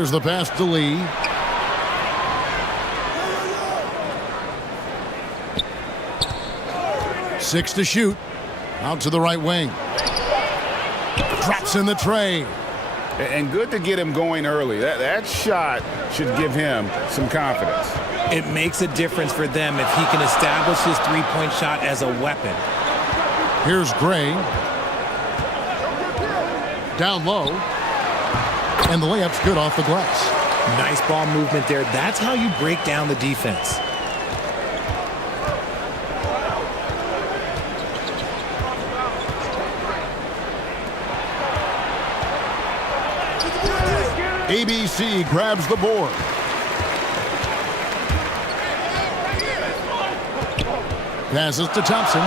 Here's the pass to Lee. Six to shoot. Out to the right wing. Drops in the tray. And good to get him going early. That shot should give him some confidence. It makes a difference for them if he can establish his three-point shot as a weapon. Here's Gray. Down low. And the layup's good off the glass. Nice ball movement there. That's how you break down the defense. ABC grabs the board. Passes to Thompson.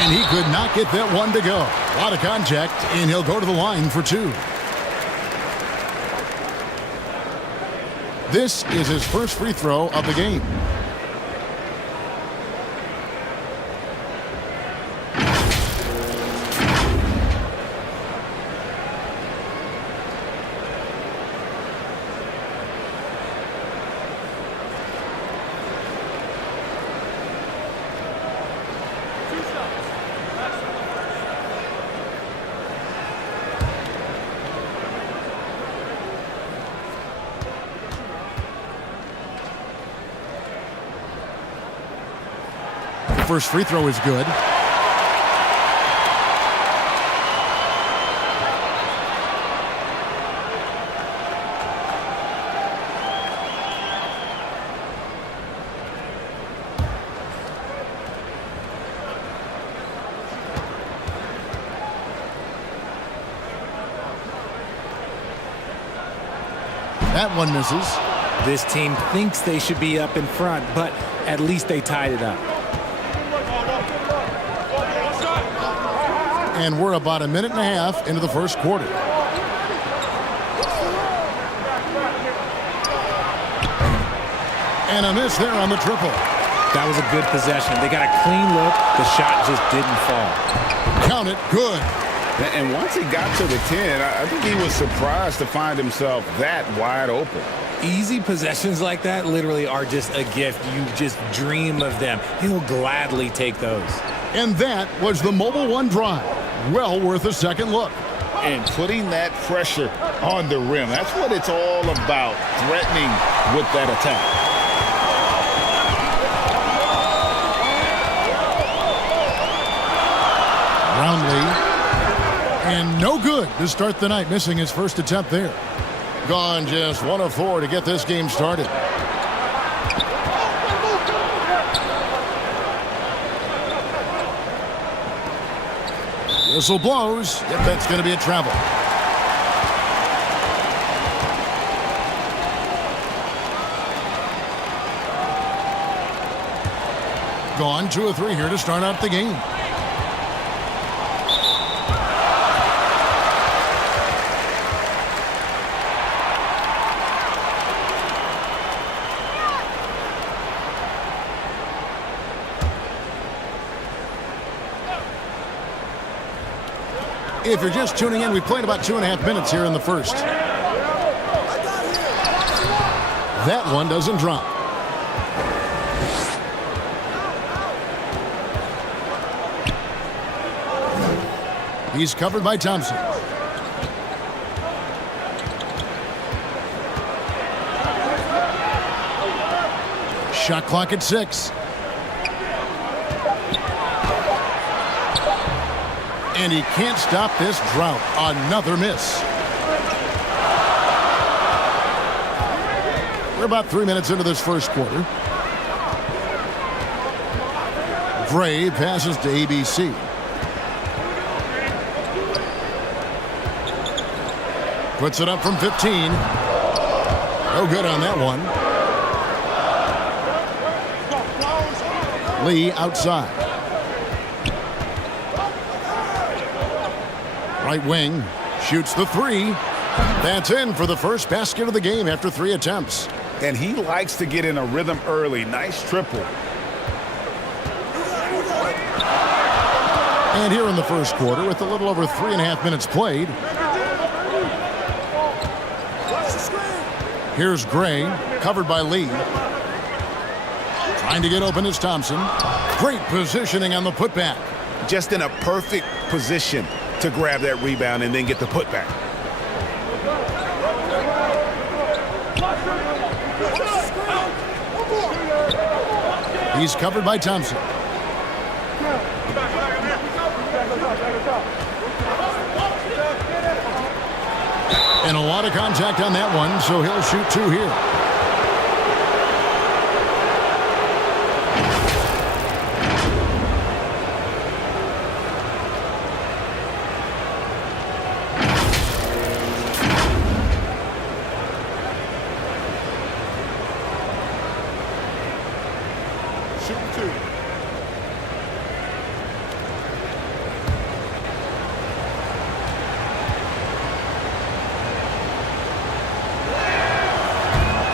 And he could not get that one to go. A lot of contact, and he'll go to the line for two. This is his first free throw of the game. First free throw is good. That one misses. This team thinks they should be up in front, but at least they tied it up. And we're about a minute and a half into the first quarter. And a miss there on the triple. That was a good possession. They got a clean look. The shot just didn't fall. Count it. Good. And once he got to the 10, I think he was surprised to find himself that wide open. Easy possessions like that literally are just a gift. You just dream of them. He'll gladly take those. And that was the Mobile One drive. Well worth a second look. And putting that pressure on the rim. That's what it's all about, threatening with that attack. Roundley. And no good to start the night, missing his first attempt there. Gone just 1 of 4 to get this game started. Whistle blows. Yep, that's going to be a travel. Gone 2 of 3 here to start out the game. If you're just tuning in, we played about 2.5 minutes here in the first. That one doesn't drop. He's covered by Thompson. Shot clock at 6. And he can't stop this drought. Another miss. We're about 3 minutes into this first quarter. Gray passes to ABC. Puts it up from 15. No good on that one. Lee outside. Right wing, shoots the 3. That's in for the first basket of the game after 3 attempts. and he likes to get in a rhythm early. Nice triple. And here in the first quarter, with a little over 3.5 minutes played, here's Gray, covered by Lee. Trying to get open is Thompson. Great positioning on the putback. Just in a perfect position to grab that rebound and then get the putback. He's covered by Thompson. And a lot of contact on that one, so he'll shoot 2 here.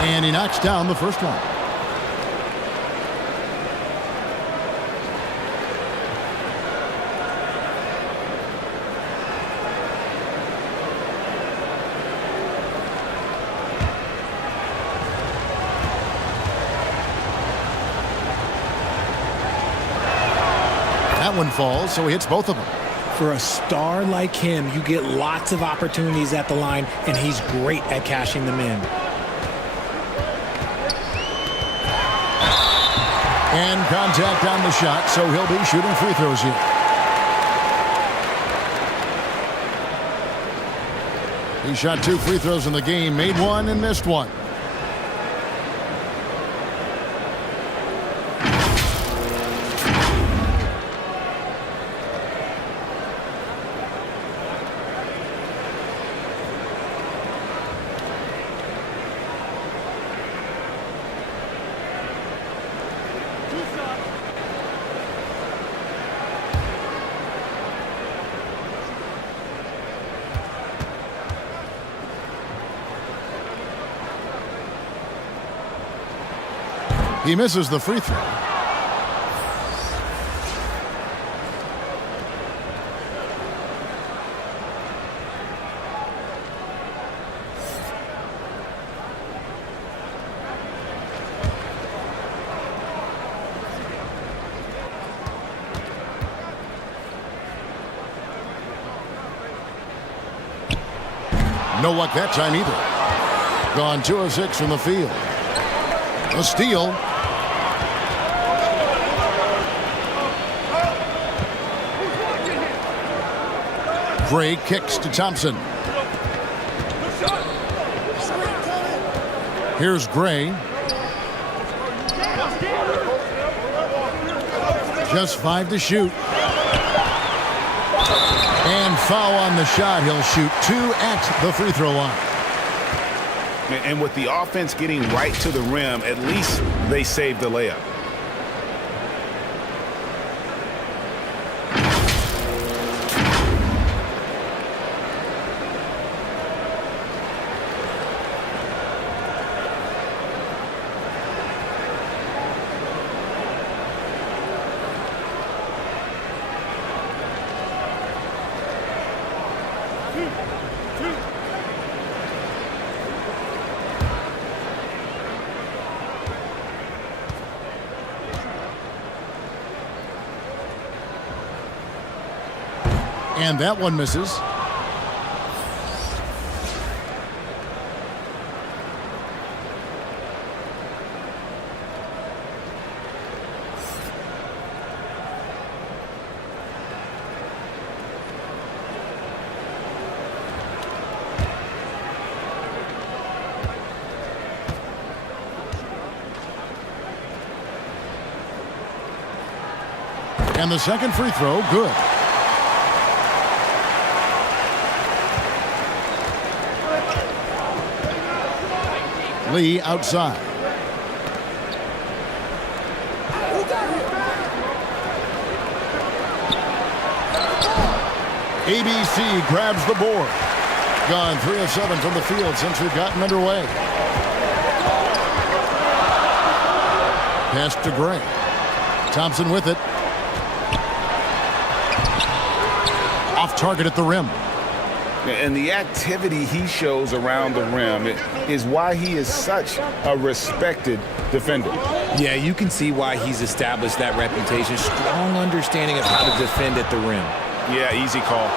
And he knocks down the first one. That one falls, so he hits both of them. For a star like him, you get lots of opportunities at the line, and he's great at cashing them in. And contact on the shot, so he'll be shooting free throws here. He shot 2 free throws in the game, made 1 and missed 1. He misses the free throw. No luck that time either. Gone 2 of 6 from the field. A steal. Gray kicks to Thompson. Here's Gray. Just 5 to shoot. And foul on the shot. He'll shoot 2 at the free throw line. And with the offense getting right to the rim, at least they saved the layup. And that one misses. And the second free throw, good. Lee outside. ABC grabs the board. Gone 3 of 7 from the field since we've gotten underway. Pass to Gray. Thompson with it. Off target at the rim. And the activity he shows around the rim is why he is such a respected defender. Yeah, you can see why he's established that reputation. Strong understanding of how to defend at the rim. Yeah, easy call.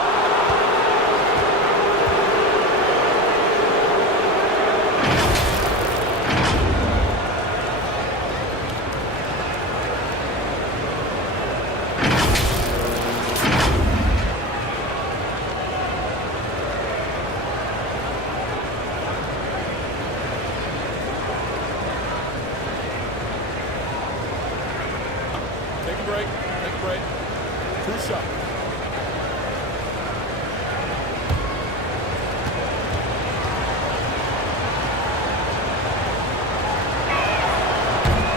Take a break. Take a break. 2 shots.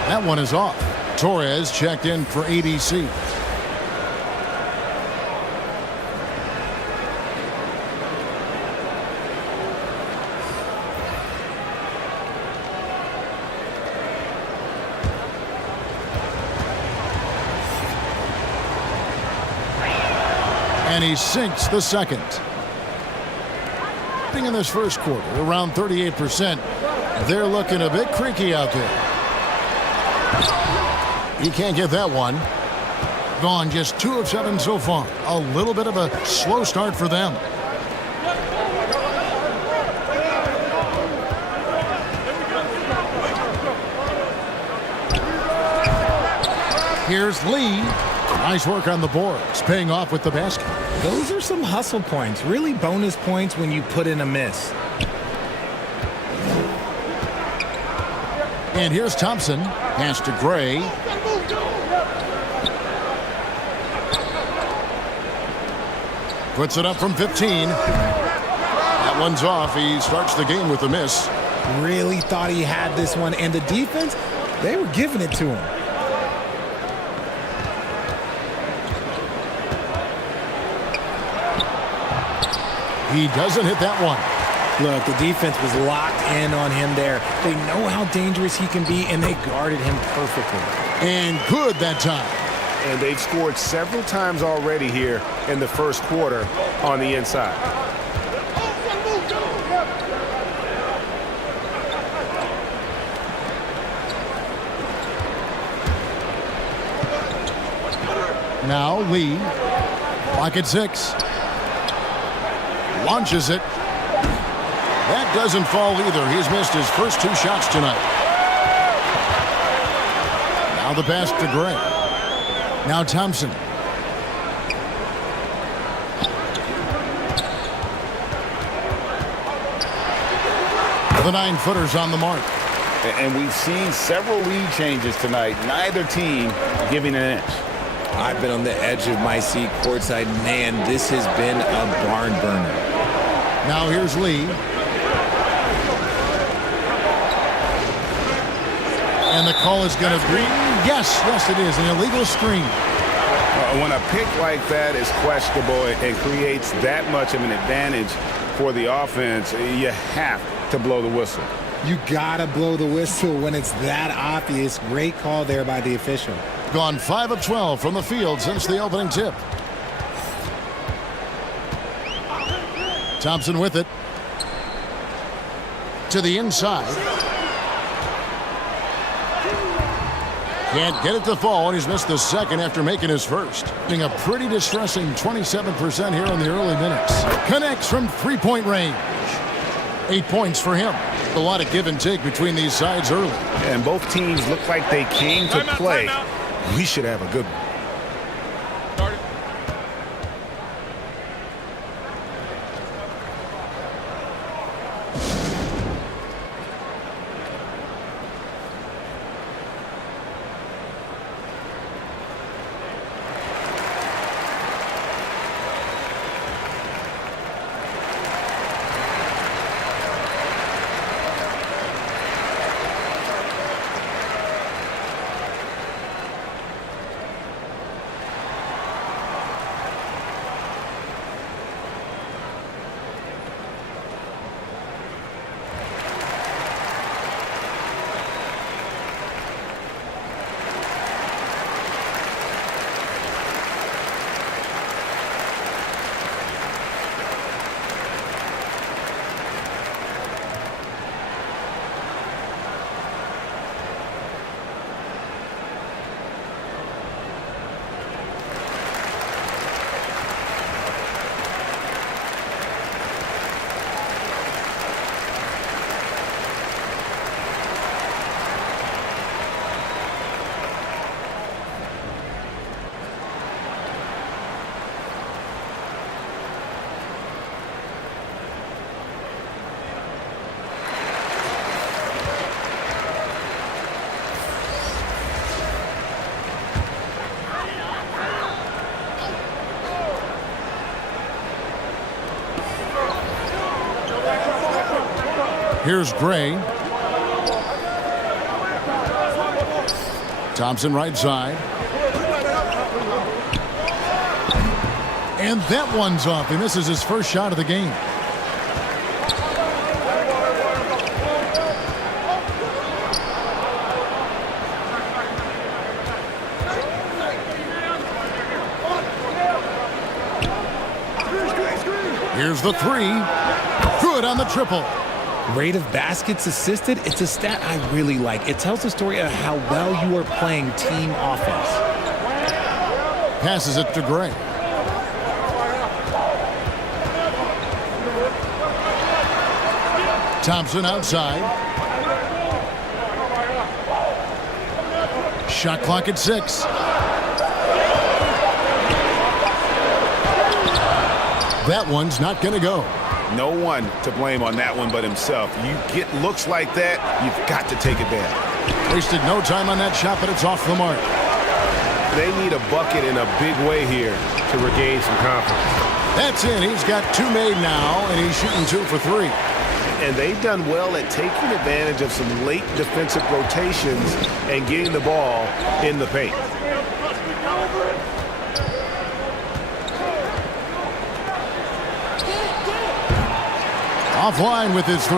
That one is off. Torres checked in for ADC. And he sinks the second. In this first quarter, around 38%. They're looking a bit creaky out there. He can't get that one. Gone just 2 of 7 so far. A little bit of a slow start for them. Here's Lee. Nice work on the boards, paying off with the basket. Those are some hustle points. Really bonus points when you put in a miss. And here's Thompson. Pass to Gray. Puts it up from 15. That one's off. He starts the game with a miss. Really thought he had this one. And the defense, they were giving it to him. He doesn't hit that one. Look, the defense was locked in on him there. They know how dangerous he can be, and they guarded him perfectly. And good that time. And they've scored several times already here in the first quarter on the inside. Now Lee. Clock at 6. Launches it. That doesn't fall either. He's missed his first 2 shots tonight. Now the pass to Gray. Now Thompson. The 9-footer's on the mark. And we've seen several lead changes tonight. Neither team giving an inch. I've been on the edge of my seat courtside. Man, this has been a barn burner. Now here's Lee. And the call is going to be, yes, it is, an illegal screen. When a pick like that is questionable and creates that much of an advantage for the offense, you have to blow the whistle. You gotta blow the whistle when it's that obvious. Great call there by the official. Gone 5 of 12 from the field since the opening tip. Thompson with it. To the inside. Can't get it to fall, and he's missed the second after making his first. Being a pretty distressing 27% here in the early minutes. Connects from 3-point range. 8 points for him. A lot of give and take between these sides early. And both teams look like they came to play. We should have a good one. Here's Gray. Thompson right side. And that one's off. He misses his first shot of the game. Here's the three. Good on the triple. Rate of baskets assisted, it's a stat I really like. It tells the story of how well you are playing team offense. Passes it to Gray. Thompson outside. Shot clock at 6. That one's not going to go. No one to blame on that one but himself. You get looks like that, you've got to take it down. Wasted no time on that shot, but it's off the mark. They need a bucket in a big way here to regain some confidence. That's in. He's got 2 made now, and he's shooting 2 for 3. And they've done well at taking advantage of some late defensive rotations and getting the ball in the paint. Offline with his 3.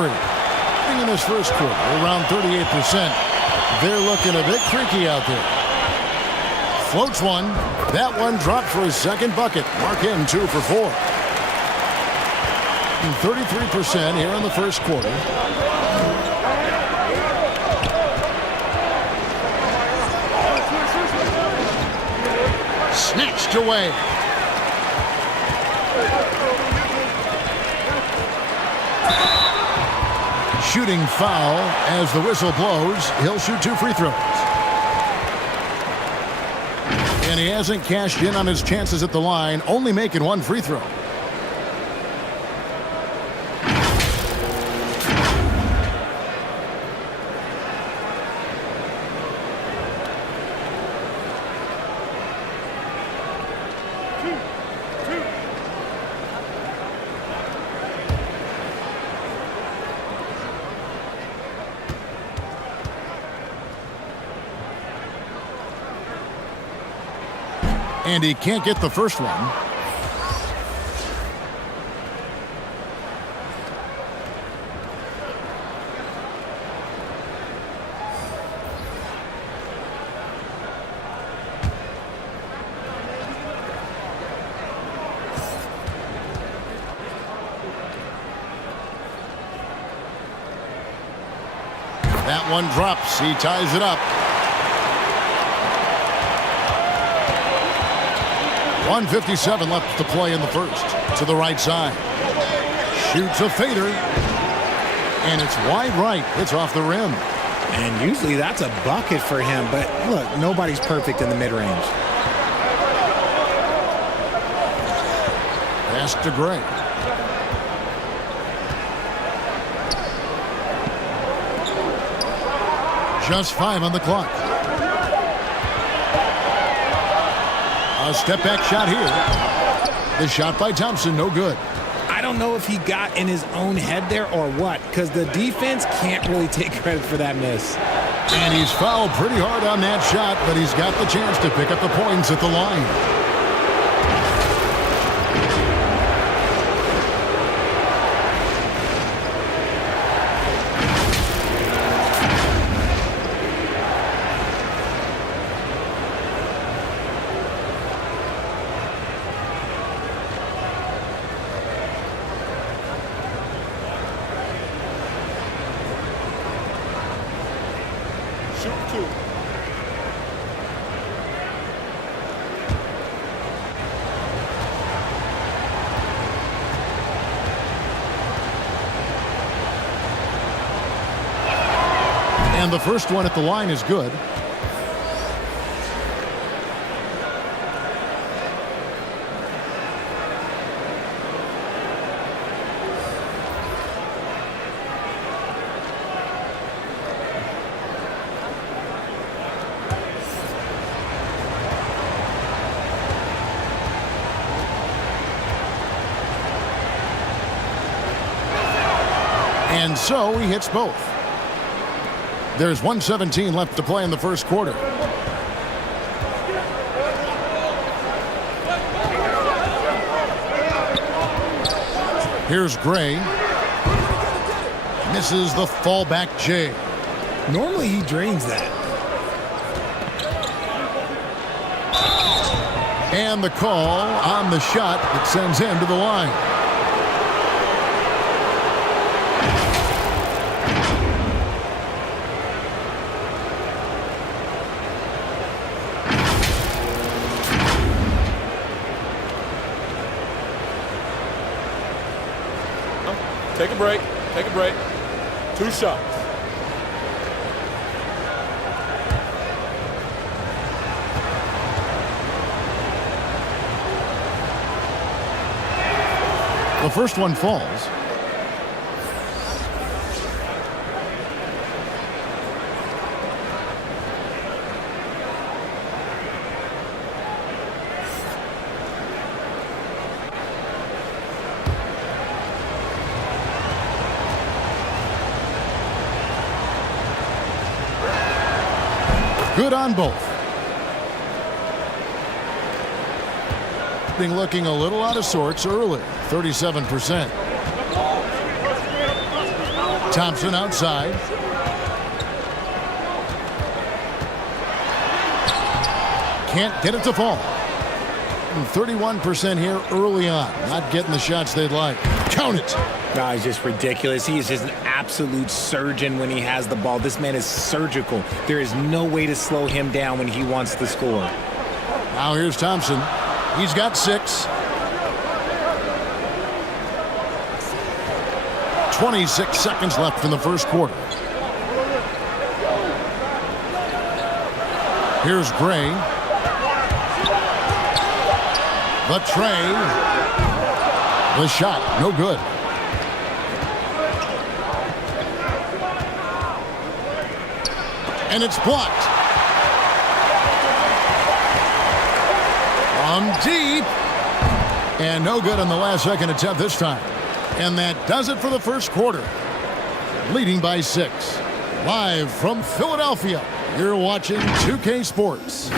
In this first quarter, around 38%. They're looking a bit creaky out there. Floats one. That one dropped for his second bucket. Mark him 2 for 4. 33% here in the first quarter. Snatched away. Shooting foul as the whistle blows. He'll shoot 2 free throws. And he hasn't cashed in on his chances at the line, only making 1 free throw. And he can't get the first one. That one drops. He ties it up. 1:57 left to play in the first. To the right side. Shoots a fader. And it's wide right. It's off the rim. And usually that's a bucket for him. But look, nobody's perfect in the mid-range. Pass to Gray. Just 5 on the clock. A step-back shot here. The shot by Thompson, no good. I don't know if he got in his own head there or what, because the defense can't really take credit for that miss. And he's fouled pretty hard on that shot, but he's got the chance to pick up the points at the line. And the first one at the line is good. And so he hits both. There's 1:17 left to play in the first quarter. Here's Gray. Misses the fallback J. Normally he drains that. And the call on the shot that sends him to the line. Take a break. Take a break. 2 shots. The first one falls. Good on both. Looking a little out of sorts early, 37%. Thompson outside. Can't get it to fall. 31% here early on. Not getting the shots they'd like. Count it. No, it's just ridiculous. He is just an absolute surgeon when he has the ball. This man is surgical. There is no way to slow him down when he wants to score. Now here's Thompson. He's got 6. 26 seconds left in the first quarter. Here's Gray. The tray. The shot, no good. And it's blocked. From deep. And no good on the last second attempt this time. And that does it for the first quarter. Leading by 6. Live from Philadelphia, you're watching 2K Sports.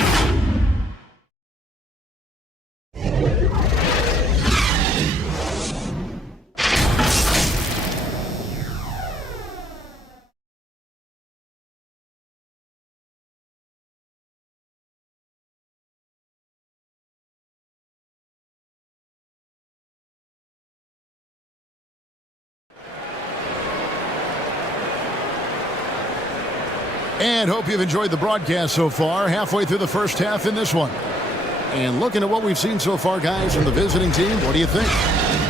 And hope you've enjoyed the broadcast so far. Halfway through the first half in this one. And looking at what we've seen so far, guys, from the visiting team, what do you think?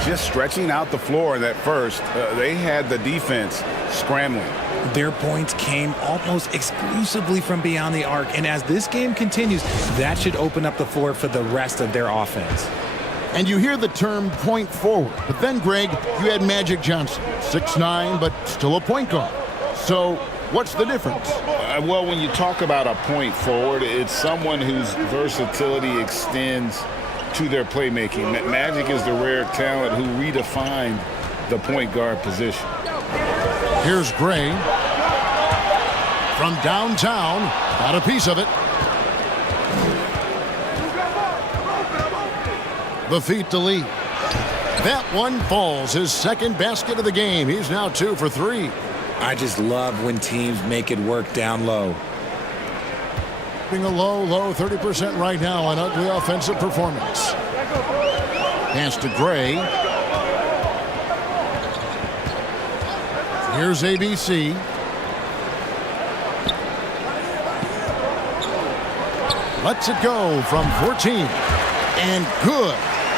Just stretching out the floor that first. They had the defense scrambling. Their points came almost exclusively from beyond the arc. And as this game continues, that should open up the floor for the rest of their offense. And you hear the term point forward. But then, Greg, you had Magic Johnson, 6'9", but still a point guard. So what's the difference? Well, when you talk about a point forward, it's someone whose versatility extends to their playmaking. Magic is the rare talent who redefined the point guard position. Here's Gray. From downtown, got a piece of it. The feet to lead. That one falls. His second basket of the game. He's now 2 for 3. I just love when teams make it work down low. Being a low 30% right now on ugly offensive performance. Pass to Gray. Here's ABC. Lets it go from 14. And good,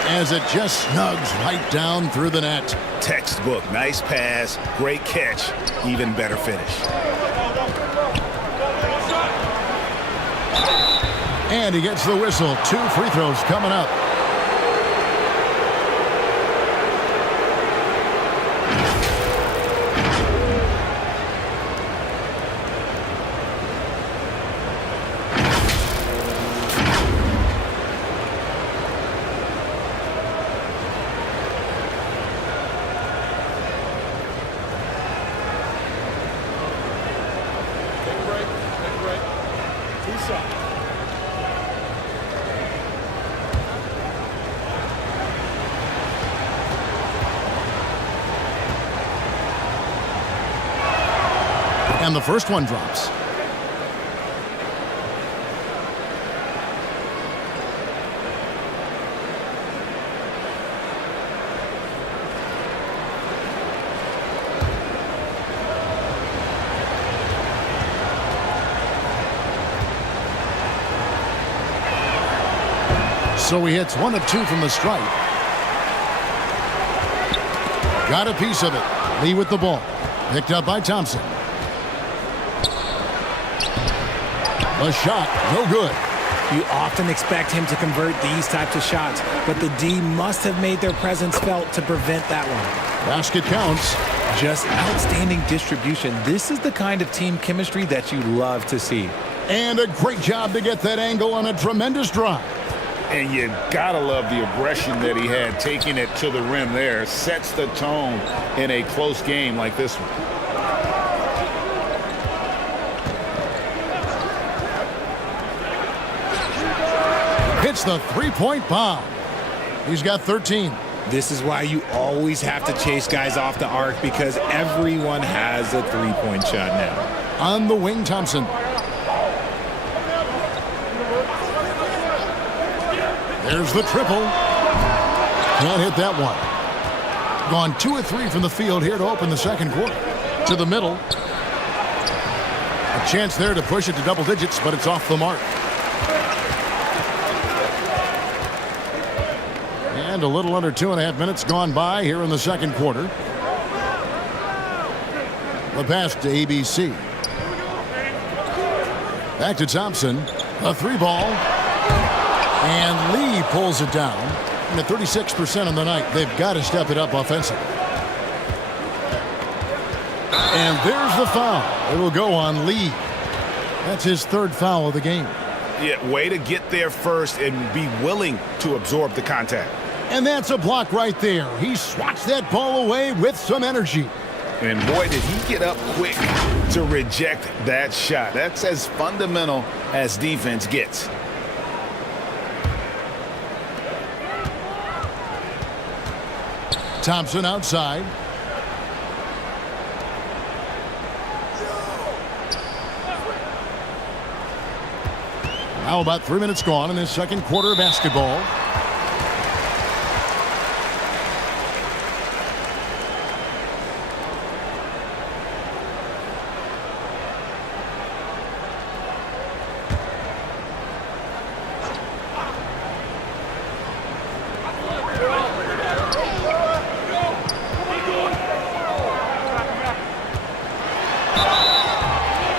as it just snugs right down through the net. Textbook, nice pass, great catch, even better finish. And he gets the whistle. 2 free throws coming up. Inside. And the first one drops. So he hits 1 of 2 from the stripe. Got a piece of it. Lee with the ball. Picked up by Thompson. A shot, no good. You often expect him to convert these types of shots, but the D must have made their presence felt to prevent that one. Basket counts. Just outstanding distribution. This is the kind of team chemistry that you love to see. And a great job to get that angle on a tremendous drive. And you gotta love the aggression that he had, taking it to the rim there. Sets the tone in a close game like this one. Hits the three-point bomb. He's got 13. This is why you always have to chase guys off the arc, because everyone has a three-point shot now. On the wing, Thompson. There's the triple. Can't hit that one. Gone 2 of 3 from the field here to open the second quarter. To the middle. A chance there to push it to double digits, but it's off the mark. And a little under 2.5 minutes gone by here in the second quarter. The pass to ABC. Back to Thompson. A 3-ball. And Lee pulls it down. And at 36% on the night, they've got to step it up offensively. And there's the foul. It will go on Lee. That's his 3rd foul of the game. Yeah, way to get there first and be willing to absorb the contact. And that's a block right there. He swats that ball away with some energy. And boy, did he get up quick to reject that shot. That's as fundamental as defense gets. Thompson outside. Now about 3 minutes gone in this second quarter of basketball.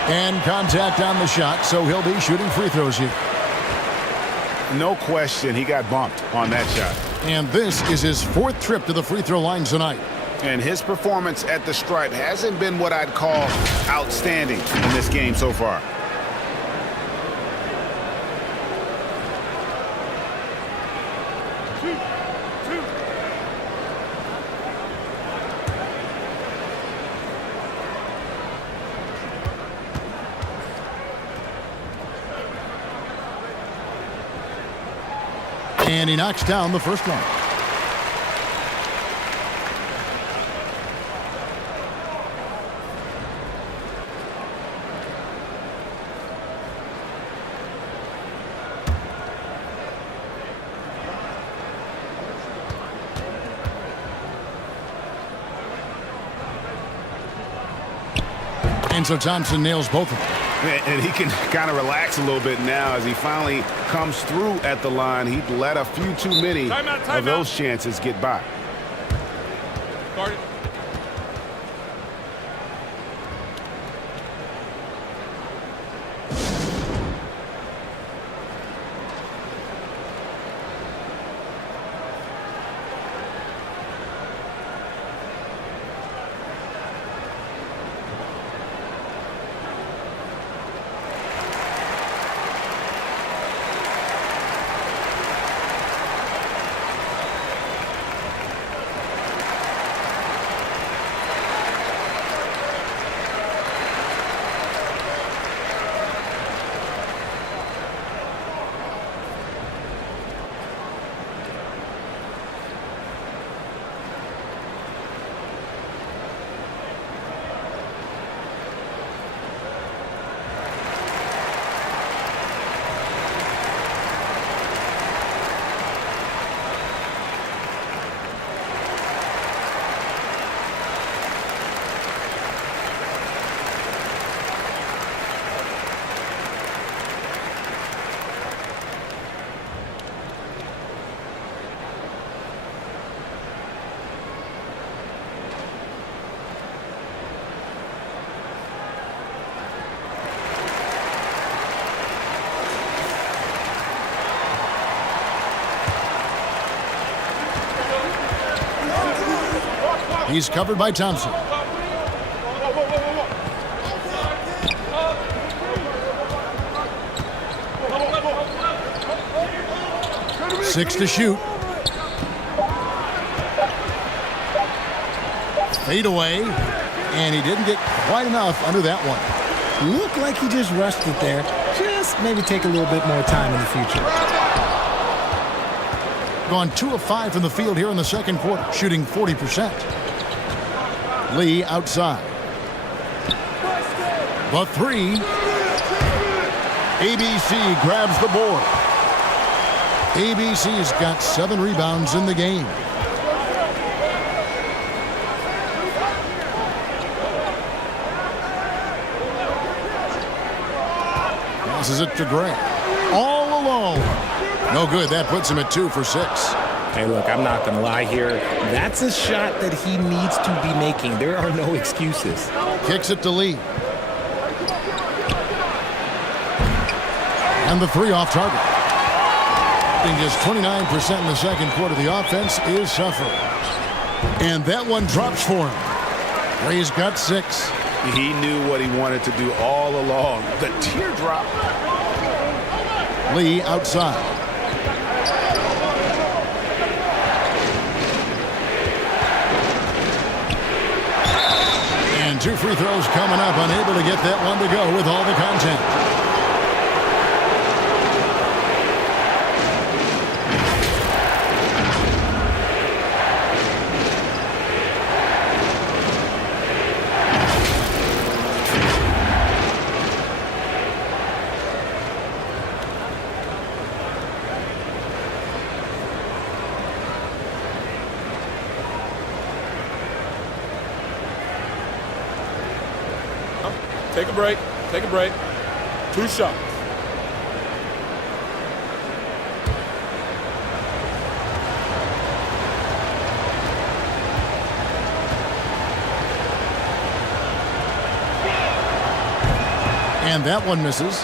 And contact on the shot, so he'll be shooting free throws here. No question, he got bumped on that shot. And this is his 4th trip to the free throw line tonight. And his performance at the stripe hasn't been what I'd call outstanding in this game so far. And he knocks down the first one. And so Thompson nails both of them. And he can kind of relax a little bit now as he finally comes through at the line. He'd let a few too many of those chances get by. Guard it. He's covered by Thompson. Six to shoot. Fade away. And he didn't get quite enough under that one. Looked like he just rushed it there. Just maybe take a little bit more time in the future. Gone 2 of 5 from the field here in the second quarter, shooting 40%. Lee outside. The three. ABC grabs the board. ABC's got 7 rebounds in the game. Passes it to Gray. All alone. No good. That puts him at 2 for 6. Hey, look, I'm not going to lie here. That's a shot that he needs to be making. There are no excuses. Kicks it to Lee. And the 3 off target. Just 29% in the second quarter. The offense is suffering. And that one drops for him. Ray's got 6. He knew what he wanted to do all along. The teardrop. Lee outside. And 2 free throws coming up. Unable to get that one to go with all the contact. Take a break. Take a break. 2 shots. And that one misses.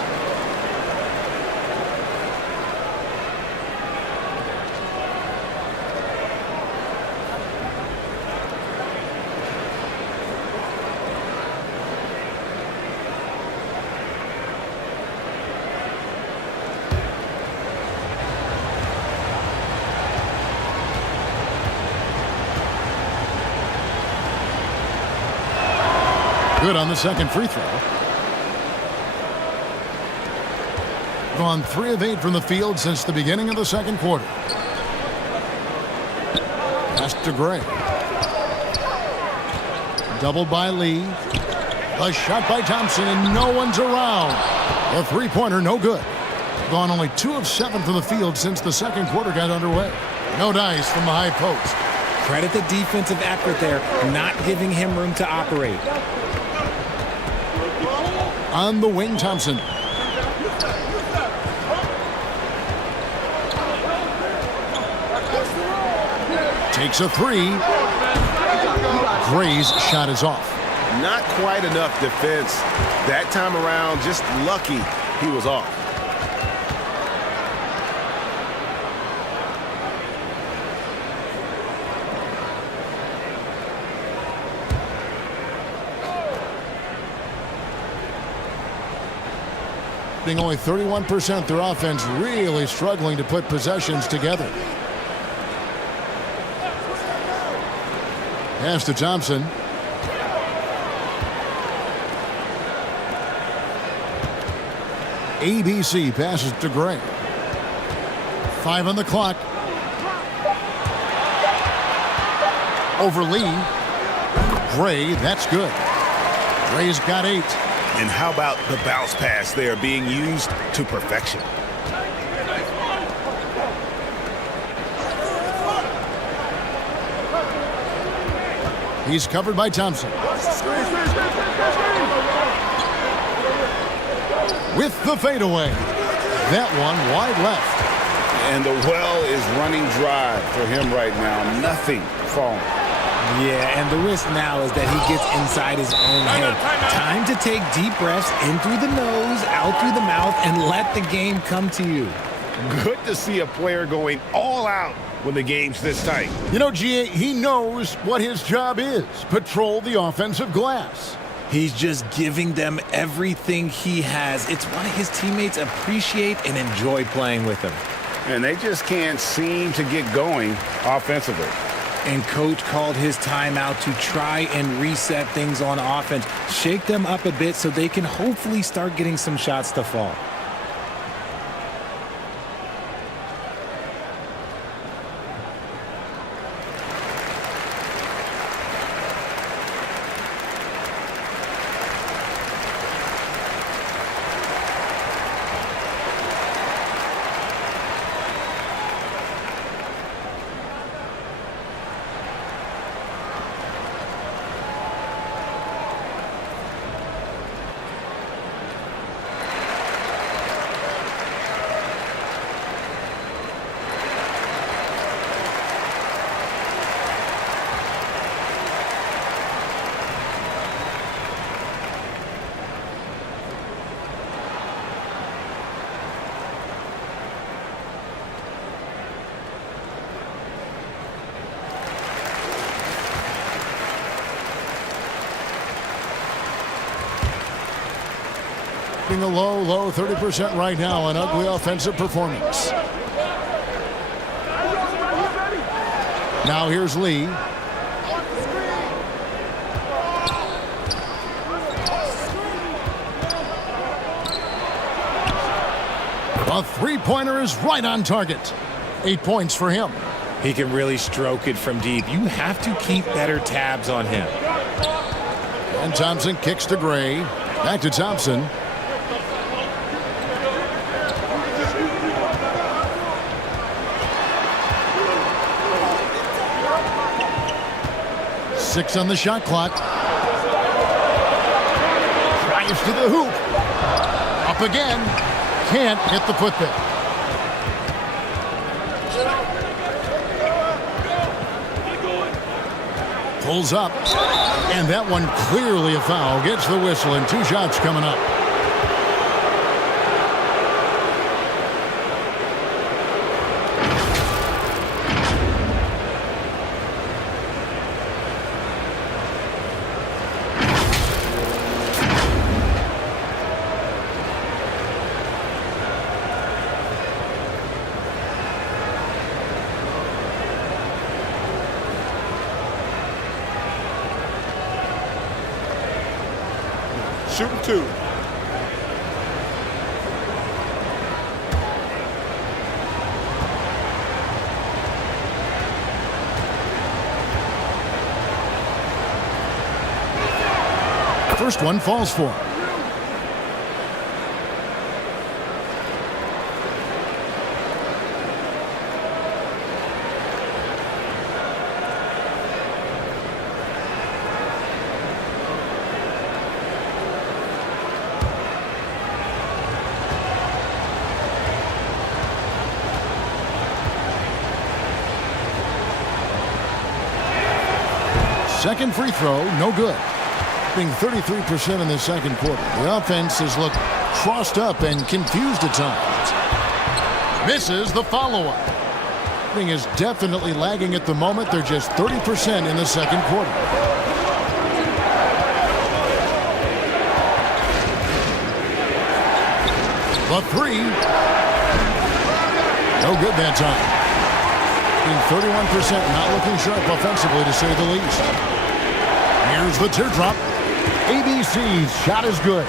Good on the second free throw. Gone 3 of 8 from the field since the beginning of the second quarter. Pass to Gray. Doubled by Lee. A shot by Thompson, and no one's around. A three-pointer, no good. Gone only 2 of 7 from the field since the second quarter got underway. No dice from the high post. Credit the defensive effort there, not giving him room to operate. On the wing, Thompson. Takes a 3. Gray's shot is off. Not quite enough defense that time around. Just lucky he was off. Being only 31%, their offense really struggling to put possessions together. Pass to Thompson. ABC passes to Gray. 5 on the clock. Over Lee. Gray, that's good. Gray's got 8. And how about the bounce pass there being used to perfection? He's covered by Thompson. With the fadeaway. That one wide left. And the well is running dry for him right now. Nothing falling. Yeah, and the risk now is that he gets inside his own head. Time to take deep breaths in through the nose, out through the mouth, and let the game come to you. Good to see a player going all out when the game's this tight. You know, GA, he knows what his job is. Patrol the offensive glass. He's just giving them everything he has. It's why his teammates appreciate and enjoy playing with him. And they just can't seem to get going offensively. And coach called his timeout to try and reset things on offense, shake them up a bit so they can hopefully start getting some shots to fall. A low 30% right now, an ugly offensive performance. Now here's Lee. A three-pointer is right on target. 8 points for him. He can really stroke it from deep. You have to keep better tabs on him. And Thompson kicks to Gray. Back to Thompson. Six on the shot clock. Drives to the hoop. Up again. Can't hit the putback. Pulls up. And that one clearly a foul. Gets the whistle and 2 shots coming up. Shooting 2. First one falls for him. Second free throw, no good. Being 33% in the second quarter. The offense has looked crossed up and confused at times. Misses the follow-up. Thing is definitely lagging at the moment. They're just 30% in the second quarter. The three. No good that time. Being 31%, not looking sharp offensively, to say the least. Here's the teardrop. ABC's shot is good.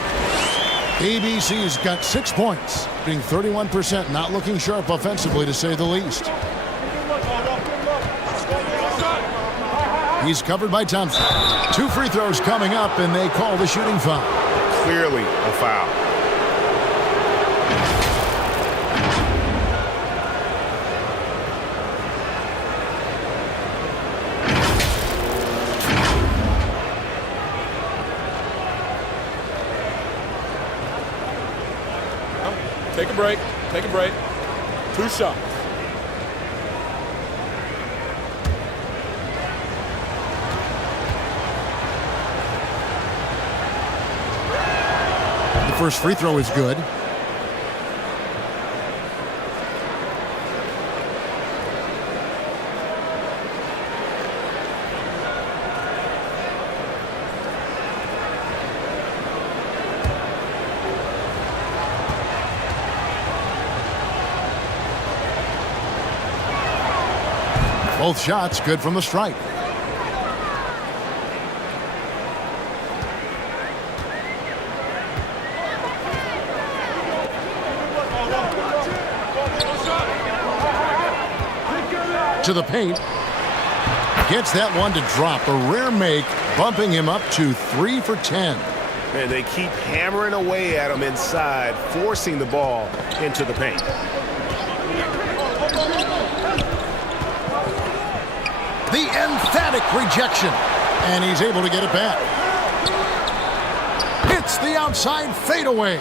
ABC's got 6 points. Being 31%, not looking sharp offensively, to say the least. He's covered by Thompson. 2 free throws coming up, and they call the shooting foul. Clearly a foul. Take a break. Take a break. 2 shots. The first free throw is good. Both shots good from the stripe. To the paint. Gets that one to drop. A rare make, bumping him up to 3 for 10. And they keep hammering away at him inside, forcing the ball into the paint. The emphatic rejection. And he's able to get it back. Hits the outside fadeaway.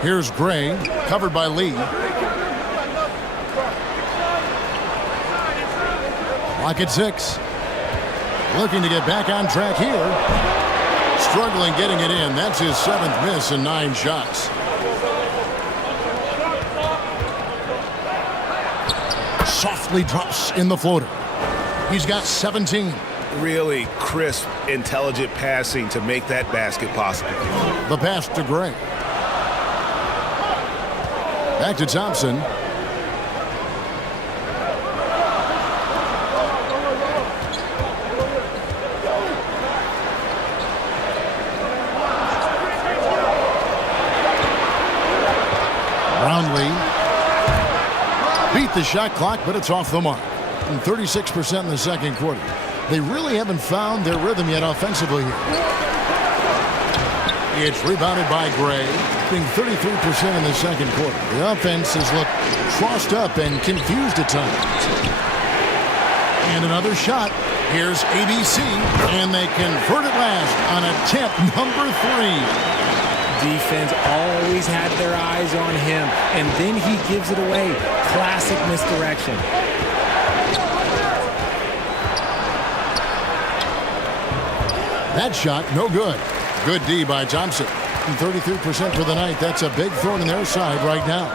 Here's Gray, covered by Lee. Clock at 6. Looking to get back on track here. Struggling getting it in. That's his 7th miss in 9 shots. Softly drops in the floater. He's got 17. Really crisp, intelligent passing to make that basket possible. The pass to Gray. Back to Thompson. Brownlee. Beat the shot clock, but it's off the mark. And 36% in the second quarter. They really haven't found their rhythm yet offensively here. It's rebounded by Gray, being 33% in the second quarter. The offense has looked crossed up and confused at times. And another shot. Here's ABC, and they convert it last on attempt number 3. Defense always had their eyes on him, and then he gives it away. Classic misdirection. That shot, no good. Good D by Thompson. 33% for the night. That's a big thorn in their side right now.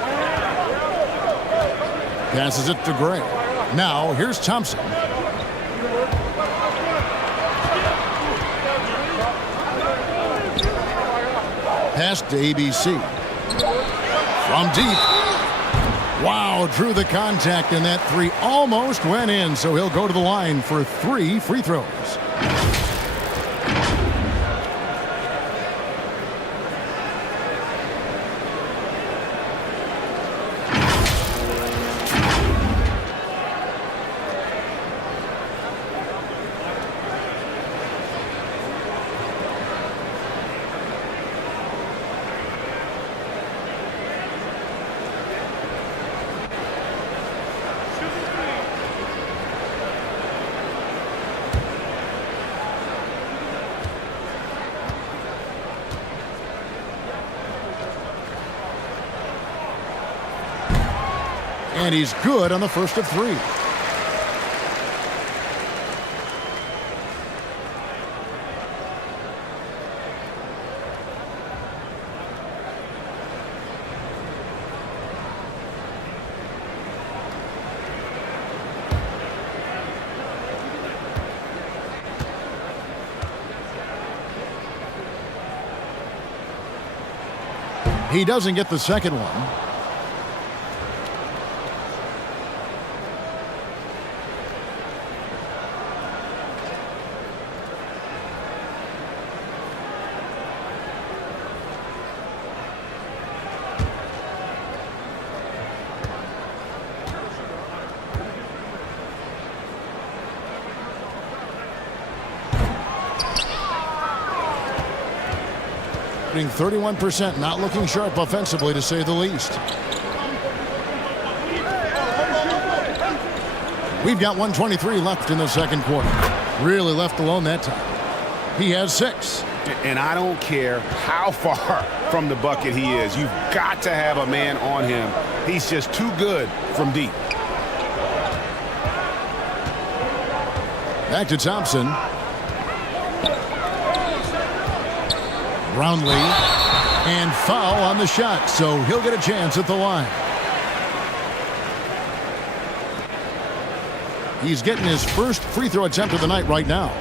Passes it to Gray. Now, here's Thompson. Pass to ABC. From deep. Wow, drew the contact, and that 3 almost went in, so he'll go to the line for 3 free throws. And he's good on the first of 3. He doesn't get the second one. Shooting 31%, not looking sharp offensively, to say the least. We've got 1:23 left in the second quarter. Really left alone that time. He has 6. And I don't care how far from the bucket he is. You've got to have a man on him. He's just too good from deep. Back to Thompson. Brownlee, and foul on the shot, so he'll get a chance at the line. He's getting his first free throw attempt of the night right now.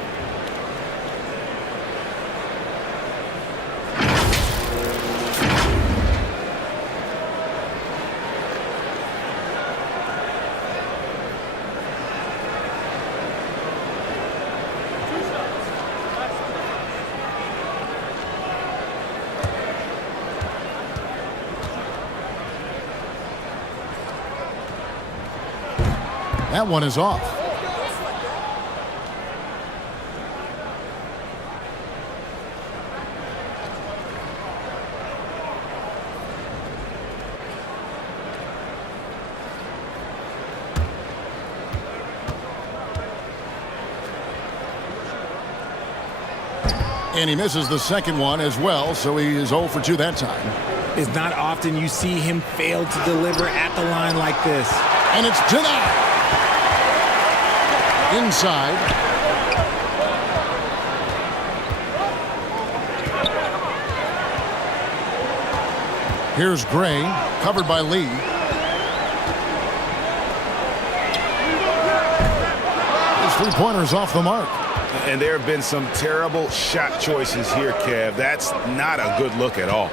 That one is off. And he misses the second one as well, so he is 0 for 2 that time. It's not often you see him fail to deliver at the line like this. And it's denied. Inside. Here's Gray, covered by Lee. His three-pointer's off the mark. And there have been some terrible shot choices here, Kev. That's not a good look at all.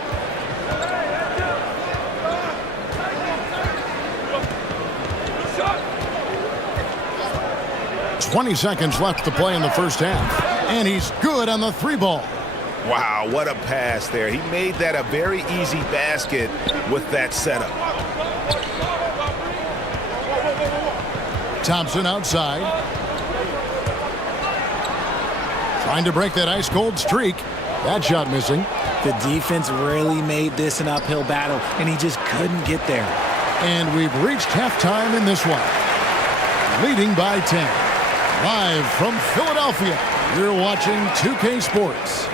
Shot. 20 seconds left to play in the first half. And he's good on the three ball. Wow, what a pass there. He made that a very easy basket with that setup. Thompson outside. Trying to break that ice-cold streak. That shot missing. The defense really made this an uphill battle, and he just couldn't get there. And we've reached halftime in this one. Leading by 10. Live from Philadelphia, you're watching 2K Sports.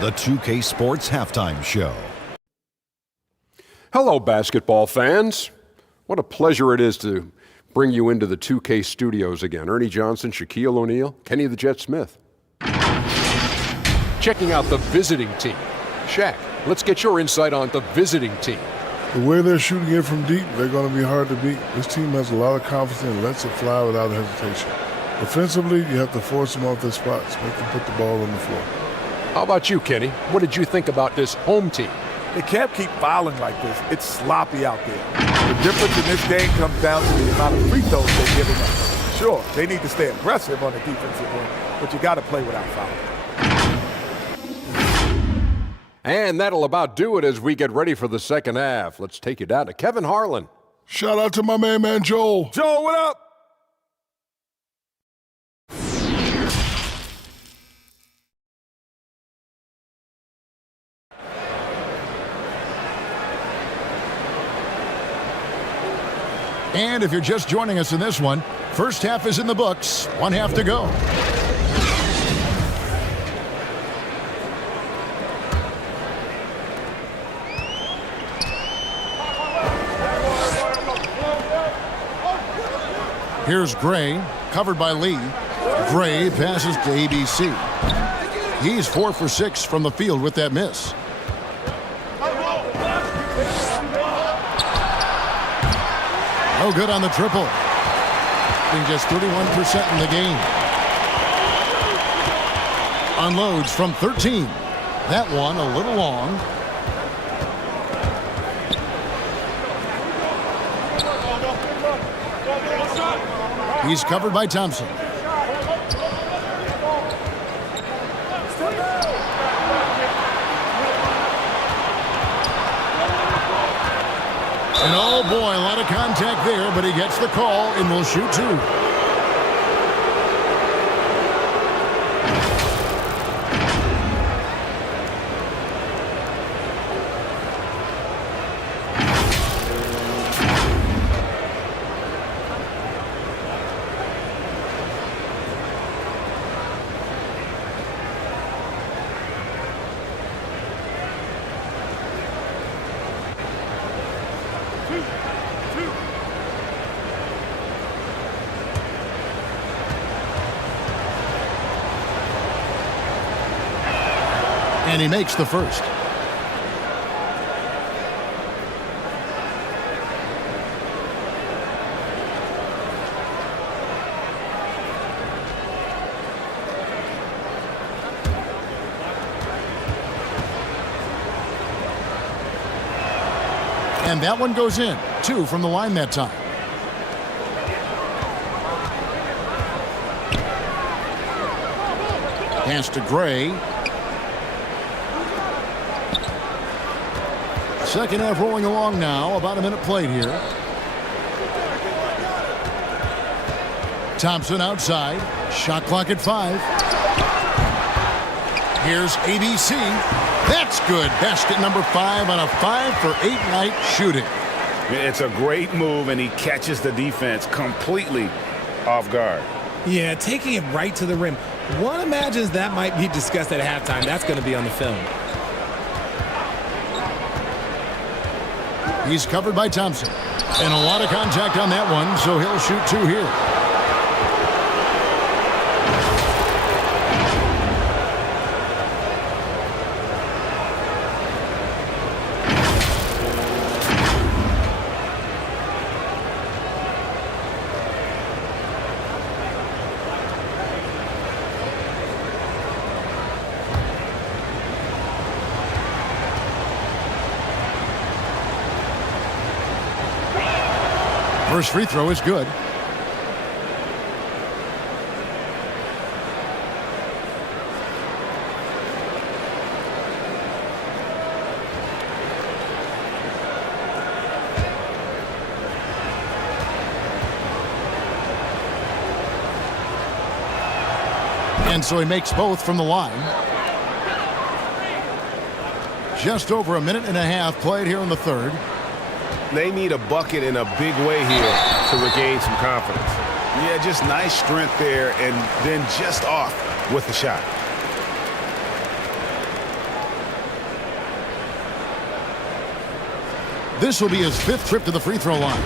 The 2K Sports Halftime Show. Hello, basketball fans. What a pleasure it is to bring you into the 2K studios again. Ernie Johnson, Shaquille O'Neal, Kenny the Jet Smith. Checking out the visiting team. Shaq, let's get your insight on the visiting team. The way they're shooting it from deep, they're going to be hard to beat. This team has a lot of confidence and lets it fly without hesitation. Defensively, you have to force them off their spots, make them put the ball on the floor. How about you, Kenny? What did you think about this home team? They can't keep fouling like this. It's sloppy out there. The difference in this game comes down to the amount of free throws they're giving up. Sure, they need to stay aggressive on the defensive end, but you got to play without fouling. And that'll about do it as we get ready for the second half. Let's take you down to Kevin Harlan. Shout out to my man Joel. Joel, what up? And if you're just joining us in this one, first half is in the books. One half to go. Here's Gray, covered by Lee. Gray passes to ABC. He's 4 for 6 from the field with that miss. No good on the triple. Being just 31% in the game. Unloads from 13. That one a little long. He's covered by Thompson. And oh boy, a lot of contact there, but he gets the call and will shoot two. And he makes the first. And that one goes in. 2 from the line that time. Pass to Gray. Second half rolling along now. About a minute played here. Thompson outside. Shot clock at 5. Here's ABC. That's good. Basket number 5 on a 5-for-8 night shooting. It's a great move, and he catches the defense completely off guard. Yeah, taking it right to the rim. One imagines that might be discussed at halftime. That's going to be on the film. He's covered by Thompson. And a lot of contact on that one, so he'll shoot 2 here. First free throw is good. And so he makes both from the line. Just over a minute and a half played here in the third. They need a bucket in a big way here to regain some confidence. Yeah, just nice strength there, and then just off with the shot. This will be his 5th trip to the free throw line.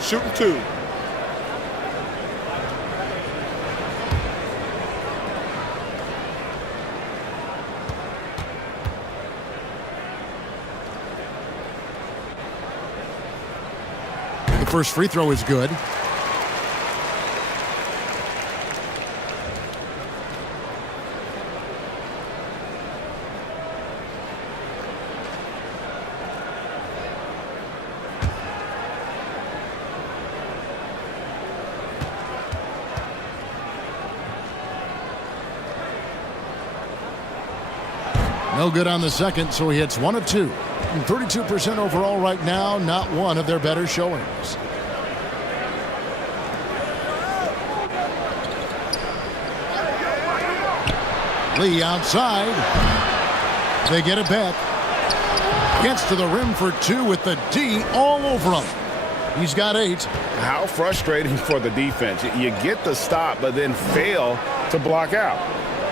Shooting 2. The first free throw is good. No good on the second, so he hits 1 of 2. And 32% overall right now, not one of their better showings. Lee outside. They get it back. Gets to the rim for 2 with the D all over him. He's got 8. How frustrating for the defense. You get the stop, but then fail to block out.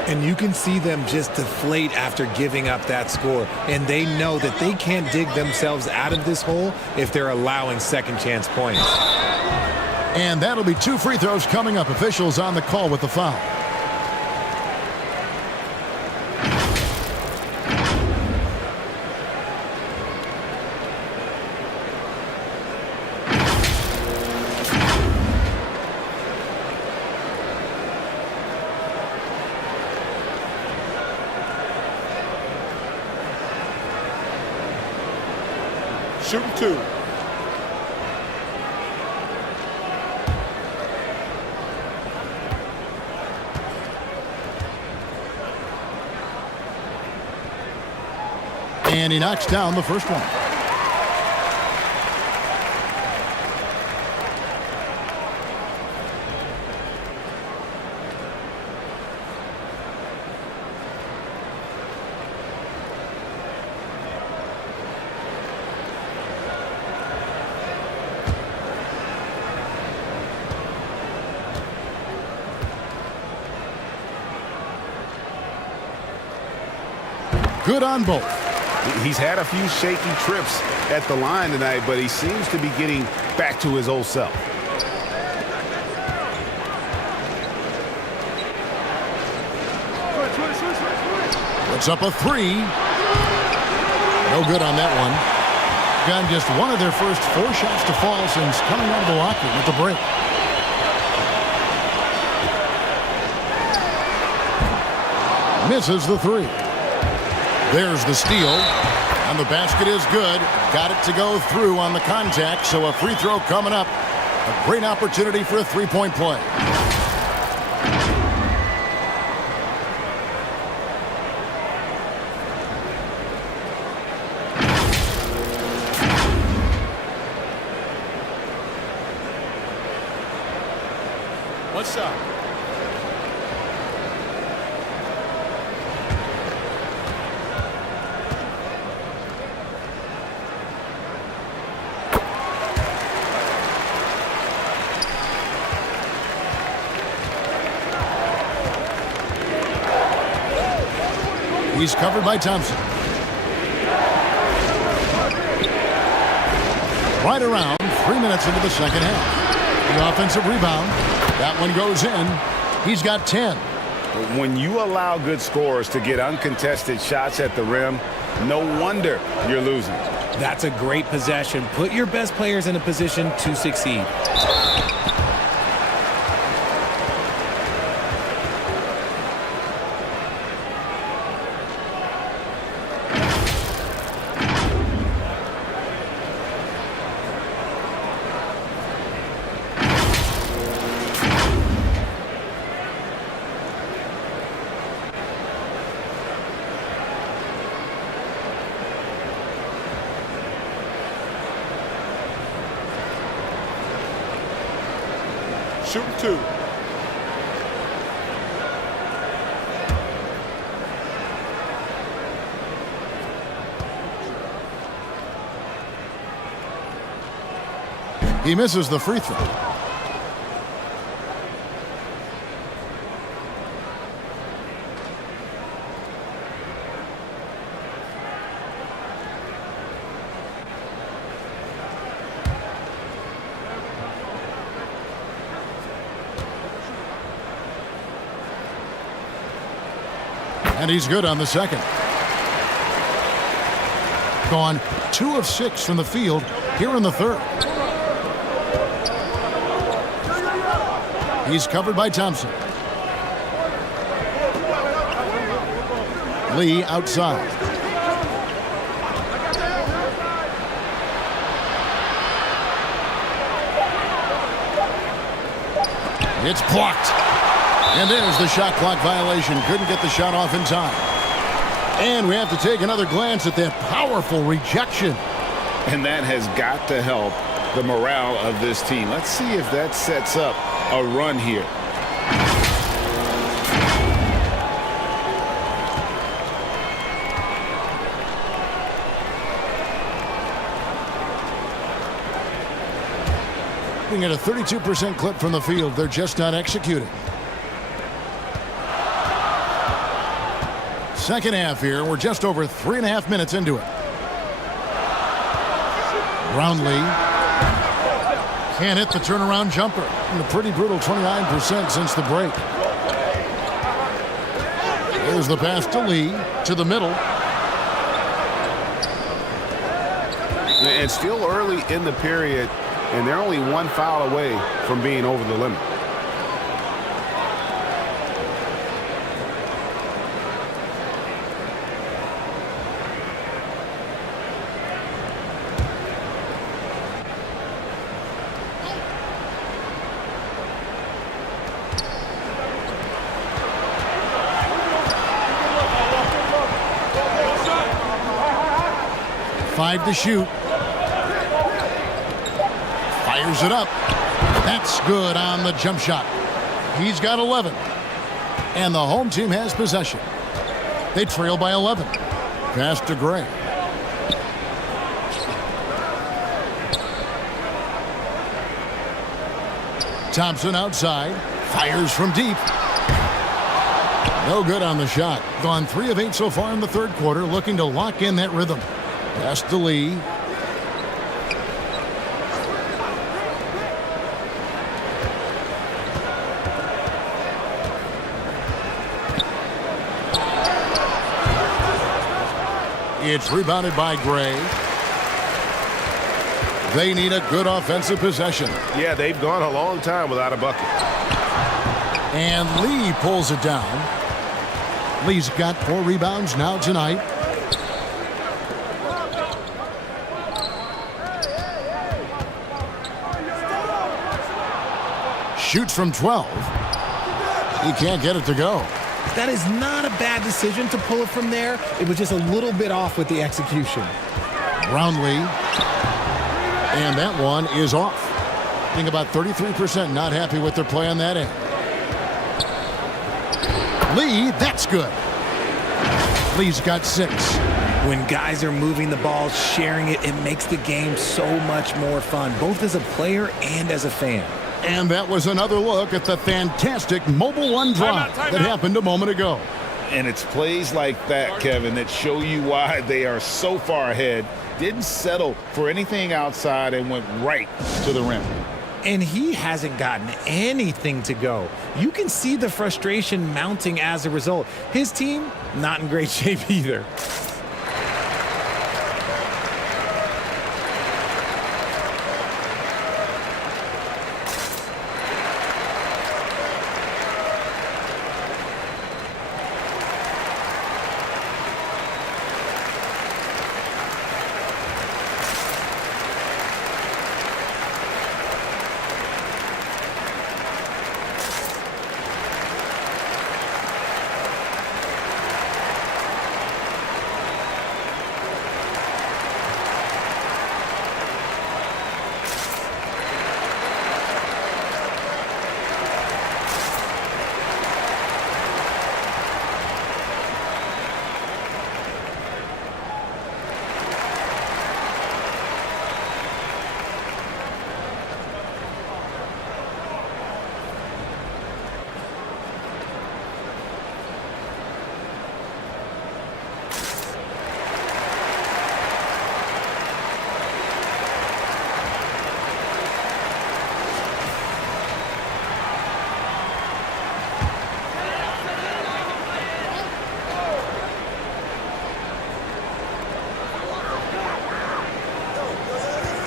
And you can see them just deflate after giving up that score. And they know that they can't dig themselves out of this hole if they're allowing second chance points. And that'll be 2 free throws coming up. Officials on the call with the foul. Shooting 2. And he knocks down the first one. Good on both. He's had a few shaky trips at the line tonight, but he seems to be getting back to his old self. Puts up a 3. No good on that one. Gotten just one of their first 4 shots to fall since coming out of the locker room at the break. Misses the 3. There's the steal. And the basket is good. Got it to go through on the contact, so a free throw coming up. A great opportunity for a three-point play. What's up? He's covered by Thompson. Right around 3 minutes into the second half. The offensive rebound. That one goes in. He's got 10. When you allow good scorers to get uncontested shots at the rim, no wonder you're losing. That's a great possession. Put your best players in a position to succeed. Shooting 2. He misses the free throw. And he's good on the second. Gone 2 of 6 from the field here in the third. He's covered by Thompson. Lee outside. It's blocked. And there's the shot clock violation. Couldn't get the shot off in time. And we have to take another glance at that powerful rejection. And that has got to help the morale of this team. Let's see if that sets up a run here. Looking at a 32% clip from the field. They're just not executing. Second half here. We're just over 3.5 minutes into it. Brownlee can't hit the turnaround jumper. And a pretty brutal 29% since the break. There's the pass to Lee to the middle. And still early in the period, and they're only 1 foul away from being over the limit. Five to shoot. Fires it up. That's good on the jump shot. He's got 11. And the home team has possession. They trail by 11. Pass to Gray. Thompson outside. Fires from deep. No good on the shot. Gone 3 of 8 so far in the third quarter, looking to lock in that rhythm. Pass to Lee. It's rebounded by Gray. They need a good offensive possession. Yeah, they've gone a long time without a bucket. And Lee pulls it down. Lee's got 4 rebounds now tonight. Shoots from 12. He can't get it to go. That is not a bad decision to pull it from there. It was just a little bit off with the execution. Brownlee. And that one is off. I think about 33% not happy with their play on that end. Lee, that's good. Lee's got 6. When guys are moving the ball, sharing it, it makes the game so much more fun, both as a player and as a fan. And that was another look at the fantastic Mobile One drive that happened a moment ago. And it's plays like that, Kevin, that show you why they are so far ahead. Didn't settle for anything outside and went right to the rim. And he hasn't gotten anything to go. You can see the frustration mounting as a result. His team, not in great shape either.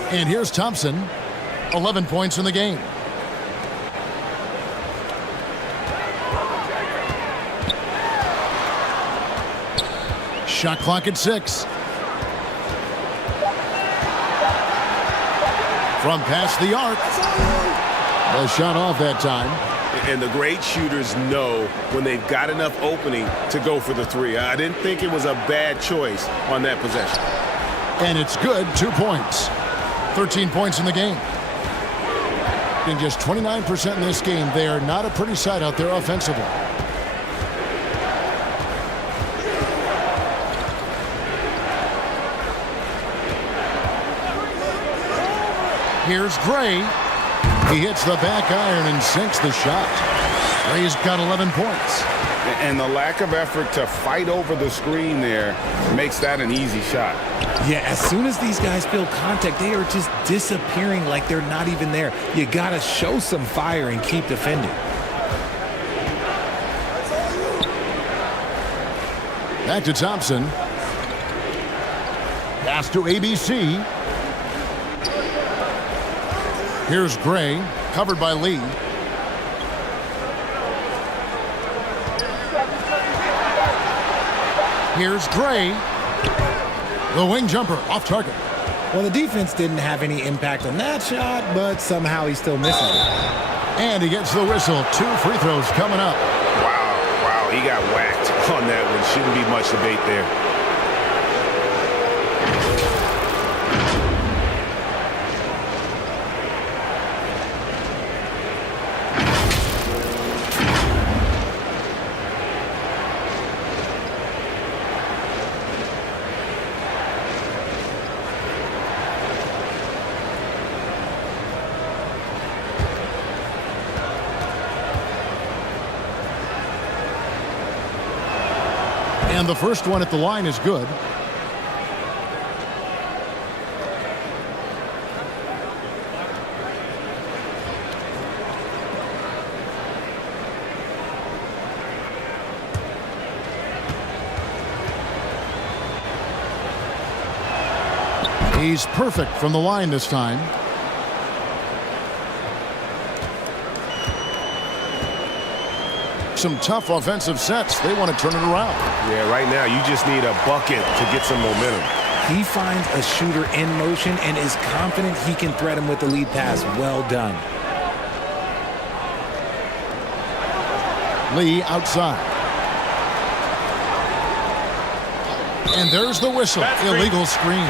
And here's Thompson, 11 points in the game. Shot clock at 6. From past the arc. The shot off that time. And the great shooters know when they've got enough opening to go for the 3. I didn't think it was a bad choice on that possession. And it's good, 2 points. 13 points in the game. In just 29% in this game, they are not a pretty sight out there offensively. Here's Gray. He hits the back iron and sinks the shot. Gray's got 11 points. And the lack of effort to fight over the screen there makes that an easy shot. Yeah, as soon as these guys feel contact, they are just disappearing like they're not even there. You got to show some fire and keep defending. Back to Thompson. Pass to ABC. Here's Gray, covered by Lee. Here's Gray. The wing jumper off target. Well, the defense didn't have any impact on that shot, but somehow he still misses it. And he gets the whistle. 2 free throws coming up. Wow, he got whacked on that one. Shouldn't be much debate there. And the first one at the line is good. He's perfect from the line this time. Some tough offensive sets. They want to turn it around. Yeah, right now you just need a bucket to get some momentum. He finds a shooter in motion and is confident he can threat him with the lead pass. Well done. Lee outside. And there's the whistle. Illegal screen.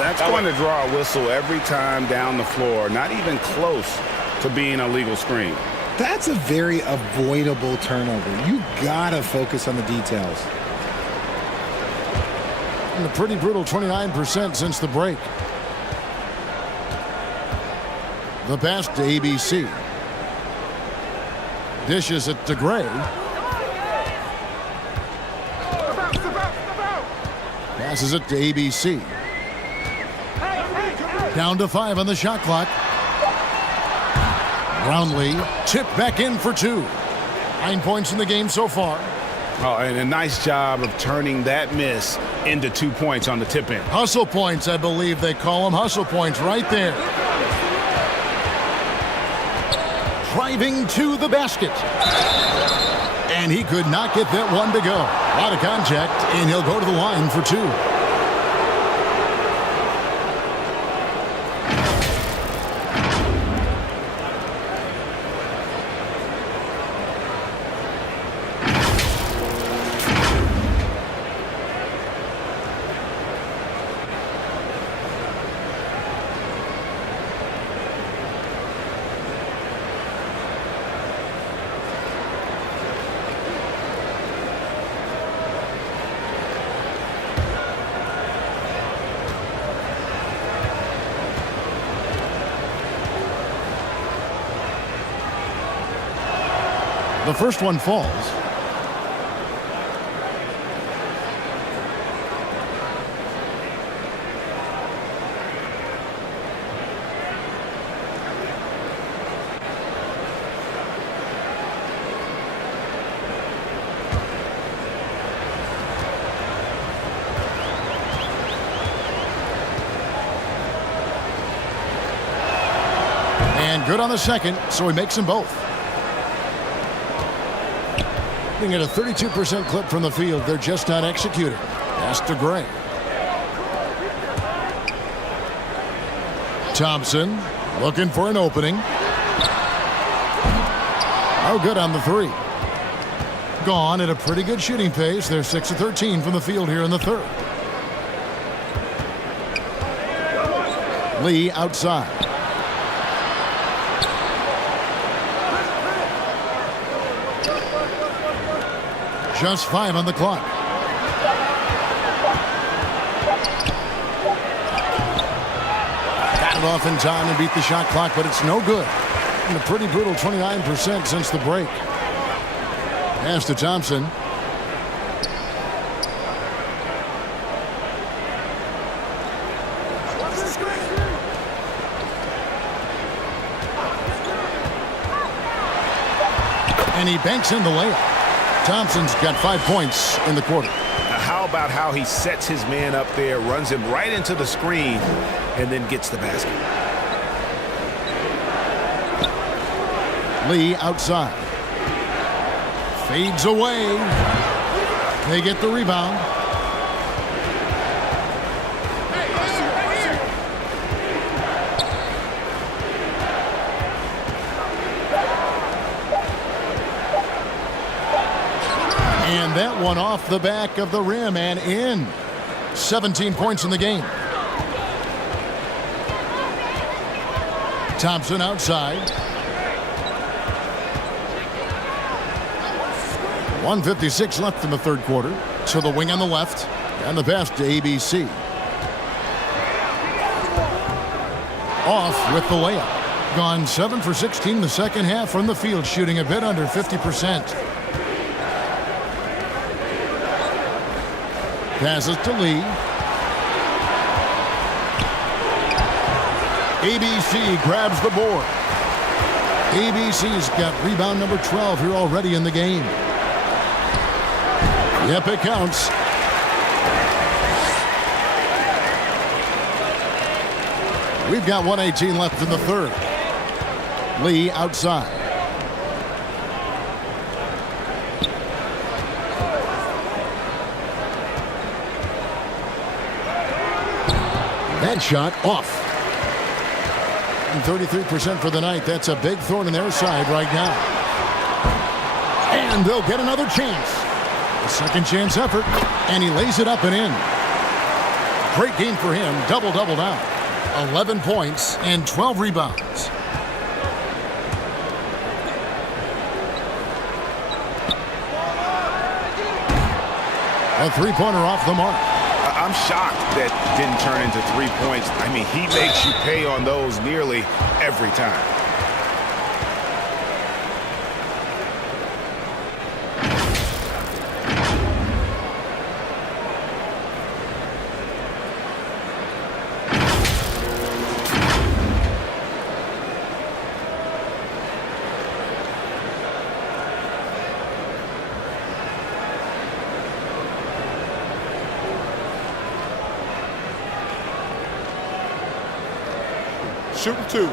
That's going to draw a whistle every time down the floor. Not even close to being a legal screen. That's a very avoidable turnover. You gotta focus on the details. And a pretty brutal 29% since the break. The pass to ABC. Dishes it to Gray. Passes it to ABC. Down to 5 on the shot clock. Brownlee tipped back in for 2. 9 points in the game so far. Oh, and a nice job of turning that miss into 2 points on the tip in. Hustle points, I believe they call them. Hustle points right there. Driving to the basket. And he could not get that one to go. A lot of contact, and he'll go to the line for 2. The first one falls. And good on the second, so he makes them both. At a 32% clip from the field. They're just not executing. Pass to Gray. Thompson looking for an opening. Oh, good on the 3. Gone at a pretty good shooting pace. They're 6 of 13 from the field here in the third. Lee outside. Just 5 on the clock. Got it off in time and beat the shot clock, but it's no good. And a pretty brutal 29% since the break. Pass to Thompson. And he banks in the layup. Thompson's got 5 points in the quarter. Now how about how he sets his man up there, runs him right into the screen, and then gets the basket. Lee outside. Fades away. They get the rebound. And that one off the back of the rim and in. 17 points in the game. Thompson outside. 1:56 left in the third quarter. To the wing on the left. And the pass to ABC. Off with the layup. Gone 7 for 16 the second half from the field, shooting a bit under 50%. Passes to Lee. ABC grabs the board. ABC's got rebound number 12 here already in the game. Yep, it counts. We've got 1:18 left in the third. Lee outside. That shot off. And 33% for the night. That's a big thorn in their side right now. And they'll get another chance. A second chance effort, and he lays it up and in. Great game for him, double-double now. 11 points and 12 rebounds. A three-pointer off the mark. I'm shocked that didn't turn into 3 points. I mean, he makes you pay on those nearly every time. Shooting 2.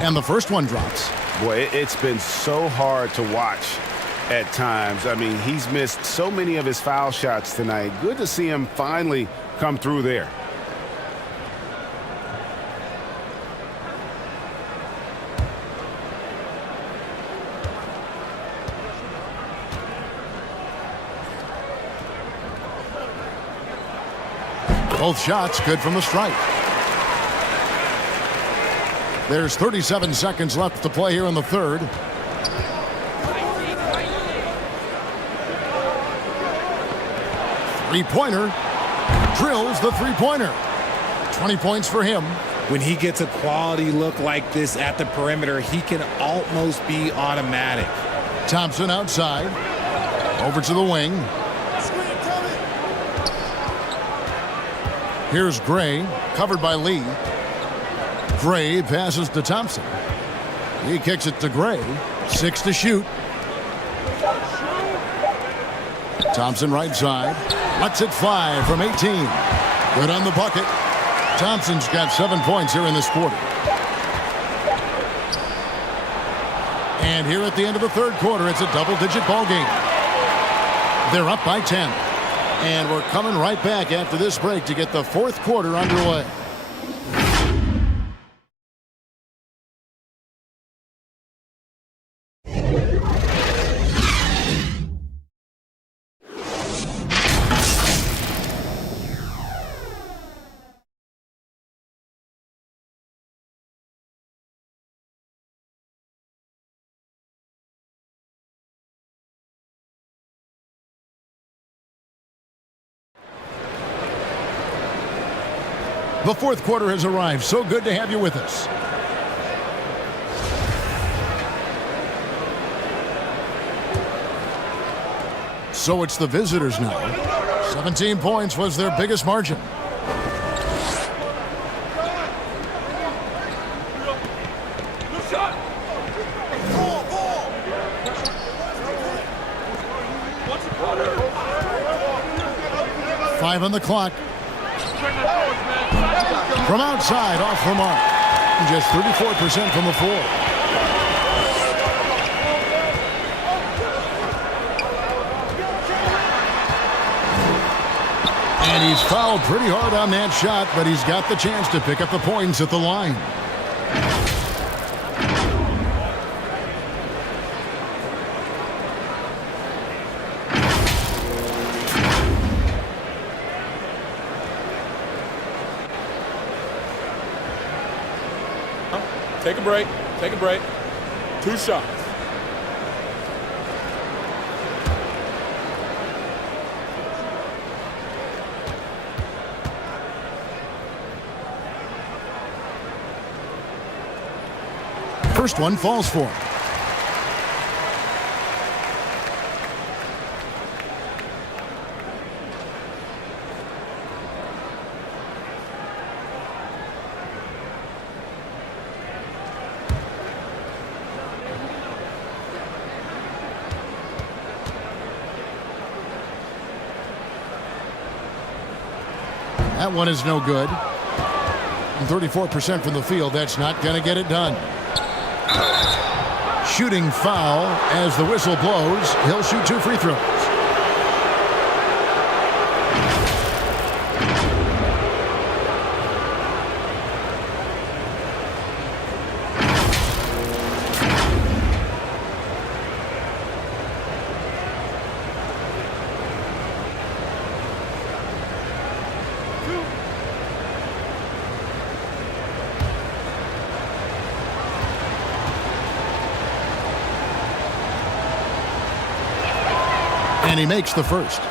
And the first one drops. Boy, it's been so hard to watch at times. I mean, he's missed so many of his foul shots tonight. Good to see him finally come through there. Both shots good from the stripe. There's 37 seconds left to play here in the third. Three-pointer. Drills the three-pointer. 20 points for him. When he gets a quality look like this at the perimeter, he can almost be automatic. Thompson outside. Over to the wing. Here's Gray, covered by Lee. Gray passes to Thompson. He kicks it to Gray. 6 to shoot. Thompson right side. Lets it fly from 18. Good on the bucket. Thompson's got 7 points here in this quarter. And here at the end of the third quarter, it's a double-digit ball game. They're up by 10. And we're coming right back after this break to get the fourth quarter underway. The fourth quarter has arrived. So good to have you with us. So it's the visitors now. 17 points was their biggest margin. Five on the clock. From outside, off the mark. Just 34% from the floor. And he's fouled pretty hard on that shot, but he's got the chance to pick up the points at the line. Take a break. Take a break. 2 shots. First one falls for him. That one is no good. 34% from the field. That's not going to get it done. Shooting foul as the whistle blows. He'll shoot 2 free throws. And he makes the first.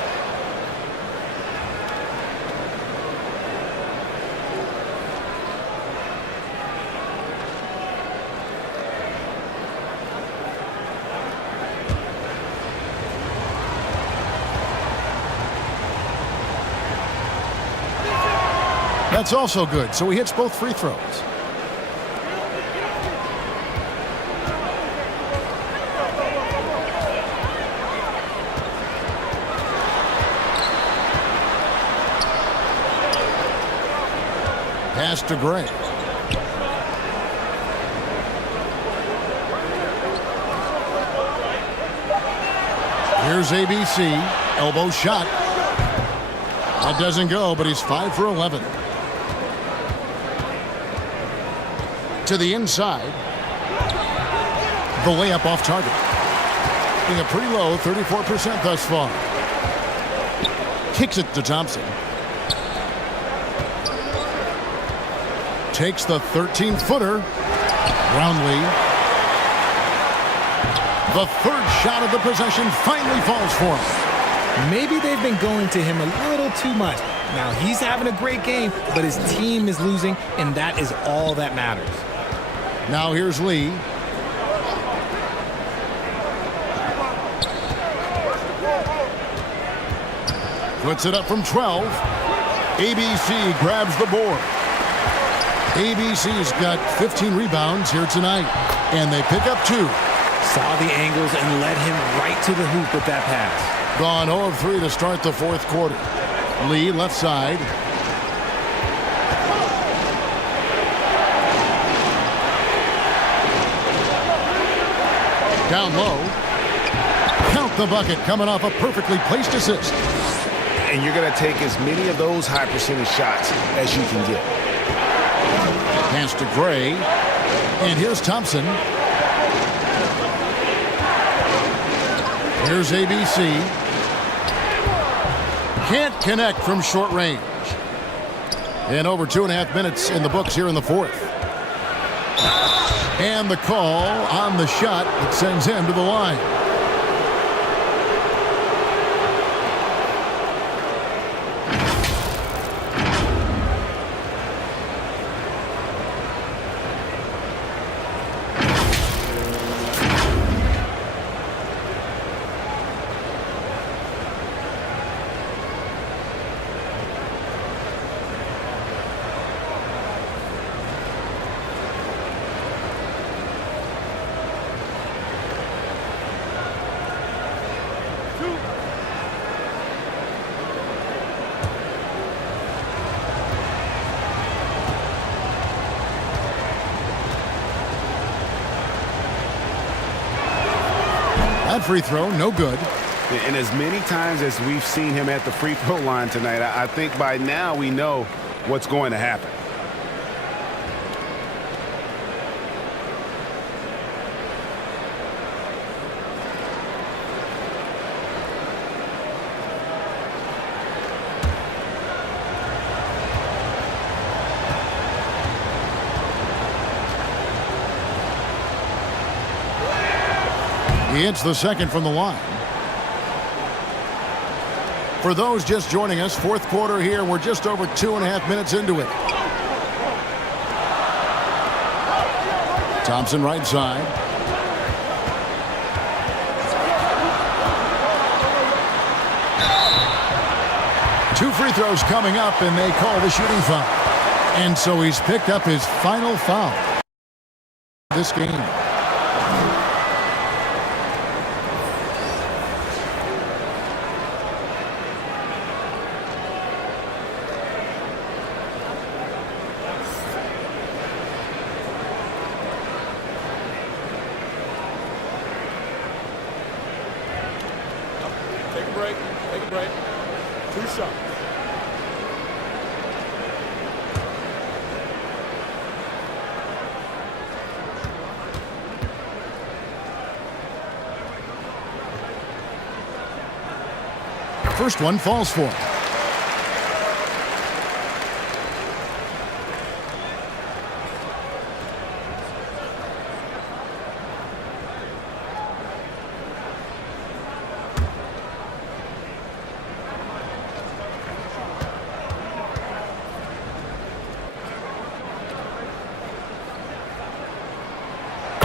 That's also good, so he hits both free throws. Pass to Gray. Here's ABC. Elbow shot. That doesn't go, but he's 5 for 11. To the inside. The layup off target. Being a pretty low 34% thus far. Kicks it to Thompson. Takes the 13-footer. Roundly. The third shot of the possession finally falls for him. Maybe they've been going to him a little too much. Now he's having a great game, but his team is losing, and that is all that matters. Now here's Lee. Puts it up from 12. ABC grabs the board. ABC's got 15 rebounds here tonight, and they pick up 2. Saw the angles and led him right to the hoop with that pass. Gone 0 of 3 to start the fourth quarter. Lee left side. Down low. Count the bucket coming off a perfectly placed assist. And you're going to take as many of those high percentage shots as you can get. Pass to Gray. And here's Thompson. Here's ABC. Can't connect from short range. And over 2.5 minutes in the books here in the fourth. And the call on the shot that sends him to the line. That free throw, no good. And as many times as we've seen him at the free throw line tonight, I think by now we know what's going to happen. He hits the second from the line. For those just joining us, fourth quarter here. We're just over 2.5 minutes into it. Thompson right side. Two free throws coming up, and they call the shooting foul. And so he's picked up his final foul this game. Take a break. Take a break. 2 shots. First one falls for him.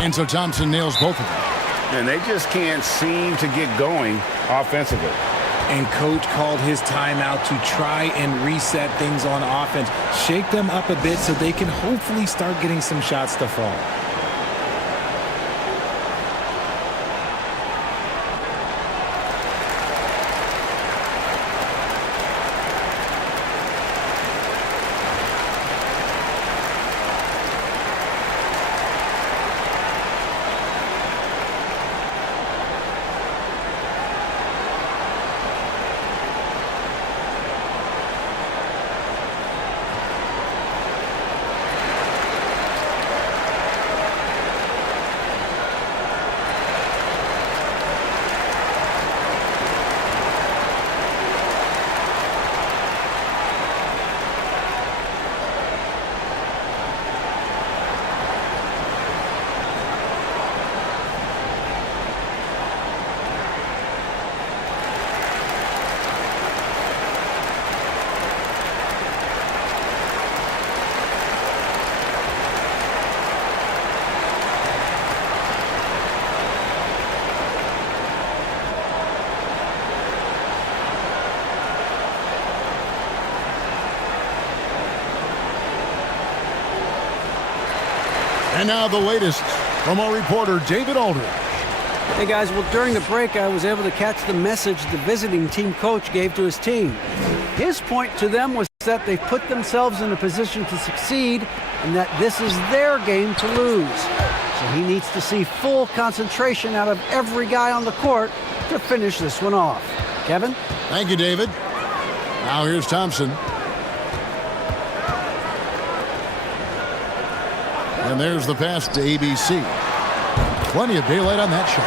And so Thompson nails both of them. And they just can't seem to get going offensively. And coach called his timeout to try and reset things on offense. Shake them up a bit so they can hopefully start getting some shots to fall. And now the latest from our reporter, David Aldridge. Hey guys, well during the break I was able to catch the message the visiting team coach gave to his team. His point to them was that they've put themselves in a position to succeed and that this is their game to lose. So he needs to see full concentration out of every guy on the court to finish this one off. Kevin? Thank you, David. Now here's Thompson. And there's the pass to ABC. Plenty of daylight on that shot.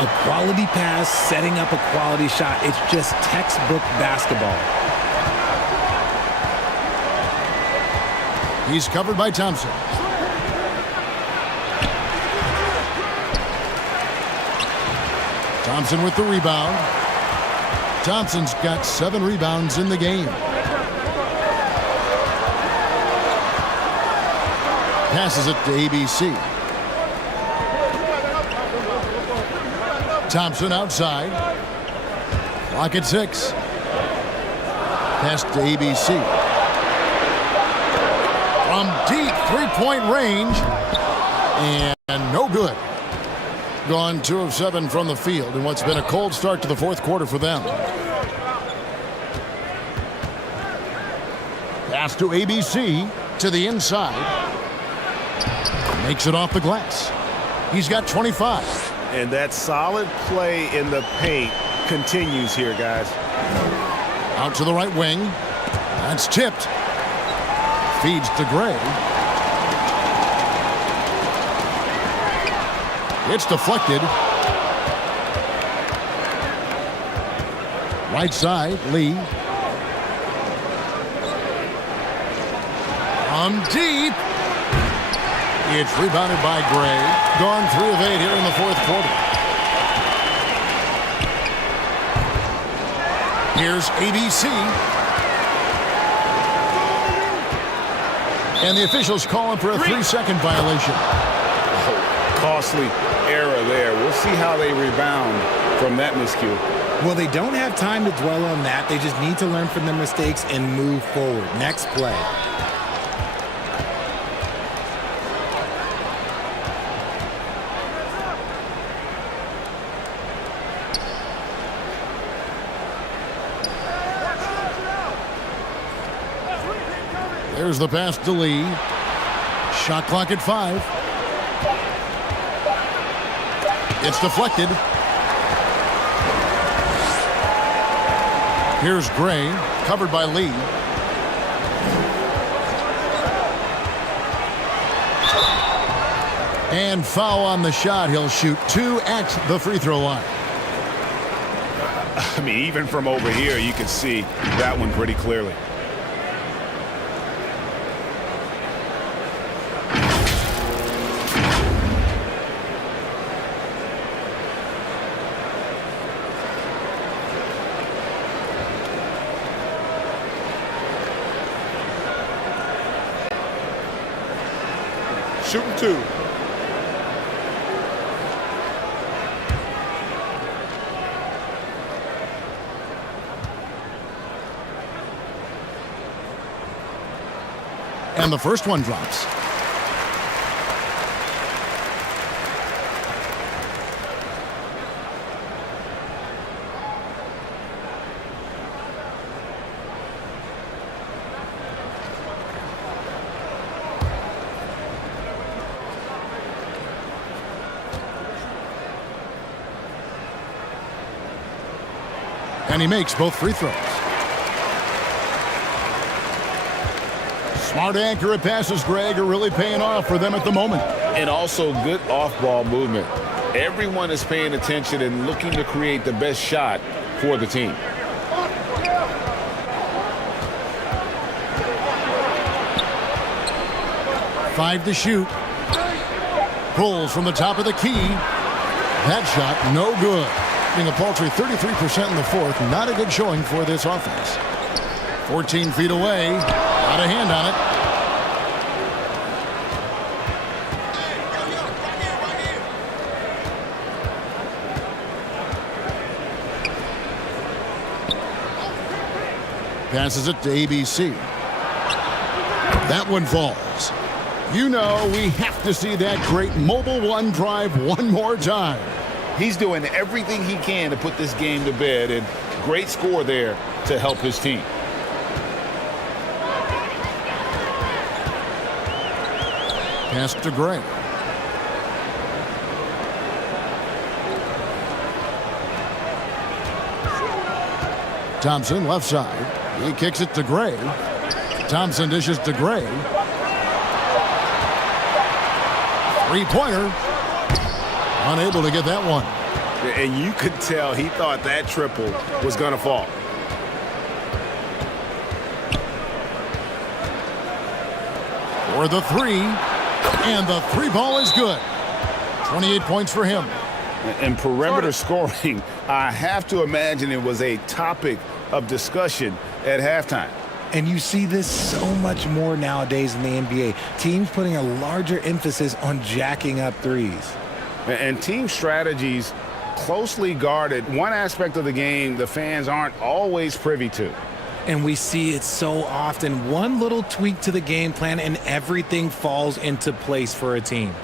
A quality pass, setting up a quality shot. It's just textbook basketball. He's covered by Thompson. Thompson with the rebound. Thompson's got 7 rebounds in the game. Passes it to ABC. Thompson outside. Clock at 6. Pass to ABC. From deep three-point range. And no good. Gone 2 of 7 from the field in what's been a cold start to the fourth quarter for them. Pass to ABC to the inside. Makes it off the glass. He's got 25. And that solid play in the paint continues here, guys. Out to the right wing. That's tipped. Feeds to Gray. It's deflected. Right side, Lee. From deep. It's rebounded by Gray. Gone 3 of 8 here in the fourth quarter. Here's ABC. And the officials calling for a 3-second violation. Costly error there. We'll see how they rebound from that miscue. Well, they don't have time to dwell on that. They just need to learn from their mistakes and move forward. Next play. There's the pass to Lee. Shot clock at 5. It's deflected. Here's Gray, covered by Lee. And foul on the shot. He'll shoot 2 at the free throw line. I mean, even from over here, you can see that one pretty clearly. Shooting 2. And the first one drops. And he makes both free throws. Smart, accurate passes, Greg, are really paying off for them at the moment. And also good off-ball movement. Everyone is paying attention and looking to create the best shot for the team. Five to shoot. Pulls from the top of the key. That shot, no good. Being a paltry 33% in the fourth. Not a good showing for this offense. 14 feet away. Got a hand on it. Passes it to ABC. That one falls. You know we have to see that great mobile one drive one more time. He's doing everything he can to put this game to bed, and great score there to help his team. Pass to Gray. Thompson, left side. He kicks it to Gray. Thompson dishes to Gray. Three-pointer. Unable to get that one. And you could tell he thought that triple was going to fall. For the three. And the three ball is good. 28 points for him. And perimeter scoring, I have to imagine it was a topic of discussion at halftime. And you see this so much more nowadays in the NBA. Teams putting a larger emphasis on jacking up threes. And team strategies closely guarded. One aspect of the game the fans aren't always privy to. And we see it so often. One little tweak to the game plan and everything falls into place for a team.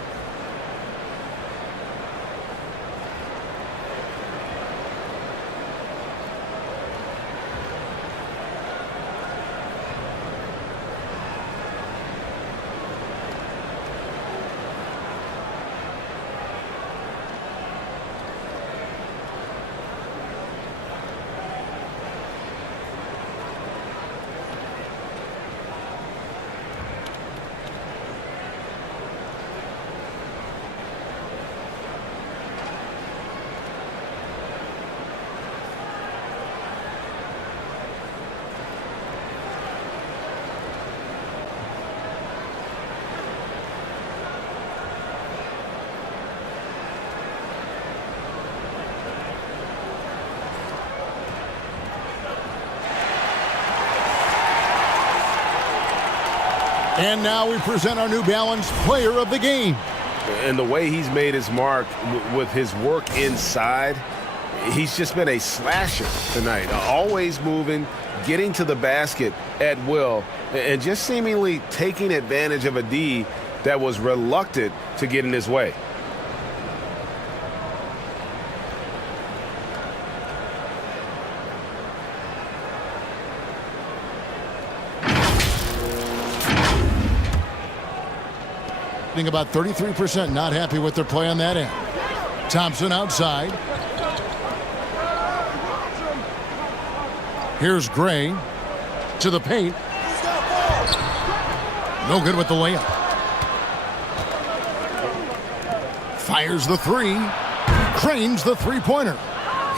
And now we present our New Balance Player of the Game. And the way he's made his mark with his work inside, he's just been a slasher tonight. Always moving, getting to the basket at will, and just seemingly taking advantage of a D that was reluctant to get in his way. About 33%, not happy with their play on that end. Thompson outside. Here's Gray to the paint. No good with the layup. Fires the three. Cranes the three-pointer.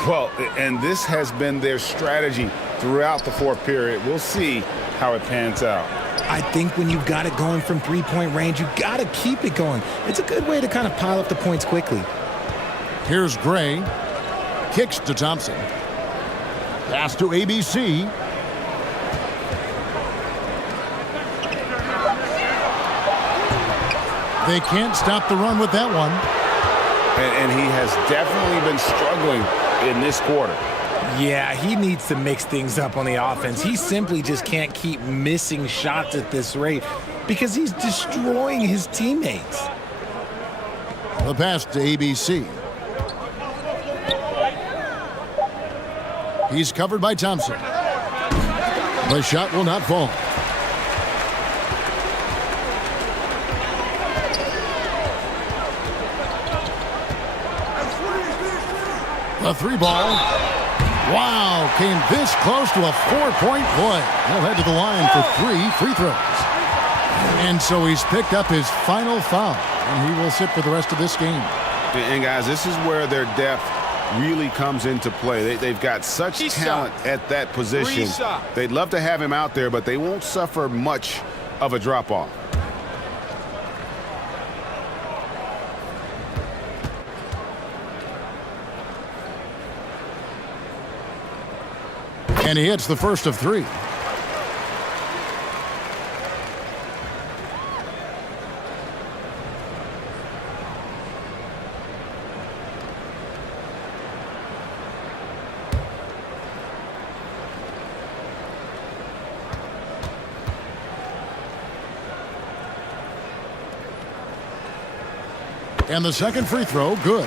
Well, and this has been their strategy throughout the fourth period. We'll see how it pans out. I think when you've got it going from three-point range, you've got to keep it going. It's a good way to kind of pile up the points quickly. Here's Gray. Kicks to Thompson. Pass to ABC. They can't stop the run with that one. And he has definitely been struggling in this quarter. Yeah, he needs to mix things up on the offense. He simply just can't keep missing shots at this rate. because he's destroying his teammates. The pass to ABC. He's covered by Thompson. The shot will not fall. The three ball. Wow, came this close to a 4-point play. He'll head to the line for 3 free throws. And so he's picked up his final foul, and he will sit for the rest of this game. And guys, this is where their depth really comes into play. They've got such talent at that position. They'd love to have him out there, but they won't suffer much of a drop-off. And he hits the first of 3. And the second free throw, good.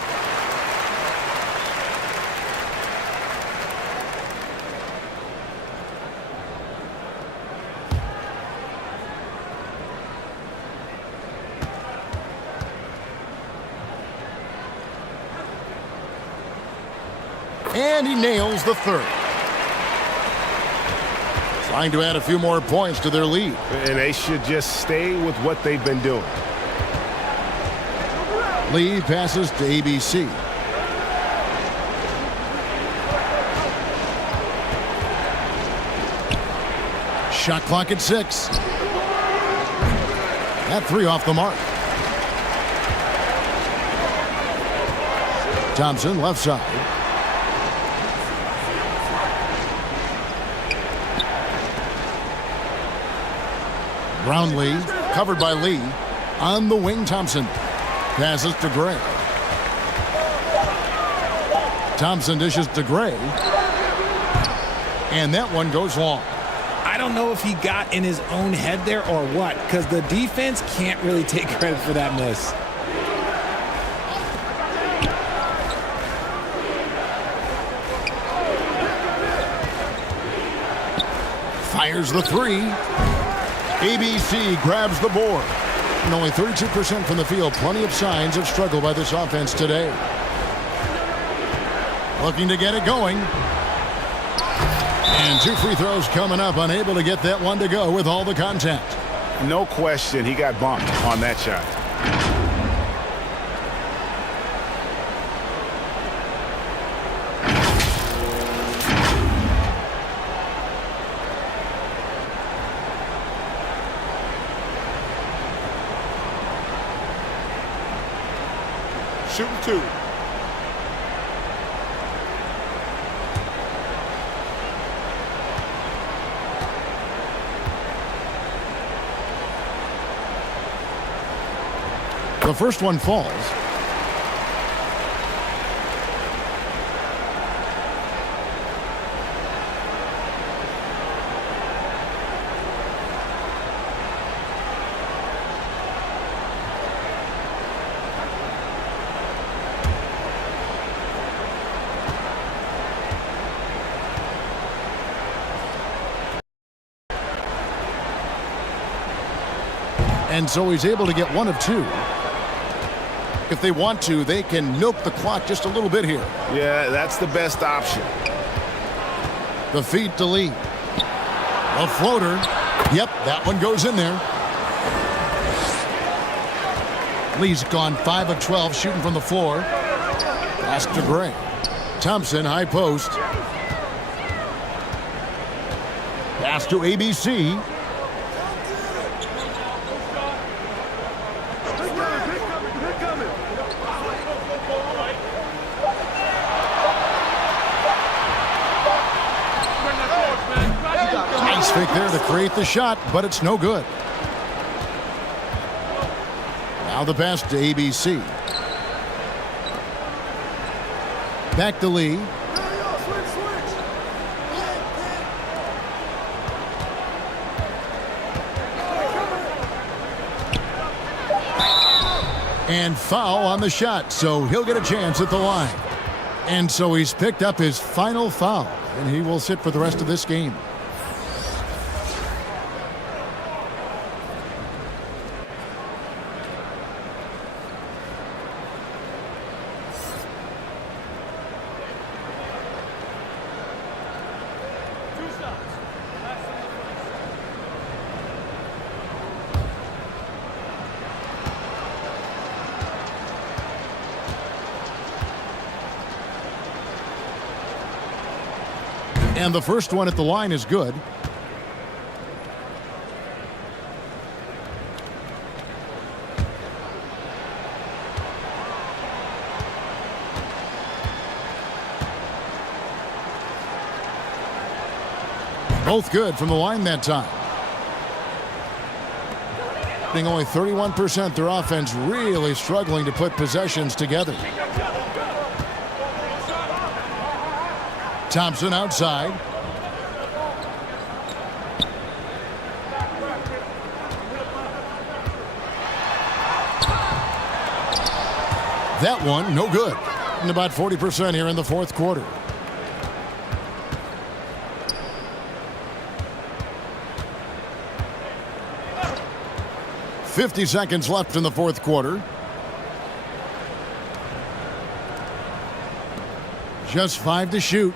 And he nails the third. Trying to add a few more points to their lead. And they should just stay with what they've been doing. Lee passes to ABC. Shot clock at 6. That 3 off the mark. Thompson left side. Brownlee covered by Lee. On the wing, Thompson. Passes to Gray. Thompson dishes to Gray. And that one goes long. I don't know if he got in his own head there or what, because the defense can't really take credit for that miss. Fires the 3. ABC grabs the board. And only 32% from the field. Plenty of signs of struggle by this offense today. Looking to get it going. And 2 free throws coming up. Unable to get that one to go with all the contact. No question, he got bumped on that shot. Shooting 2. The first one falls. And so he's able to get 1 of 2. If they want to, they can milk the clock just a little bit here. Yeah, that's the best option. The feed to Lee. A floater. Yep, that one goes in there. Lee's gone 5 of 12 shooting from the floor. Pass to Gray. Thompson, high post. Pass to ABC. Nice fake there to create the shot, but it's no good. Now the pass to ABC. Back to Lee. And foul on the shot, so he'll get a chance at the line. And so he's picked up his final foul, and he will sit for the rest of this game. And the first one at the line is good. Both good from the line that time. Being only 31%, their offense really struggling to put possessions together. Thompson outside. That one, no good. And about 40% here in the fourth quarter. .50 seconds left in the fourth quarter. Just 5 to shoot.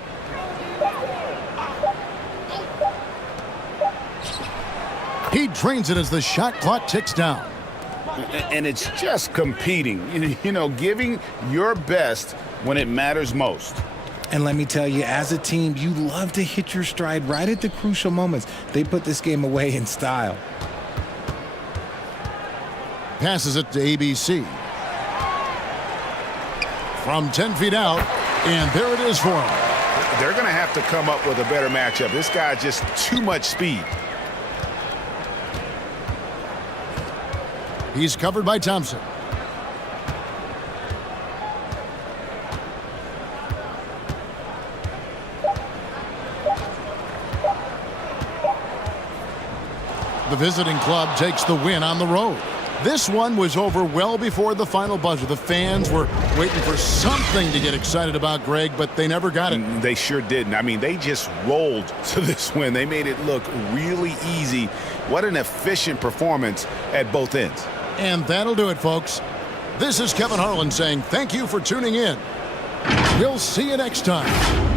He drains it as the shot clock ticks down. And it's just competing, you know, giving your best when it matters most. And let me tell you, as a team, you love to hit your stride right at the crucial moments. They put this game away in style. Passes it to ABC. From 10 feet out, and there it is for him. They're going to have to come up with a better matchup. This guy just too much speed. He's covered by Thompson. The visiting club takes the win on the road. This one was over well before the final buzzer. The fans were waiting for something to get excited about, Greg, but they never got it. They sure didn't. I mean, they just rolled to this win. They made it look really easy. What an efficient performance at both ends. And that'll do it, folks. This is Kevin Harlan saying thank you for tuning in. We'll see you next time.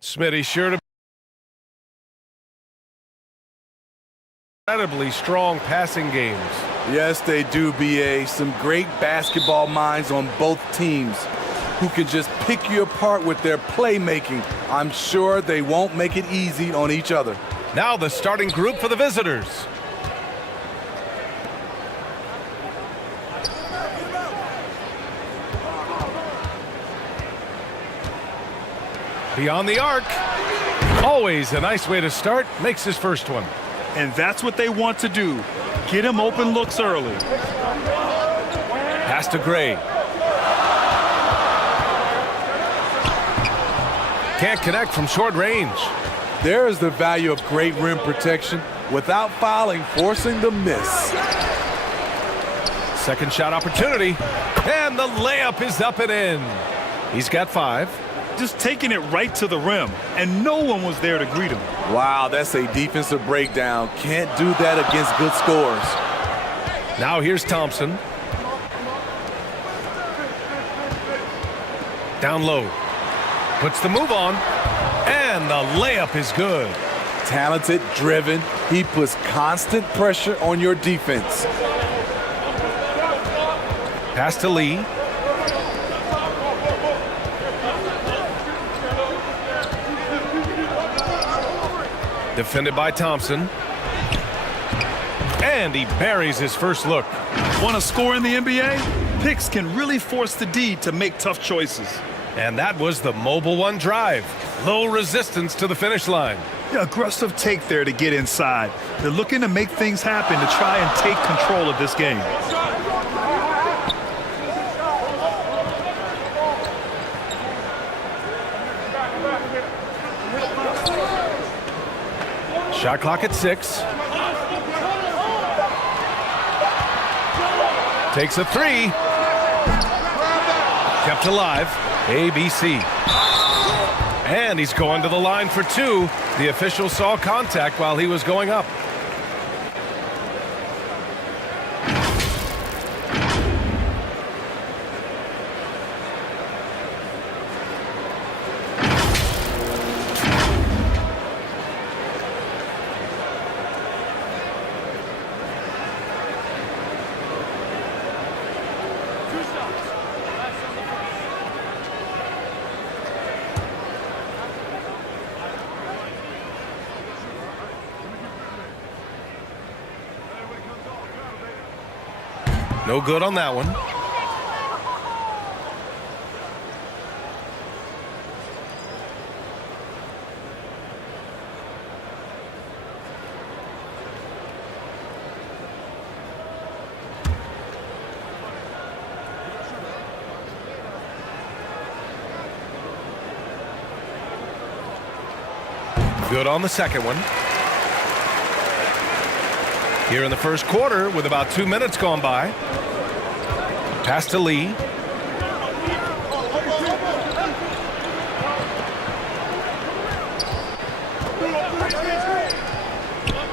Smitty sure to incredibly strong passing games. Yes, they do, BA. Some great basketball minds on both teams. who can just pick you apart with their playmaking. I'm sure they won't make it easy on each other. Now the starting group for the visitors. Beyond the arc. Always a nice way to start. Makes his first one. And that's what they want to do. Get him open looks early. Pass to Gray. Can't connect from short range. There's the value of great rim protection without fouling, forcing the miss. Second shot opportunity. And the layup is up and in. He's got 5. Just taking it right to the rim, and no one was there to greet him. Wow, that's a defensive breakdown. Can't do that against good scores. Now here's Thompson. Down low. Puts the move on. And the layup is good. Talented, driven. He puts constant pressure on your defense. Pass to Lee. Defended by Thompson. And he buries his first look. Want to score in the NBA? Picks can really force the D to make tough choices. And that was the mobile one drive. Low resistance to the finish line. Yeah, aggressive take there to get inside. They're looking to make things happen to try and take control of this game. Shot clock at 6. Takes a 3. Kept alive. ABC. And he's going to the line for 2. The official saw contact while he was going up. No good on that one. Good on the second one. Here in the first quarter with about 2 minutes gone by. Pass to Lee.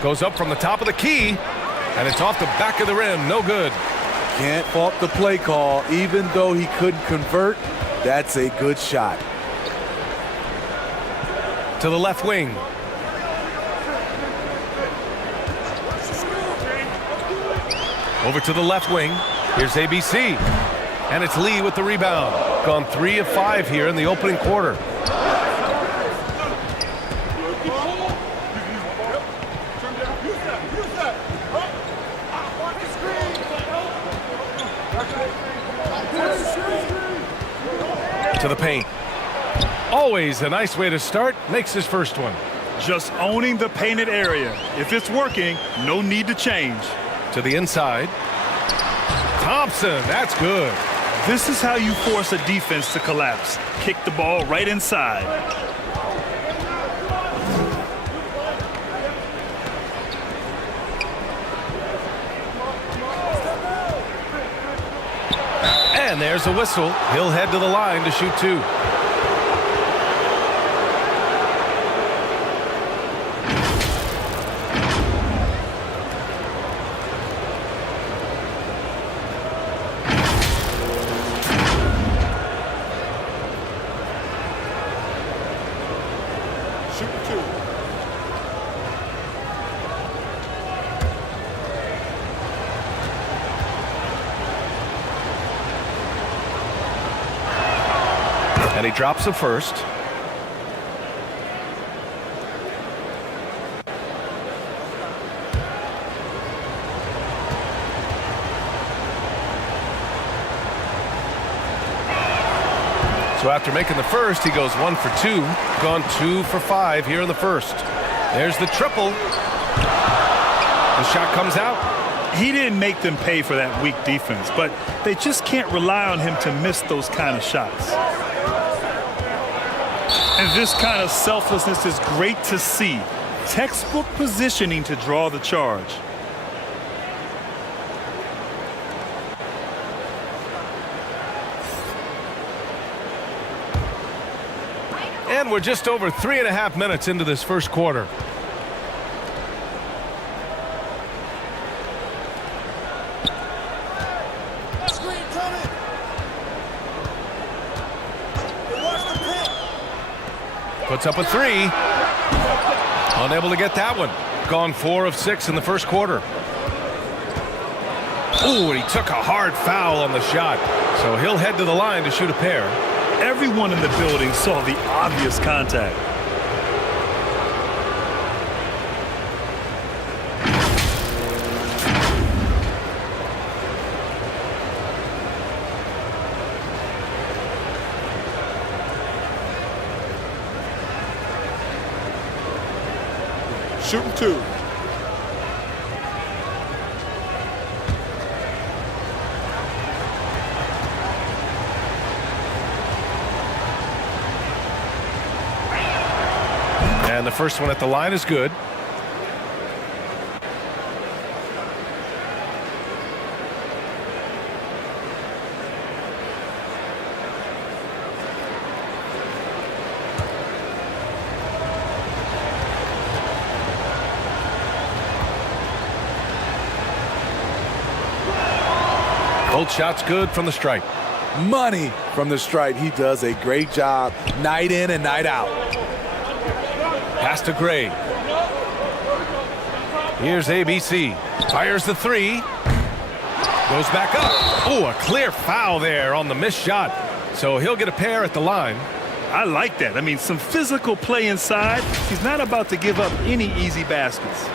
Goes up from the top of the key, and it's off the back of the rim. No good. Can't fault the play call. Even though he couldn't convert, that's a good shot. To the left wing. Over to the left wing. Here's ABC. And it's Lee with the rebound. Gone 3 of 5 here in the opening quarter. To the paint. Always a nice way to start. Makes his first one. Just owning the painted area. If it's working, no need to change. To the inside. Thompson, that's good. This is how you force a defense to collapse. Kick the ball right inside. And there's a whistle. He'll head to the line to shoot 2. And he drops the first. So after making the first, he goes 1 for 2. Gone 2 for 5 here in the first. There's the triple. The shot comes out. He didn't make them pay for that weak defense, but they just can't rely on him to miss those kind of shots. And this kind of selflessness is great to see. Textbook positioning to draw the charge. And we're just over 3.5 minutes into this first quarter. Puts up a 3. Unable to get that one. Gone 4 of 6 in the first quarter. Ooh, and he took a hard foul on the shot. So he'll head to the line to shoot a pair. Everyone in the building saw the obvious contact. Shooting 2. And the first one at the line is good. Both shots good from the stripe. Money from the stripe. He does a great job night in and night out. Pass to Gray. Here's ABC. Fires the 3. Goes back up. Oh, a clear foul there on the missed shot. So he'll get a pair at the line. I like that. I mean, some physical play inside. He's not about to give up any easy baskets.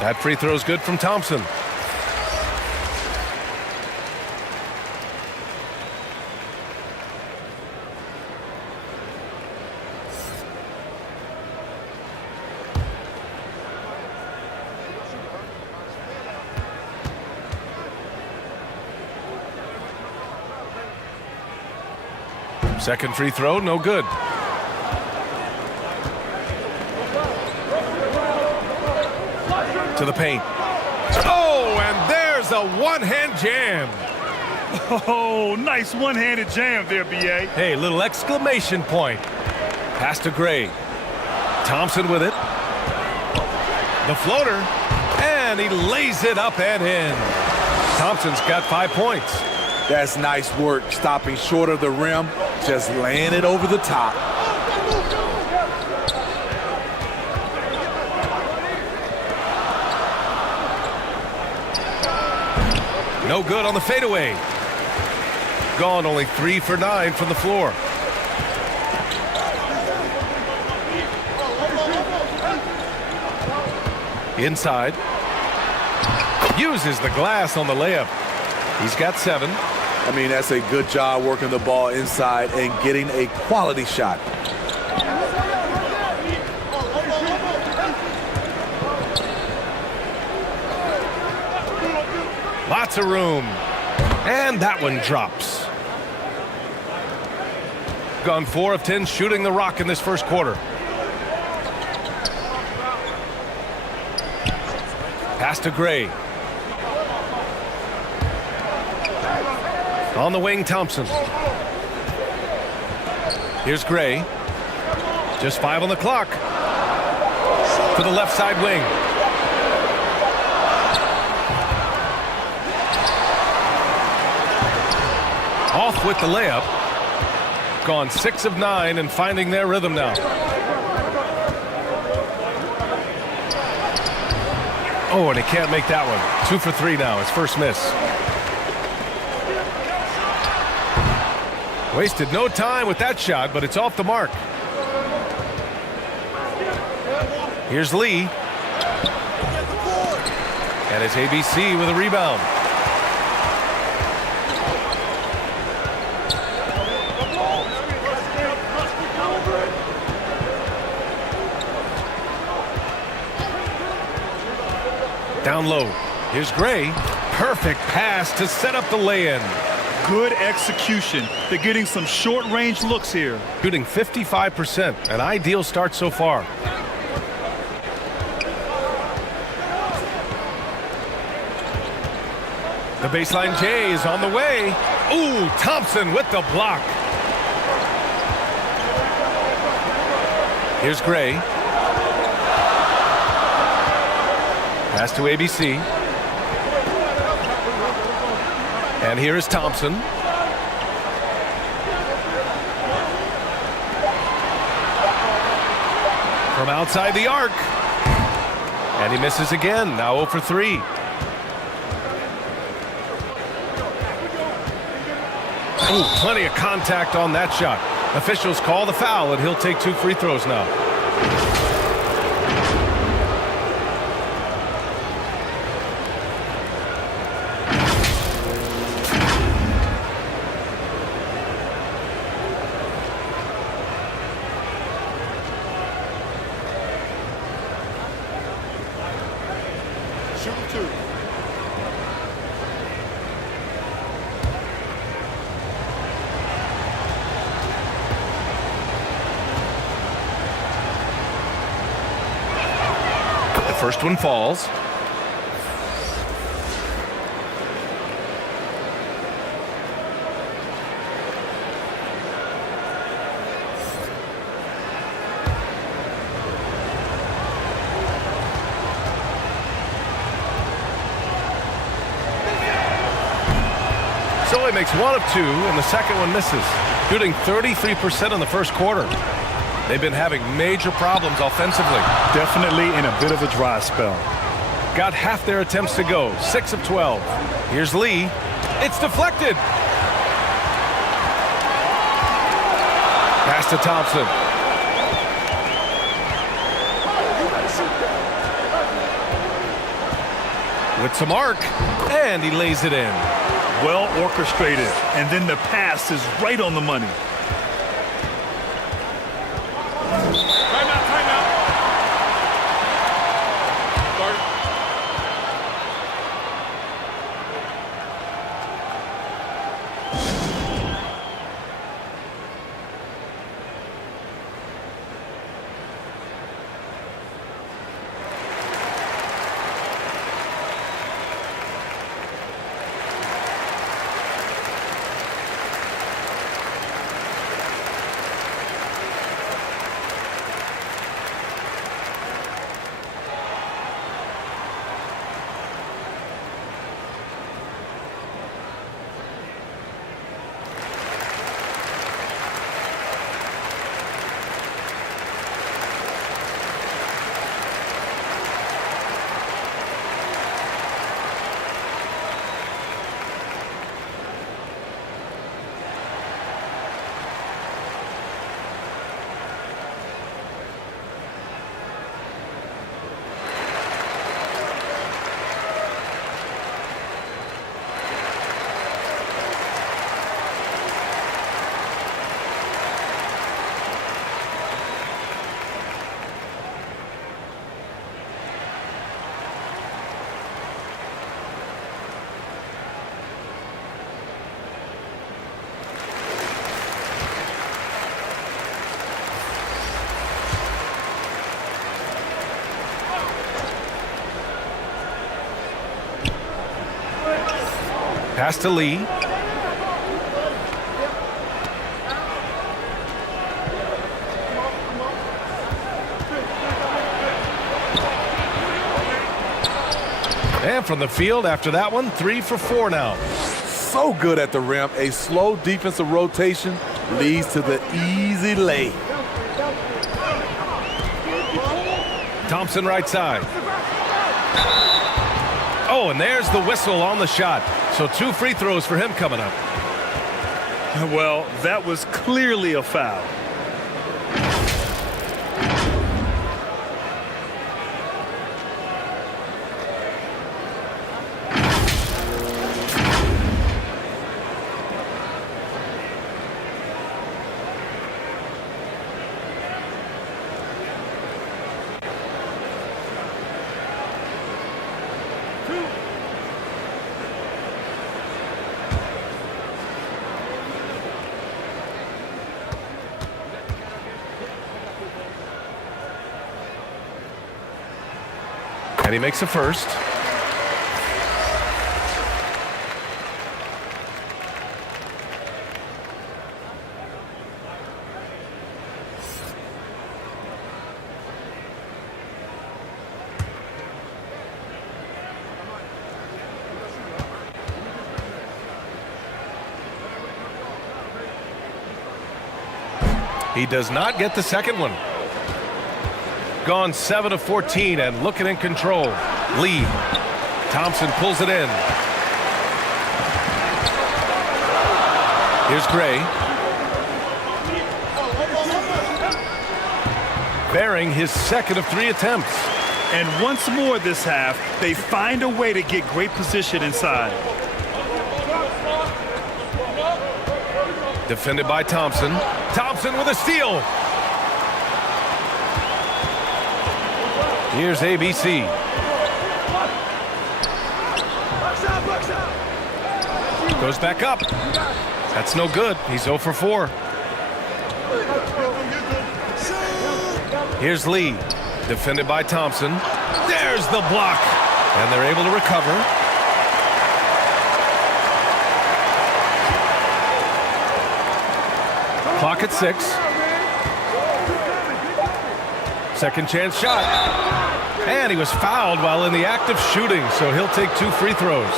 That free throw is good from Thompson. Second free throw, no good. To the paint. Oh, and there's a one-hand jam. Oh, nice one-handed jam there, BA. Hey, little exclamation point. Pass to Gray. Thompson with it. The floater. And he lays it up and in. Thompson's got 5 points. That's nice work, stopping short of the rim, just laying it over the top. No good on the fadeaway. Gone only 3 for 9 from the floor. Inside. Uses the glass on the layup. He's got 7. I mean, that's a good job working the ball inside and getting a quality shot. Lots of room. And that one drops. Gone 4 of 10 shooting the rock in this first quarter. Pass to Gray. On the wing, Thompson. Here's Gray. Just 5 on the clock. to the left side wing. Off with the layup. Gone 6 of 9 and finding their rhythm now. Oh, and he can't make that one. 2 for 3 now, his first miss. Wasted no time with that shot, but it's off the mark. Here's Lee. And it's ABC with a rebound. Down low. Here's Gray. Perfect pass to set up the lay-in. Good execution. They're getting some short-range looks here. Shooting 55%. An ideal start so far. The baseline J is on the way. Ooh, Thompson with the block. Here's Gray. Pass to ABC. And here is Thompson. From outside the arc. And he misses again. Now 0 for 3. Ooh, plenty of contact on that shot. Officials call the foul, and he'll take 2 free throws now. Shooting 2. First one falls. So he makes 1 of 2, and the second one misses. Shooting 33% in the first quarter. They've been having major problems offensively. Definitely in a bit of a dry spell. Got half their attempts to go. 6 of 12. Here's Lee. It's deflected. Pass to Thompson. With some arc, and he lays it in. Well orchestrated, and then the pass is right on the money. Pass to Lee. slam from the field after that one. 3 for 4 now. So good at the rim. A slow defensive rotation leads to the easy lay. Thompson right side. Oh, and there's the whistle on the shot. So 2 free throws for him coming up. Well, that was clearly a foul. And he makes a first. He does not get the second one. Gone 7 of 14 and looking in control. Lee. Thompson pulls it in. Here's Gray. Bearing his second of 3 attempts. And once more this half, they find a way to get great position inside. Defended by Thompson. Thompson with a steal. Here's ABC. Goes back up. That's no good. He's 0 for 4. Here's Lee. Defended by Thompson. There's the block. And they're able to recover. Clock at 6. Second chance shot. And he was fouled while in the act of shooting, so he'll take 2 free throws.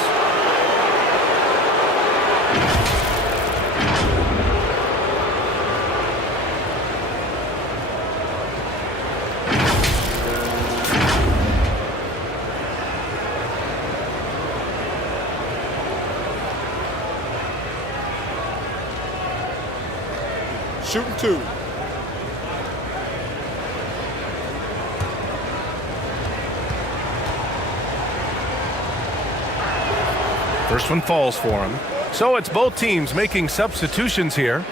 Shooting 2. First one falls for him. So it's both teams making substitutions here.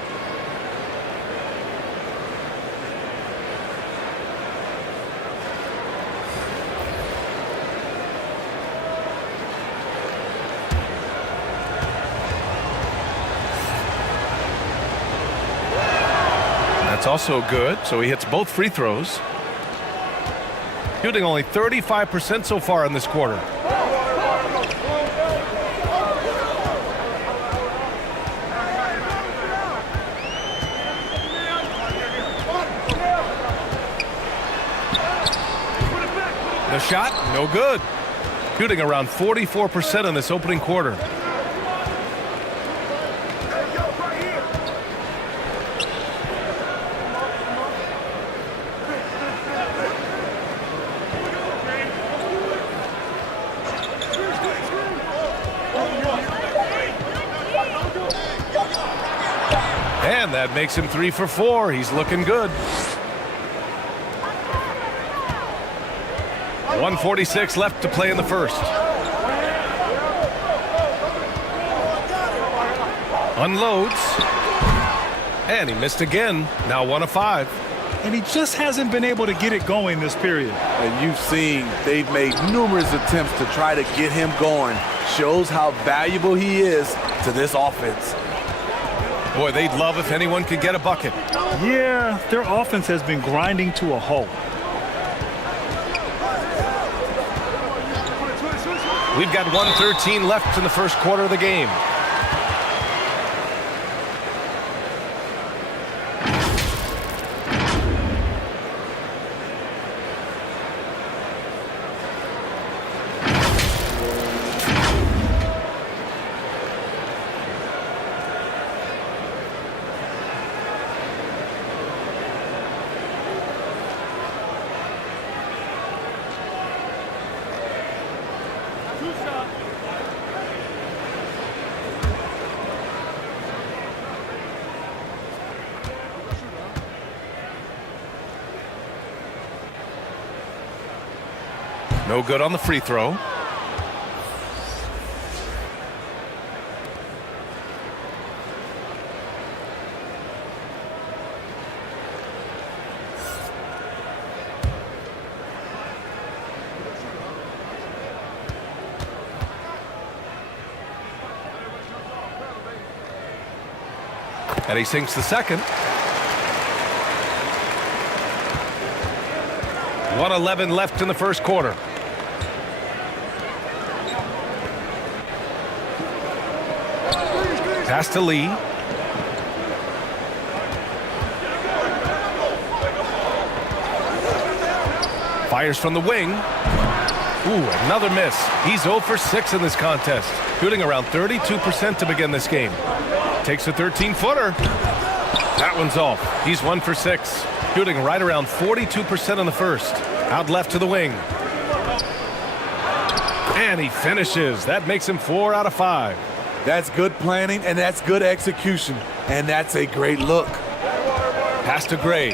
That's also good, so he hits both free throws. Shooting only 35% so far in this quarter. The shot, no good. Shooting around 44% in this opening quarter. And that makes him 3 for 4. He's looking good. 1:46 left to play in the first. Unloads. And he missed again. Now 1 of 5. And he just hasn't been able to get it going this period. And you've seen they've made numerous attempts to try to get him going. Shows how valuable he is to this offense. Boy, they'd love if anyone could get a bucket. Yeah, their offense has been grinding to a halt. We've got 1:13 left in the first quarter of the game. No good on the free throw. And he sinks the second. 1:11 left in the first quarter. Pass to Lee. Fires from the wing. Ooh, another miss. He's 0 for 6 in this contest, shooting around 32% to begin this game. Takes a 13-footer. That one's off. He's 1 for 6, shooting right around 42% in the first. Out left to the wing. And he finishes. That makes him 4 out of 5. That's good planning, and that's good execution. And that's a great look. Pass to Gray.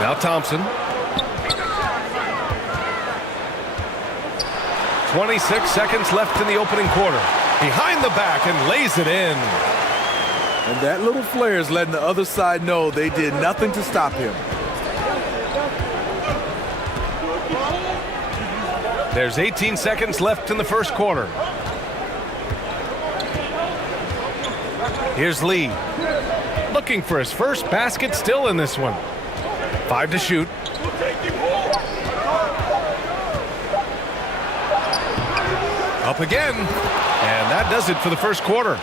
Now Thompson. 26 seconds left in the opening quarter. Behind the back and lays it in. And that little flare is letting the other side know they did nothing to stop him. There's 18 seconds left in the first quarter. Here's Lee. Looking for his first basket still in this one. 5 to shoot. Up again. And that does it for the first quarter.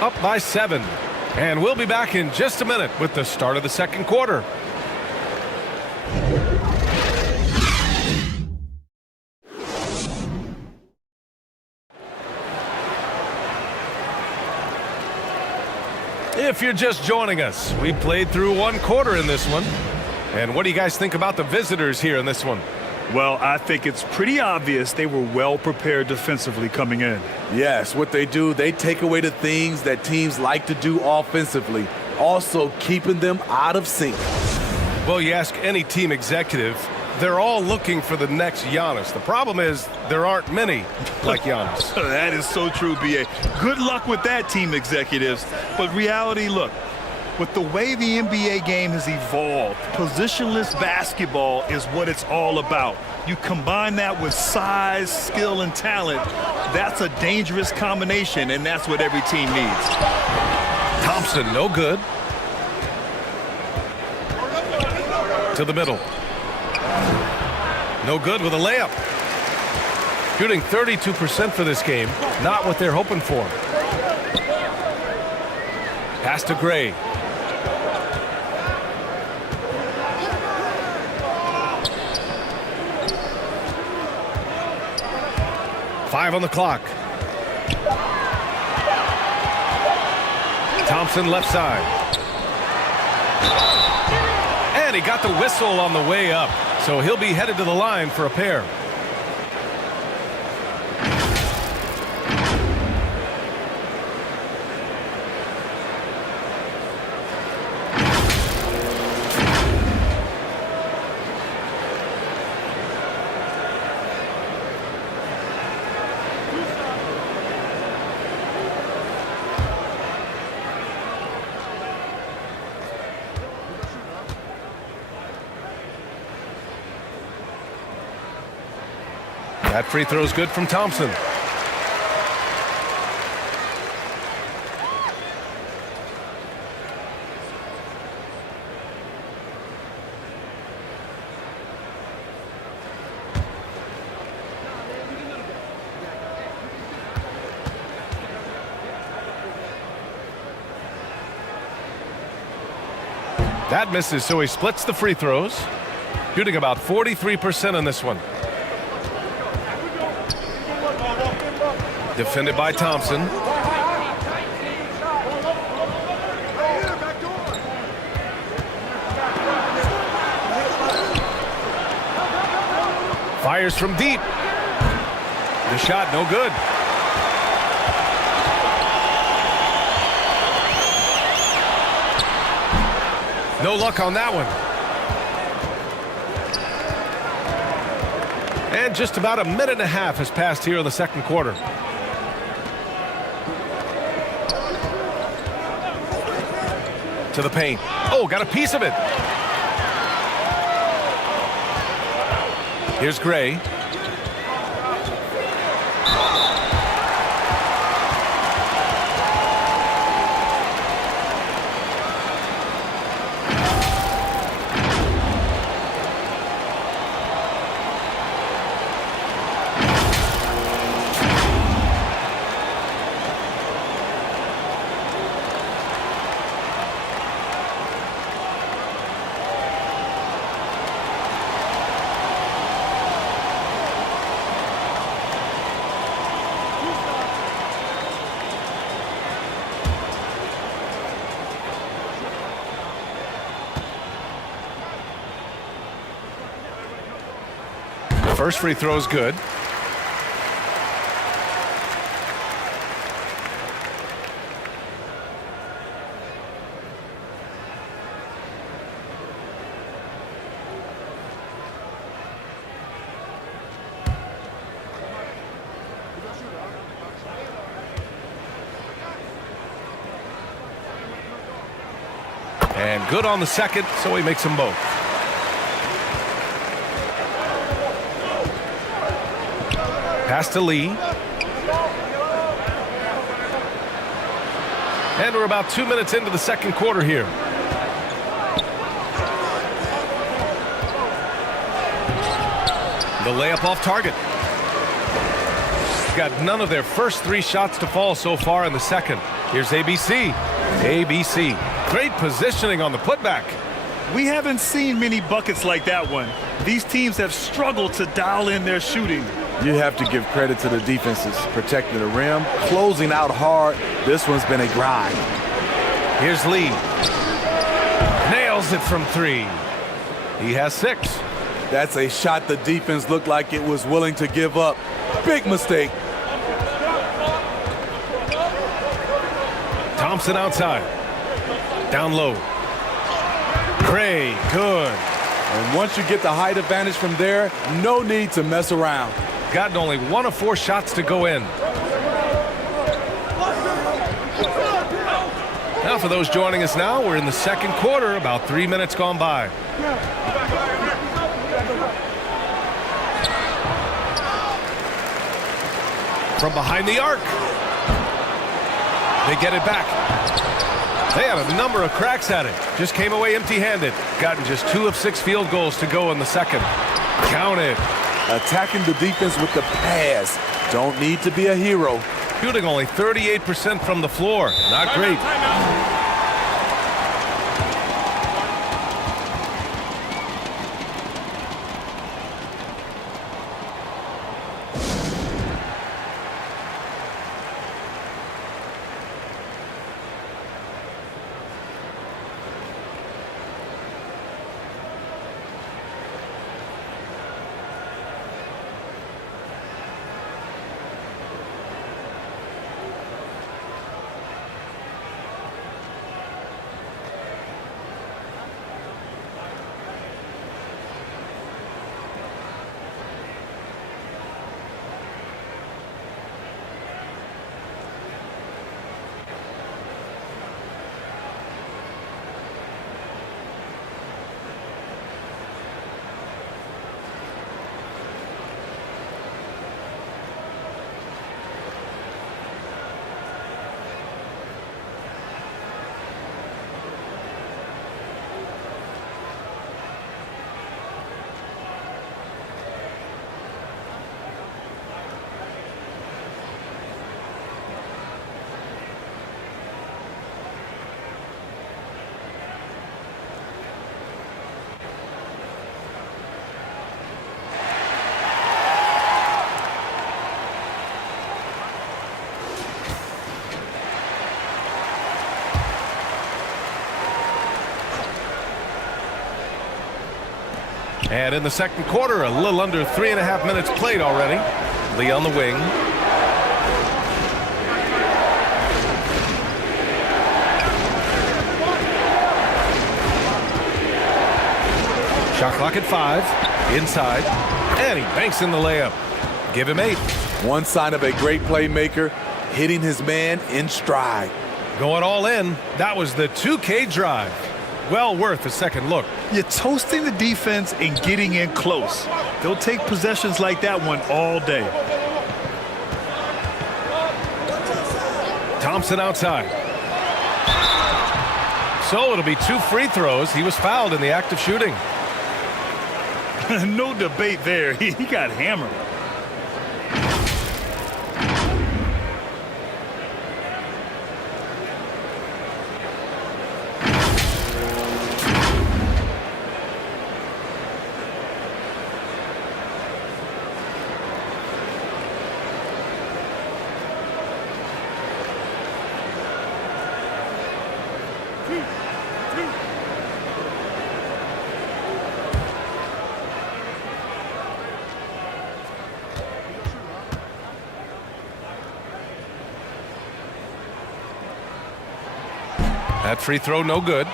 Up by 7. And we'll be back in just a minute with the start of the second quarter. If you're just joining us, we played through one quarter in this one. And what do you guys think about the visitors here in this one? Well, I think it's pretty obvious they were well prepared defensively coming in. Yes, what they do, they take away the things that teams like to do offensively, also keeping them out of sync. Well, you ask any team executive, they're all looking for the next Giannis. The problem is there aren't many like Giannis. That is so true, B.A. Good luck with that, team executives. But reality, look, with the way the NBA game has evolved, positionless basketball is what it's all about. You combine that with size, skill, and talent, that's a dangerous combination, and that's what every team needs. Thompson, no good. To the middle. No good with a layup. Shooting 32% for this game. Not what they're hoping for. Pass to Gray. Five on the clock. Thompson left side. And he got the whistle on the way up. So he'll be headed to the line for a pair. That free throw is good from Thompson. That misses, so he splits the free throws. Shooting about 43% on this one. Defended by Thompson. Fires from deep. The shot no good. No luck on that one. And just about a minute and a half has passed here in the second quarter. To the paint. Oh, got a piece of it. Here's Gray. First free throw is good. And good on the second, so he makes them both. Pass to Lee. And we're about 2 minutes into the second quarter here. The layup off target. Got none of their first 3 shots to fall so far in the second. Here's ABC. ABC. Great positioning on the putback. We haven't seen many buckets like that one. These teams have struggled to dial in their shooting. You have to give credit to the defenses, protecting the rim, closing out hard. This one's been a grind. Here's Lee. Nails it from 3. He has 6. That's a shot the defense looked like it was willing to give up. Big mistake. Thompson outside. Down low. Gray, good. And once you get the height advantage from there, no need to mess around. Gotten only 1 of 4 shots to go in. Now for those joining us now, we're in the second quarter, about 3 minutes gone by. From behind the arc. They get it back. They had a number of cracks at it. Just came away empty-handed. Gotten just 2 of 6 field goals to go in the second. Counted. Attacking the defense with the pass. Don't need to be a hero. Shooting only 38% from the floor. Not great. And in the second quarter, a little under 3.5 minutes played already. Lee on the wing. Shot clock at 5. Inside. And he banks in the layup. Give him 8. One sign of a great playmaker, hitting his man in stride. Going all in. That was the 2K drive. Well worth a second look. You're toasting the defense and getting in close. They'll take possessions like that one all day. Thompson outside. So it'll be 2 free throws. He was fouled in the act of shooting. No debate there. He got hammered. That free throw no good.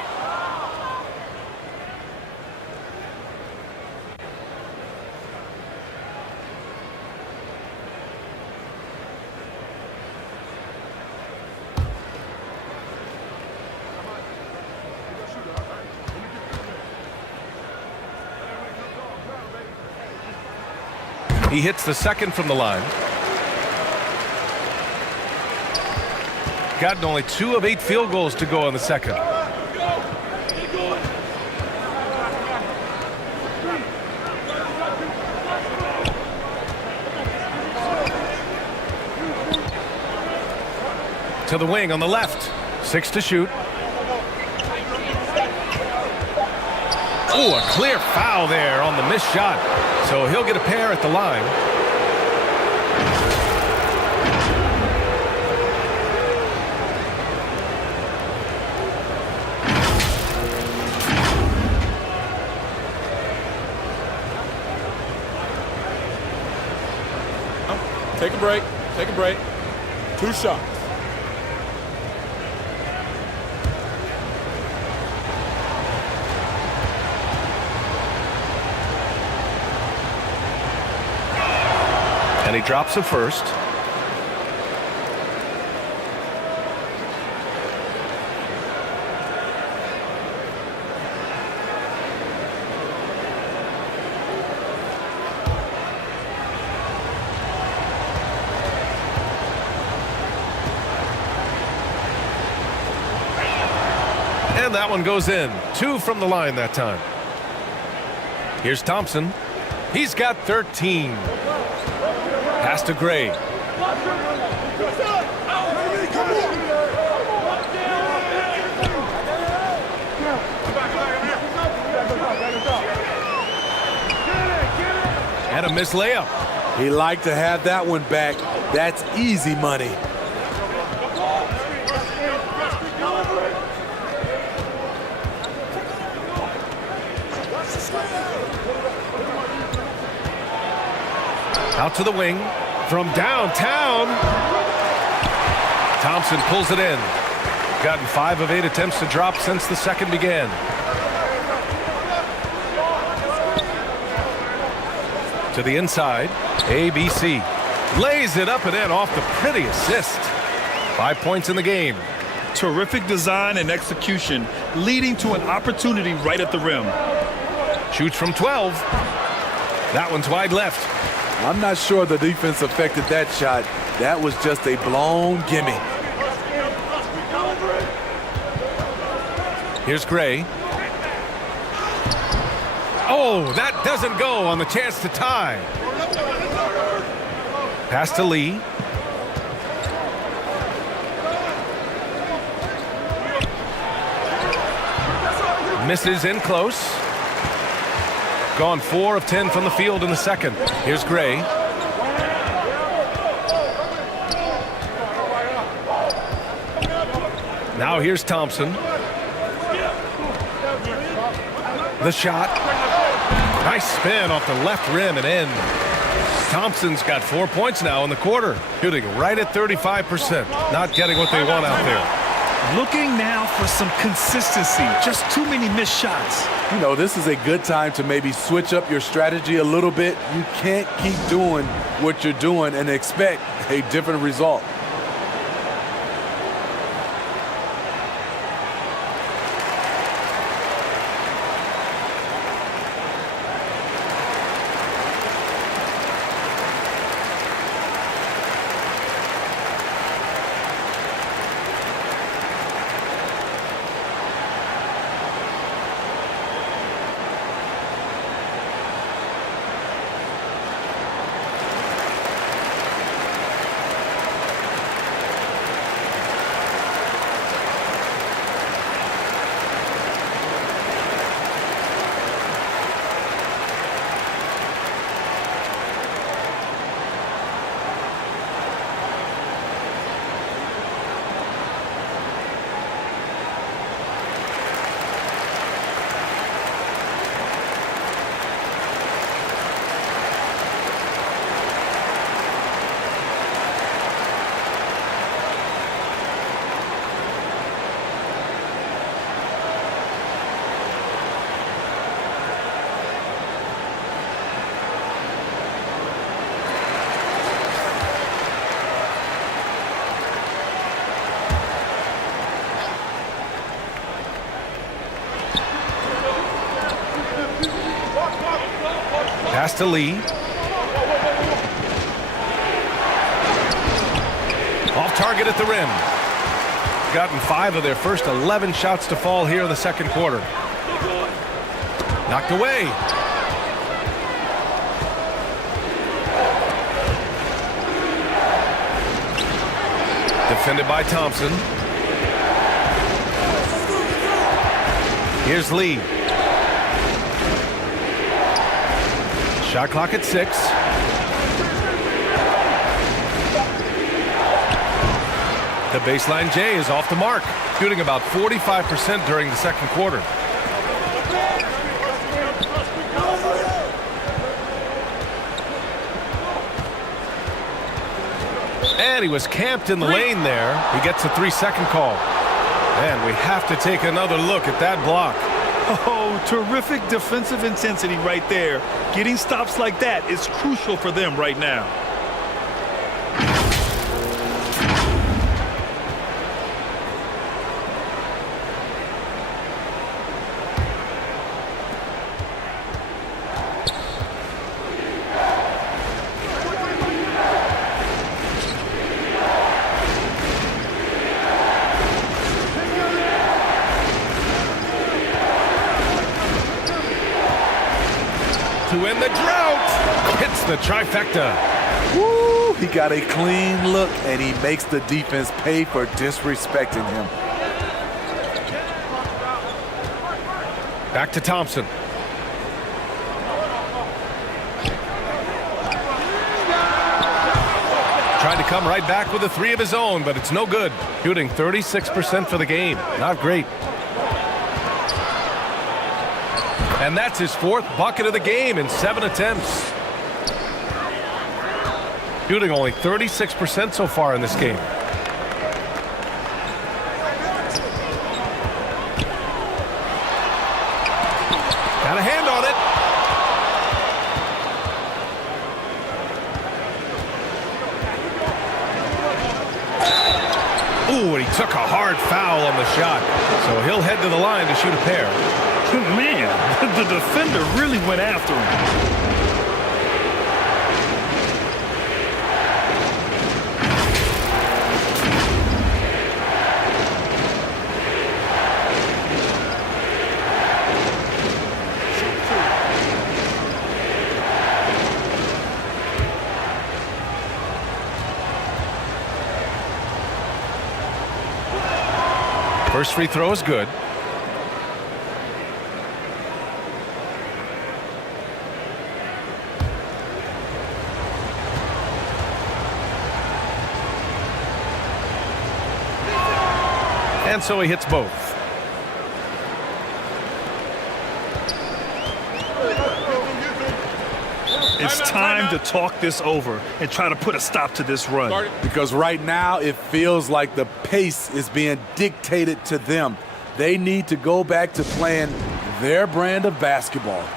He hits the second from the line. Gotten only 2 of 8 field goals to go in the second. To the wing on the left. 6 to shoot. Oh, a clear foul there on the missed shot. So he'll get a pair at the line. Take a break. Take a break. 2 shots. And he drops the first. And that one goes in. 2 from the line that time. Here's Thompson. He's got 13. Pass to Gray. And a missed layup. He liked to have that one back. That's easy money. Out to the wing from downtown. Thompson pulls it in. Gotten 5 of 8 attempts to drop since the second began. To the inside. ABC lays it up and in off the pretty assist. 5 points in the game. Terrific design and execution, leading to an opportunity right at the rim. Shoots from 12. That one's wide left. I'm not sure the defense affected that shot. That was just a blown gimme. Here's Gray. Oh, that doesn't go on the chance to tie. Pass to Lee. Misses in close. Gone 4 of 10 from the field in the second. Here's Gray. Now here's Thompson. The shot. Nice spin off the left rim and in. Thompson's got 4 points now in the quarter. Shooting right at 35%. Not getting what they want out there. Looking now for some consistency. Just too many missed shots. You know, this is a good time to maybe switch up your strategy a little bit. You can't keep doing what you're doing and expect a different result. Pass to Lee. Off target at the rim. Gotten 5 of their first 11 shots to fall here in the second quarter. Knocked away. Defended by Thompson. Here's Lee. Shot clock at 6. The baseline J is off the mark, shooting about 45% during the second quarter. And he was camped in the lane there. He gets a 3-second call. And we have to take another look at that block. Oh, terrific defensive intensity right there. Getting stops like that is crucial for them right now. To end the drought, hits the trifecta. Woo, he got a clean look, and he makes the defense pay for disrespecting him. Back to Thompson. Tried to come right back with a 3 of his own, but it's no good. Shooting 36% for the game. Not great. And that's his 4th bucket of the game in 7 attempts. Shooting only 36% so far in this game. Got a hand on it. Ooh, and he took a hard foul on the shot. So he'll head to the line to shoot a pair. Man, the defender really went after him. First free throw is good. And so he hits both. It's It's time to talk this over and try to put a stop to this run. Because right now it feels like the pace is being dictated to them. They need to go back to playing their brand of basketball.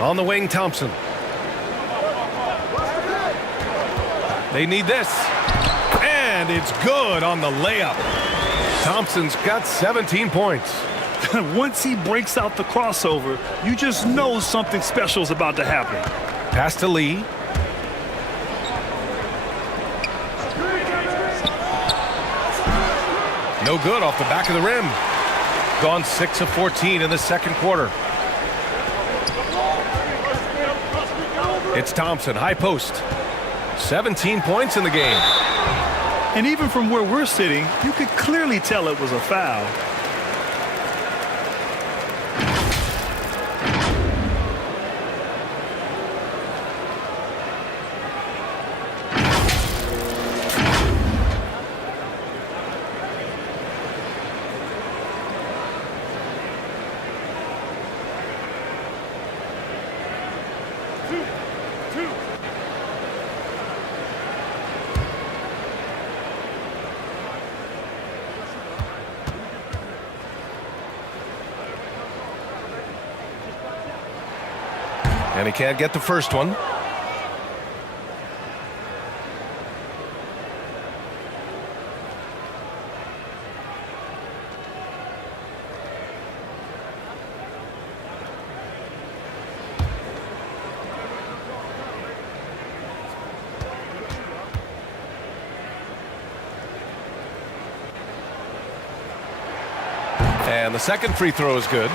On the wing, Thompson. They need this. And it's good on the layup. Thompson's got 17 points. Once he breaks out the crossover, you just know something special is about to happen. Pass to Lee. No good off the back of the rim. Gone 6 of 14 in the second quarter. It's Thompson, high post. 17 points in the game. And even from where we're sitting, you could clearly tell it was a foul. And he can't get the first one. And the second free throw is good.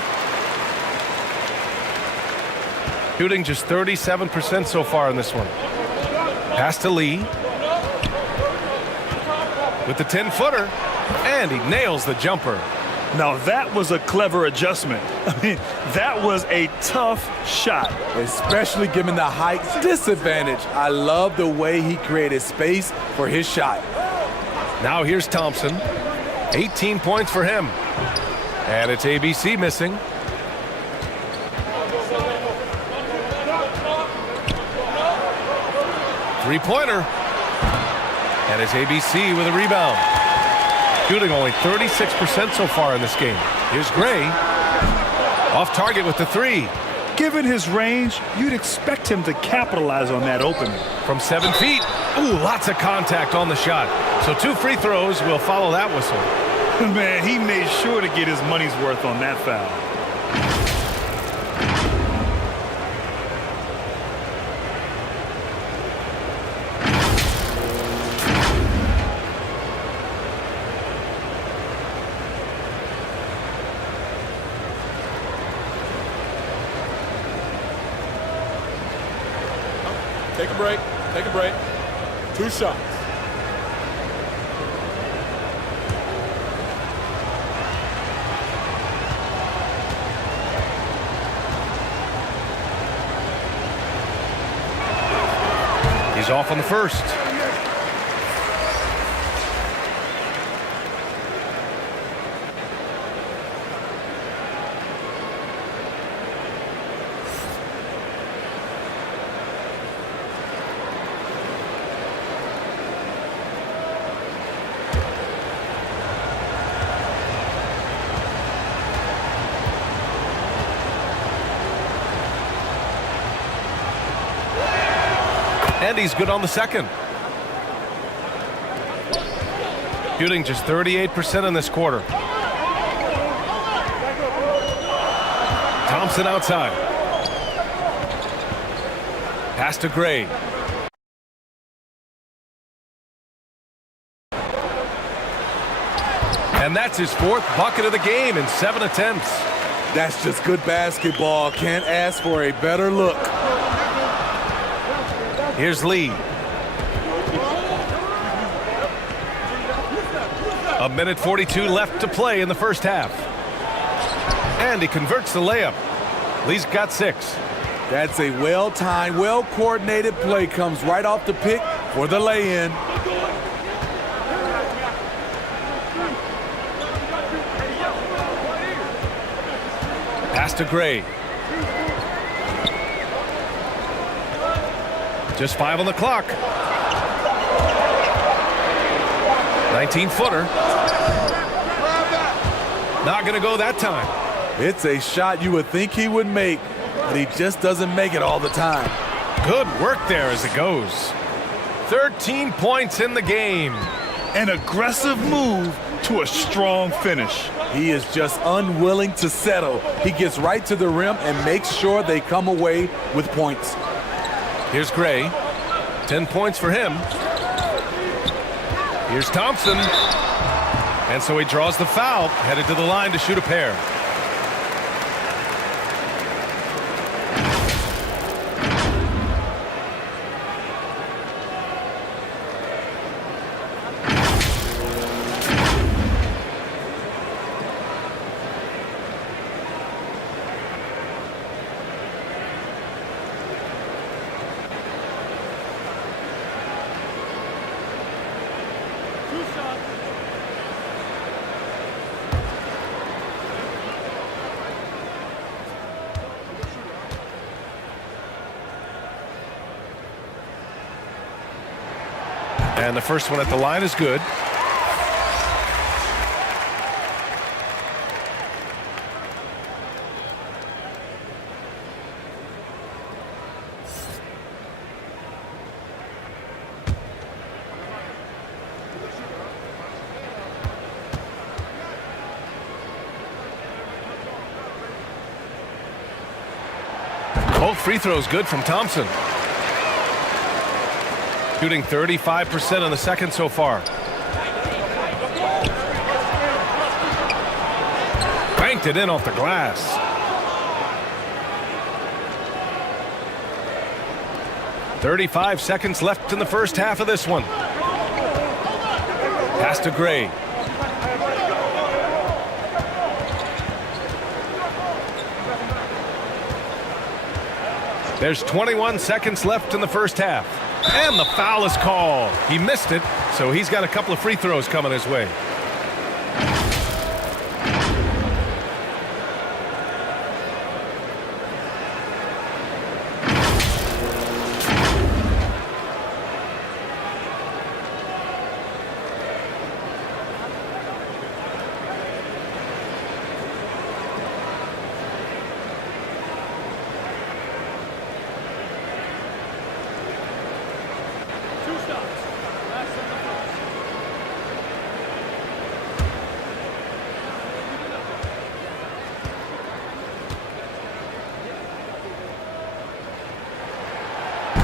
Shooting just 37% so far in this one. Pass to Lee. With the 10-footer. And he nails the jumper. Now that was a clever adjustment. I mean, that was a tough shot. Especially given the height disadvantage. I love the way he created space for his shot. Now here's Thompson. 18 points for him. And it's ABC missing. Three-pointer. And it's ABC with a rebound. Shooting only 36% so far in this game. Here's Gray. Off target with the three. Given his range, you'd expect him to capitalize on that opening. From 7 feet. Ooh, lots of contact on the shot. So 2 free throws will follow that whistle. Man, he made sure to get his money's worth on that foul. Take a break. Take a break. 2 shots. He's He's off on the first. And he's good on the second. Shooting just 38% in this quarter. Thompson outside. Pass to Gray. And that's his fourth bucket of the game in 7 attempts. That's just good basketball. Can't ask for a better look. Here's Lee. A minute 42 left to play in the first half. And he converts the layup. Lee's got 6. That's a well-timed, well-coordinated play. Comes right off the pick for the lay-in. Pass to Gray. Just 5 on the clock. 19-footer. Not going to go that time. It's a shot you would think he would make, but he just doesn't make it all the time. Good work there as it goes. 13 points in the game. An aggressive move to a strong finish. He is just unwilling to settle. He gets right to the rim and makes sure they come away with points. Here's Gray. 10 points for him. Here's Thompson. And so he draws the foul, headed to the line to shoot a pair. And the first one at the line is good. Both free throws good from Thompson. Shooting 35% on the second so far. Banked it in off the glass. "35 seconds left in the first half of this one. Pass to Gray. There's 21 seconds left in the first half. And the foul is called. He missed it, so he's got a couple of free throws coming his way.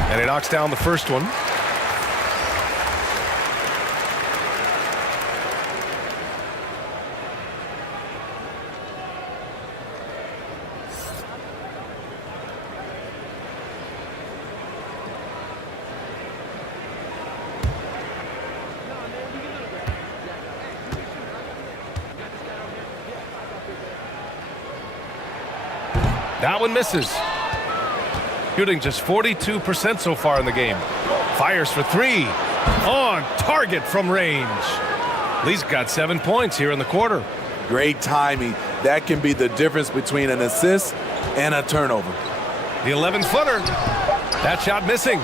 And he knocks down the first one. That one misses. Shooting just 42% so far in the game. Fires for three. On target from range. Lee's got 7 points here in the quarter. Great timing. That can be the difference between an assist and a turnover. The 11-footer. That shot missing.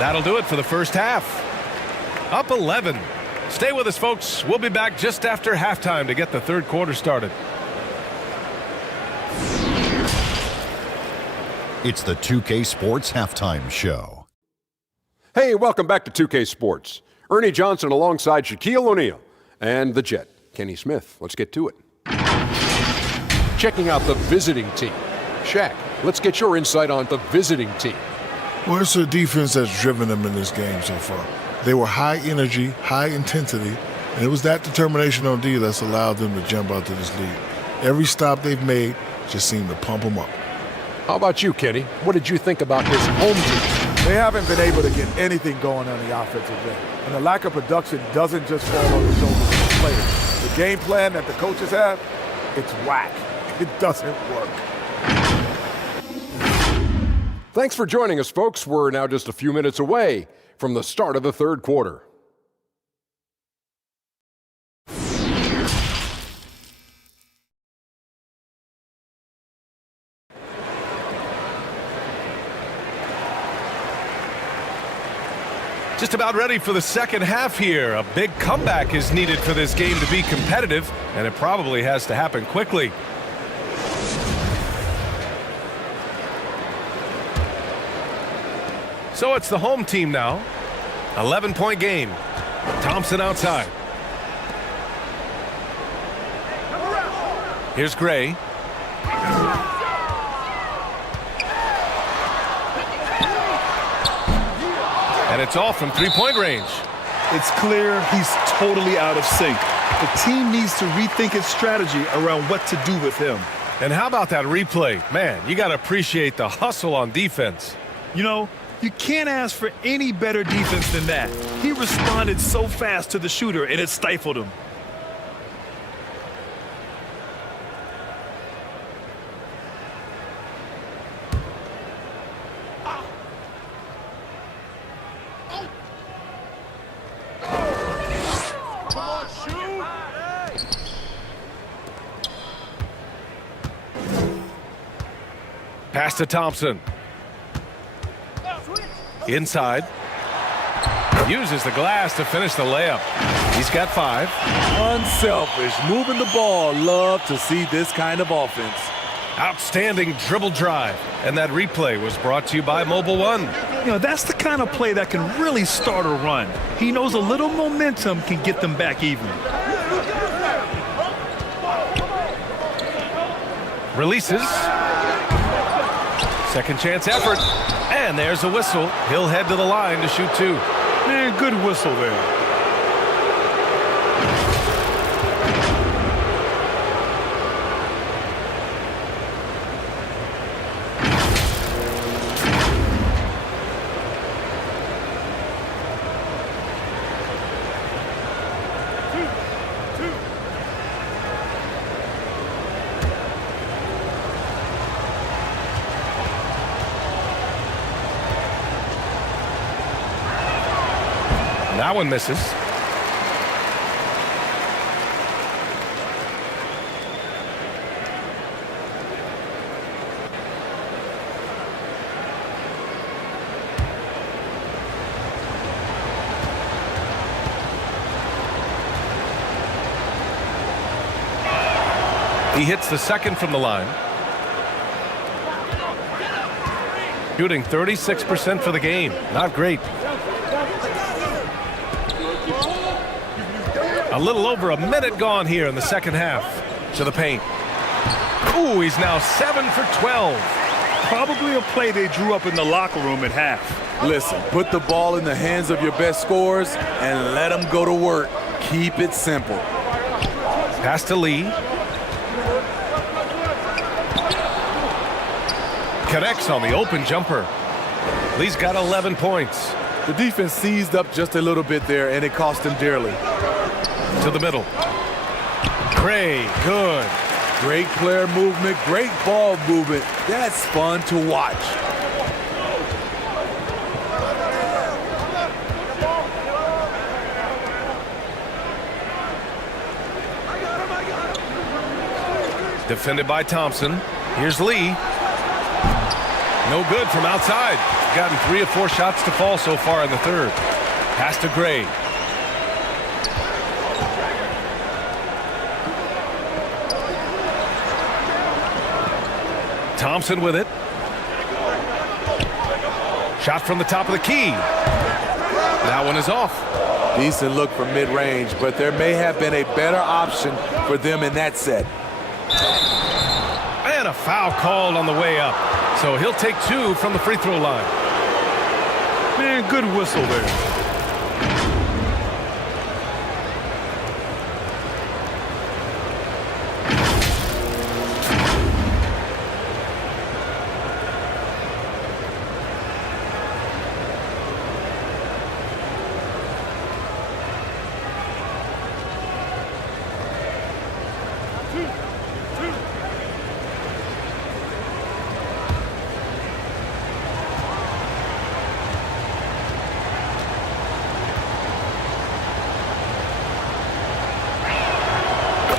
That'll do it for the first half. Up 11. Stay with us, folks. We'll be back just after halftime to get the third quarter started. It's the 2K Sports Halftime Show. Hey, welcome back to 2K Sports. Ernie Johnson alongside Shaquille O'Neal and the Jet, Kenny Smith. Let's get to it. Checking out the visiting team. Shaq, let's get your insight on the visiting team. Well, it's the defense that's driven them in this game so far. They were high energy, high intensity, and it was that determination on D that's allowed them to jump out to this lead. Every stop they've made just seemed to pump them up. How about you, Kenny? What did you think about this home team? They haven't been able to get anything going on the offensive end. And the lack of production doesn't just fall on the shoulders of the players. The game plan that the coaches have, it's whack. It doesn't work. Thanks for joining us, folks. We're now just a few minutes away from the start of the third quarter. Just about ready for the second half here. A big comeback is needed for this game to be competitive, and it probably has to happen quickly. So it's the home team now. 11-point game. Thompson outside. Here's Gray. And it's off from three-point range. It's clear he's totally out of sync. The team needs to rethink its strategy around what to do with him. And how about that replay? Man, you got to appreciate the hustle on defense. You know, you can't ask for any better defense than that. He responded so fast to the shooter, and it stifled him. Pass to Thompson. Inside. Uses the glass to finish the layup. He's got 5. Unselfish. Moving the ball. Love to see this kind of offense. Outstanding dribble drive. And that replay was brought to you by Mobile One. You know, that's the kind of play that can really start a run. He knows a little momentum can get them back even. Releases. Second chance effort. And there's a whistle. He'll head to the line to shoot 2. Man, good whistle there. That one misses. He hits the second from the line. Shooting 36% for the game. Not great. A little over a minute gone here in the second half. To the paint. Ooh, he's now 7 for 12. Probably a play they drew up in the locker room at half. Listen, put the ball in the hands of your best scorers and let them go to work. Keep it simple. Pass to Lee. Connects on the open jumper. Lee's got 11 points. The defense seized up just a little bit there, and it cost him dearly. To the middle. Gray, good. Great player movement, great ball movement. That's fun to watch. Defended by Thompson. Here's Lee. No good from outside. Gotten 3 or 4 shots to fall so far in the third. Pass to Gray. Thompson with it. Shot from the top of the key. That one is off. Decent look from mid-range, but there may have been a better option for them in that set. And a foul called on the way up. So he'll take 2 from the free throw line. Man, good whistle there.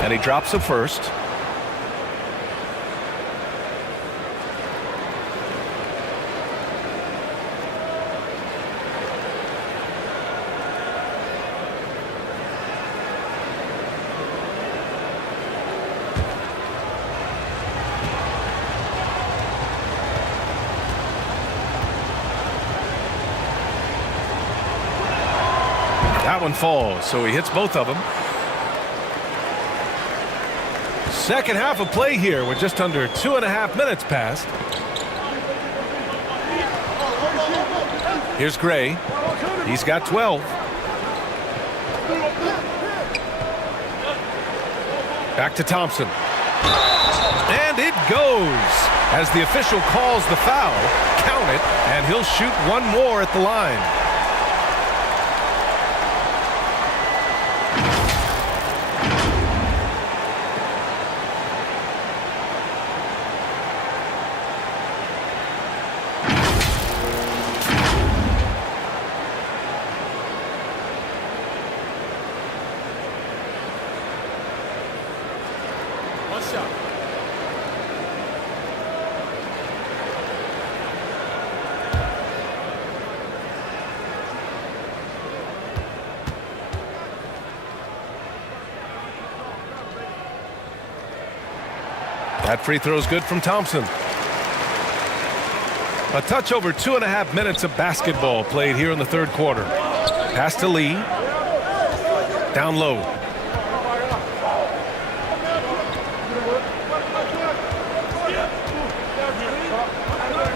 And he drops the first. That one falls, so he hits both of them. Second half of play here with just under 2.5 minutes passed. Here's Gray. He's got 12. Back to Thompson. And it goes. As the official calls the foul, count it, and he'll shoot one more at the line. That free throw is good from Thompson. A touch over 2.5 minutes of basketball played here in the third quarter. Pass to Lee. Down low.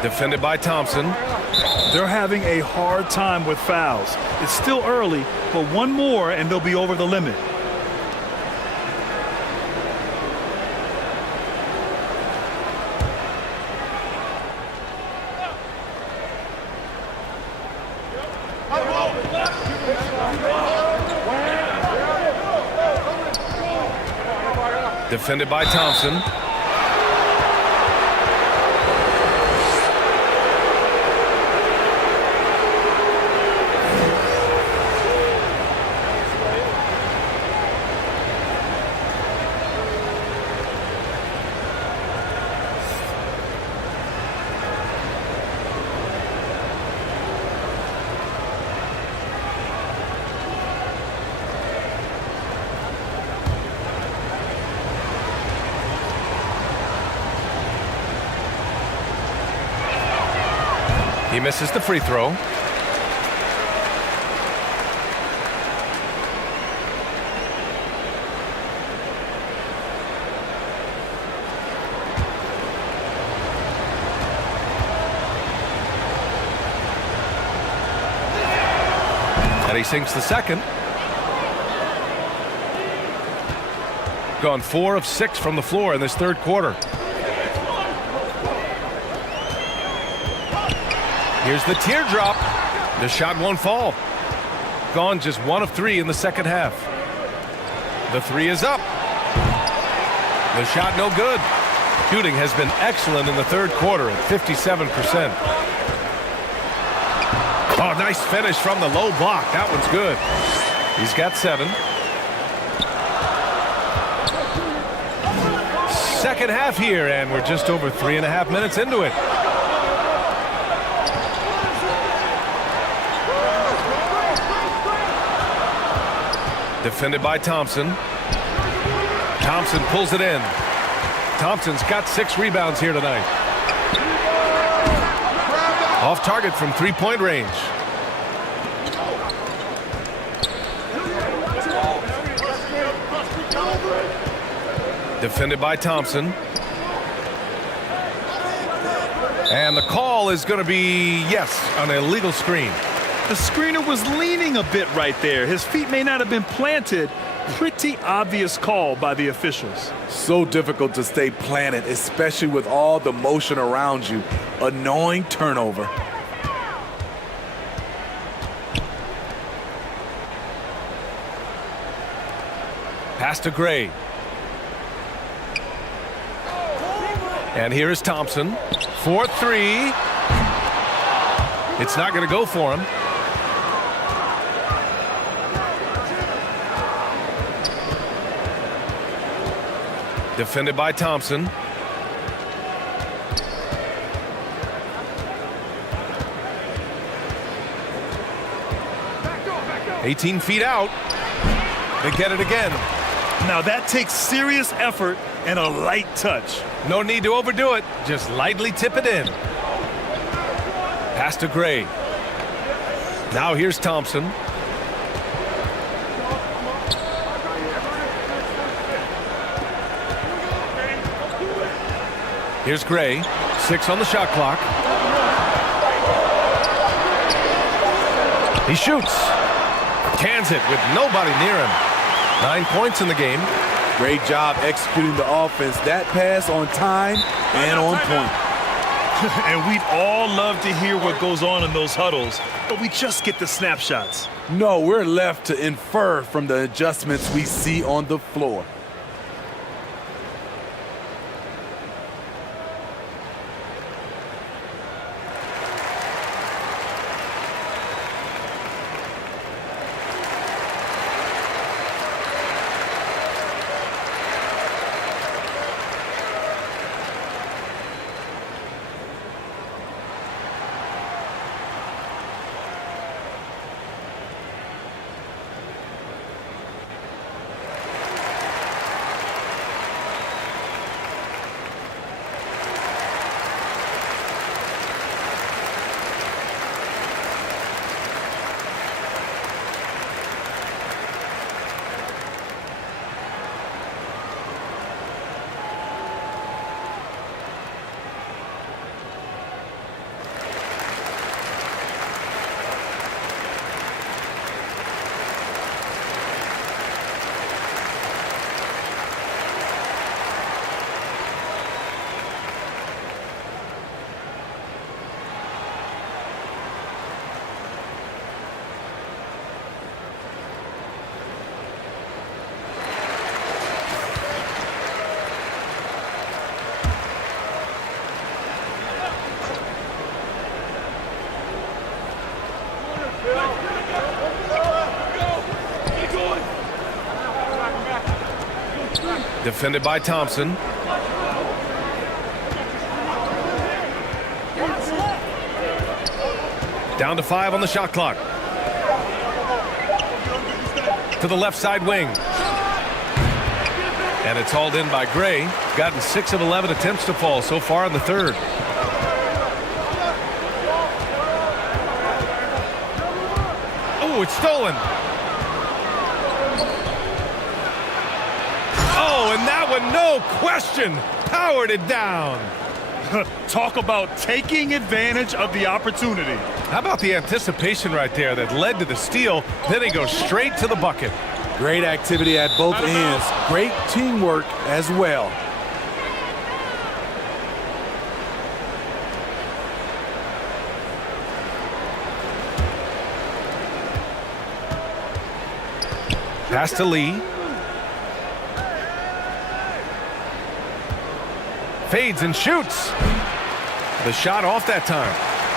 Defended by Thompson. They're having a hard time with fouls. It's still early, but one more and they'll be over the limit. Defended by Thompson. He misses the free throw. And he sinks the second. Gone 4 of 6 from the floor in this third quarter. Here's the teardrop. The shot won't fall. Gone just 1 of 3 in the second half. The three is up. The shot no good. Shooting has been excellent in the third quarter at 57%. Oh, nice finish from the low block. That one's good. He's got 7. Second half here, and we're just over 3.5 minutes into it. Defended by Thompson. Thompson pulls it in. Thompson's got 6 rebounds here tonight. Off target from three-point range. Defended by Thompson. And the call is going to be, yes, an illegal screen. The screener was leaning a bit right there. His feet may not have been planted. Pretty obvious call by the officials. So difficult to stay planted, especially with all the motion around you. Annoying turnover. Pass to Gray. And here is Thompson. 4-3. It's not going to go for him. Defended by Thompson. "18 feet out." They get it again. Now that takes serious effort and a light touch. No need to overdo it. Just lightly tip it in. Pass to Gray. Now here's Thompson. Here's Gray. 6 on the shot clock. He shoots. Cans it with nobody near him. 9 points in the game. Great job executing the offense. That pass on time and on point. And we'd all love to hear what goes on in those huddles, but we just get the snapshots. No, we're left to infer from the adjustments we see on the floor. Defended by Thompson. Down to 5 on the shot clock. To the left side wing. And it's hauled in by Gray. Gotten 6 of 11 attempts to fall so far in the third. Oh, it's stolen. Oh, and that one, no question, powered it down. Talk about taking advantage of the opportunity. How about the anticipation right there that led to the steal? Then he goes straight to the bucket. Great activity at both ends. Great teamwork as well. Pass to Lee. Fades and shoots. The shot off that time.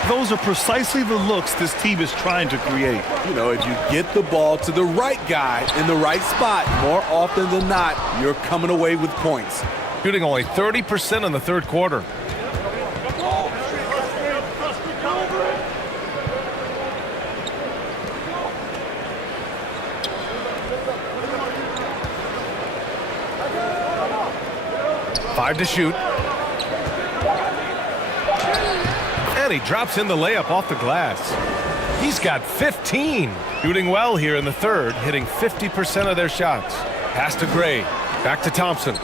Those are precisely the looks this team is trying to create. You know, if you get the ball to the right guy in the right spot, more often than not, you're coming away with points. Shooting only 30% in the third quarter. Five to shoot. And he drops in the layup off the glass. He's got 15. Shooting well here in the third, hitting 50% of their shots. Pass to Gray. Back to Thompson.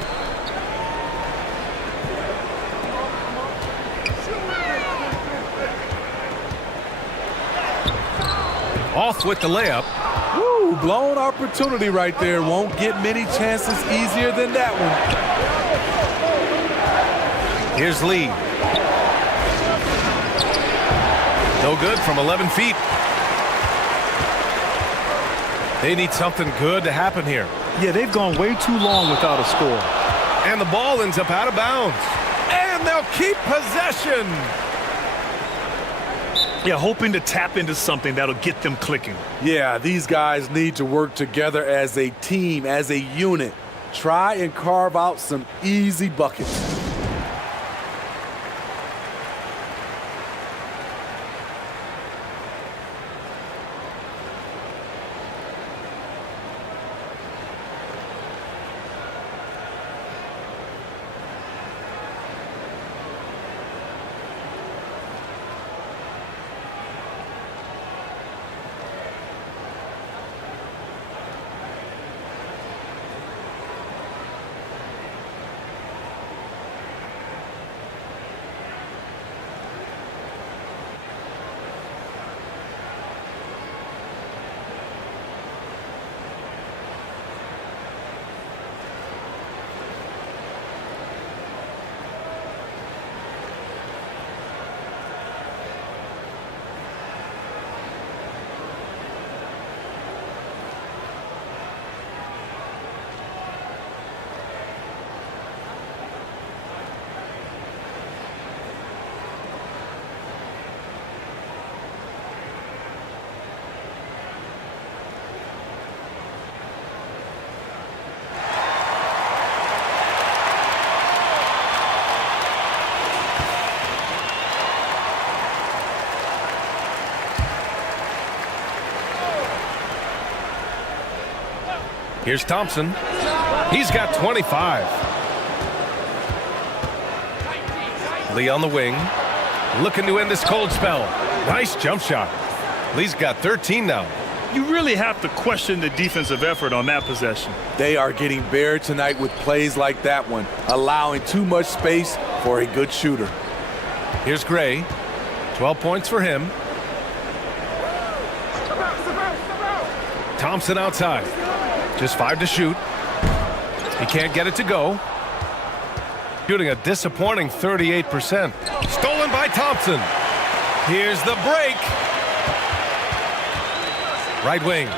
Off with the layup. Woo, blown opportunity right there. Won't get many chances easier than that one. Here's Lee. No good from 11 feet. They need something good to happen here. Yeah, they've gone way too long without a score. And the ball ends up out of bounds. And they'll keep possession. Yeah, hoping to tap into something that'll get them clicking. Yeah, these guys need to work together as a team, as a unit. Try and carve out some easy buckets. Here's Thompson. He's got 25. Lee on the wing. Looking to end this cold spell. Nice jump shot. Lee's got 13 now. You really have to question the defensive effort on that possession. They are getting buried tonight with plays like that one, allowing too much space for a good shooter. Here's Gray. 12 points for him. Thompson outside. Just 5 to shoot. He can't get it to go. Shooting a disappointing 38%. Stolen by Thompson. Here's the break. Right wing.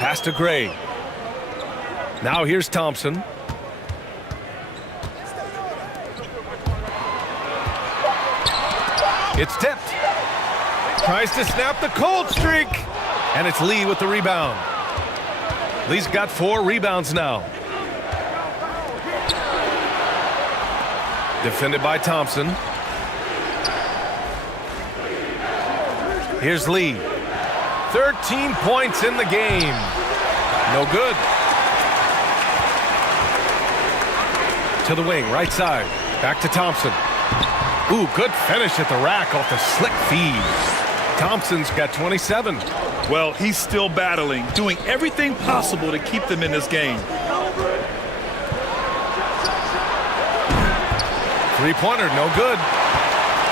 Pass to Gray. Now here's Thompson. It's tipped. Tries to snap the cold streak. And it's Lee with the rebound. Lee's got 4 rebounds now. Defended by Thompson. Here's Lee. 13 points in the game. No good. To the wing, right side. Back to Thompson. Ooh, good finish at the rack off the slick feed. Thompson's got 27. Well, he's still battling, doing everything possible to keep them in this game. Three-pointer, no good.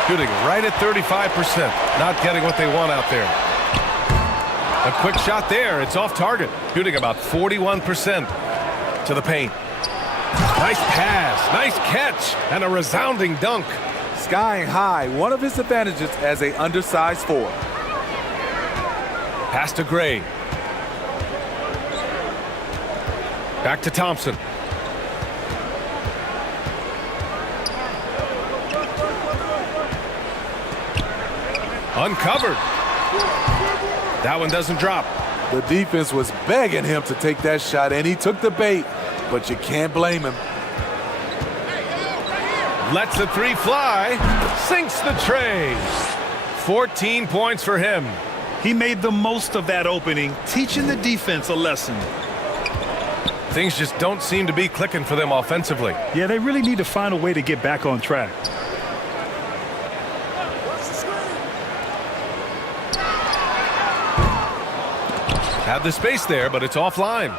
Shooting right at 35%. Not getting what they want out there. A quick shot there. It's off target. Shooting about 41% to the paint. Nice pass. Nice catch. And a resounding dunk. Skying high, one of his advantages as an undersized forward. Pass to Gray. Back to Thompson. Uncovered. That one doesn't drop. The defense was begging him to take that shot, and he took the bait, but you can't blame him. Lets the three fly. Sinks the tray. 14 points for him. He made the most of that opening, teaching the defense a lesson. Things just don't seem to be clicking for them offensively. Yeah, they really need to find a way to get back on track. Had the space there, but it's offline.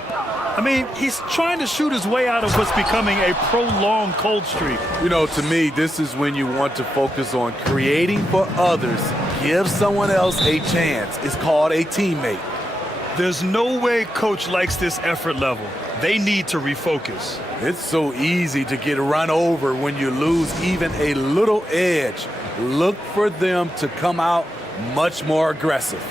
I mean, he's trying to shoot his way out of what's becoming a prolonged cold streak. You know, to me, this is when you want to focus on creating for others. Give someone else a chance. It's called a teammate. There's no way coach likes this effort level. They need to refocus. It's so easy to get run over when you lose even a little edge. Look for them to come out much more aggressive.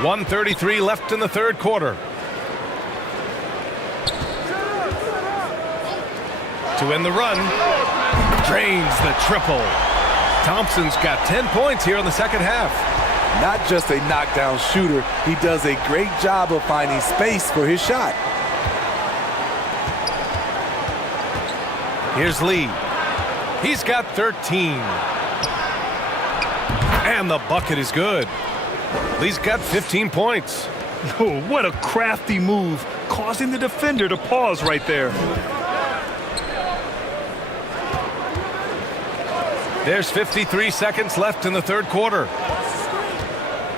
.133 left in the third quarter. To end the run. Drains the triple. Thompson's got 10 points here in the second half. Not just a knockdown shooter, he does a great job of finding space for his shot. Here's Lee. He's got 13. And the bucket is good. Lee's got 15 points. Oh, what a crafty move, causing the defender to pause right there. There's 53 seconds left in the third quarter.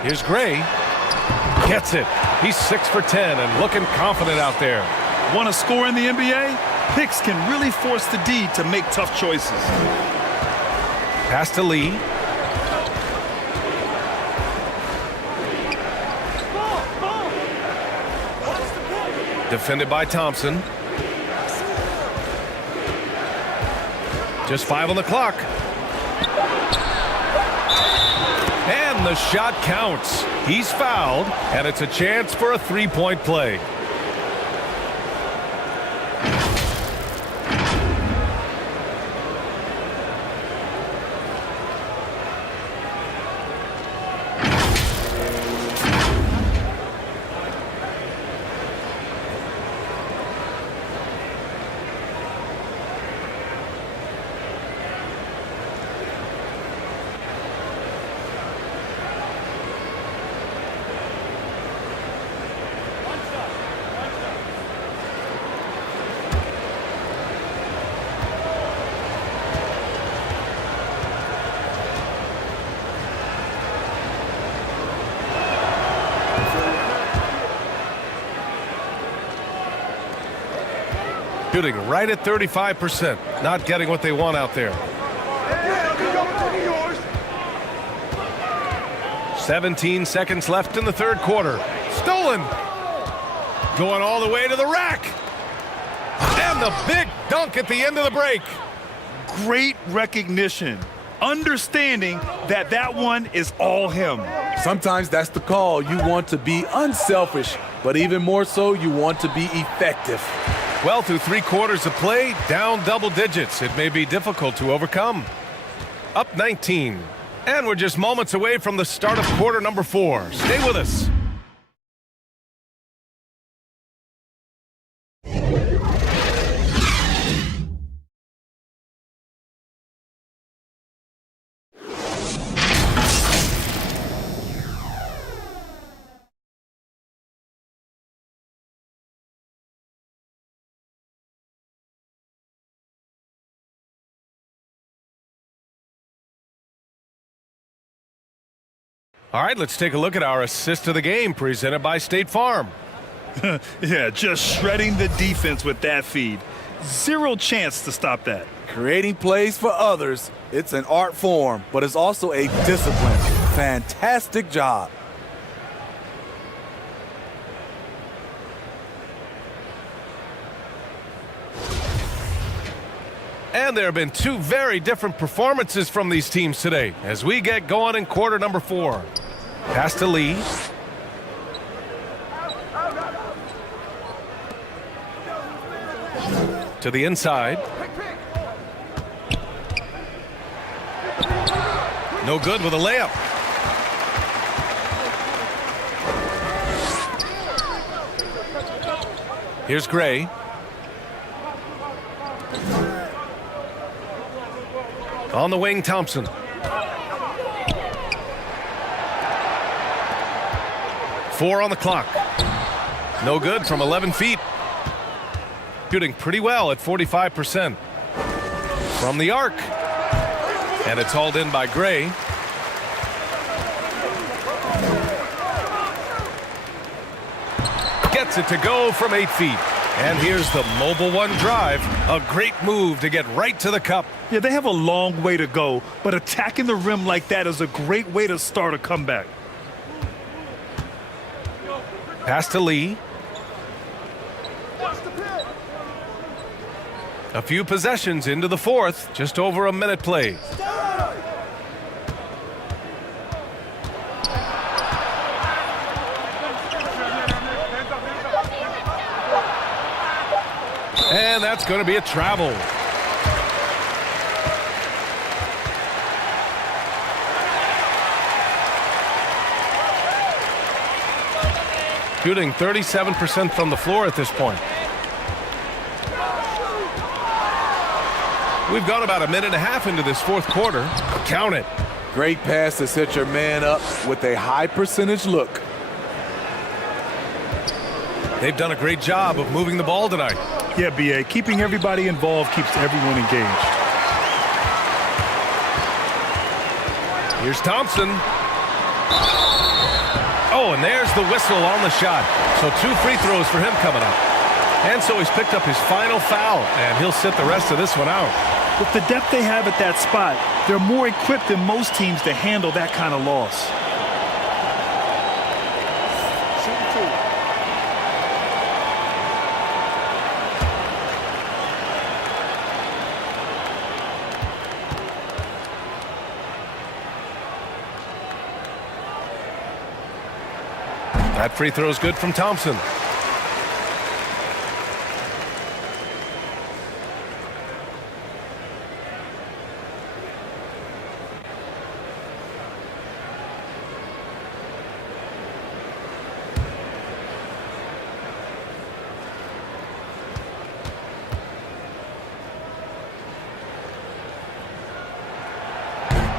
Here's Gray. Gets it. He's 6 for 10 and looking confident out there. Want to score in the NBA? Picks can really force the D to make tough choices. Pass to Lee. Defended by Thompson. Just 5 on the clock. And the shot counts. He's fouled, and it's a chance for a three-point play. Shooting right at 35%. Not getting what they want out there. 17 seconds left in the third quarter. Stolen. Going all the way to the rack. And the big dunk at the end of the break. Great recognition. understanding that that one is all him. Sometimes that's the call. You want to be unselfish, but even more so, you want to be effective. Well, through 3 quarters of play, down double digits. It may be difficult to overcome. Up 19. And we're just moments away from the start of quarter number 4. Stay with us. All right, let's take a look at our assist of the game presented by State Farm. Yeah, just shredding the defense with that feed. Zero chance to stop that. Creating plays for others, it's an art form, but it's also a discipline. Fantastic job. And there have been 2 very different performances from these teams today as we get going in quarter number 4. Pass to Lee. To the inside. No good with a layup. Here's Gray. On the wing, Thompson. Four on the clock. No good from 11 feet. Shooting pretty well at 45%. From the arc. And it's hauled in by Gray. Gets it to go from 8 feet. And here's the mobile one drive. A great move to get right to the cup. Yeah, they have a long way to go, but attacking the rim like that is a great way to start a comeback. Pass to Lee. A few possessions into the 4th, just over a minute played. And that's going to be a travel. Shooting 37% from the floor at this point. We've gone about a minute and a half into this 4th quarter. Count it. Great pass to set your man up with a high percentage look. They've done a great job of moving the ball tonight. Yeah, BA, keeping everybody involved keeps everyone engaged. Here's Thompson. Oh, and there's the whistle on the shot. So 2 free throws for him coming up. And so he's picked up his final foul, and he'll sit the rest of this one out. With the depth they have at that spot, they're more equipped than most teams to handle that kind of loss. That free throw is good from Thompson.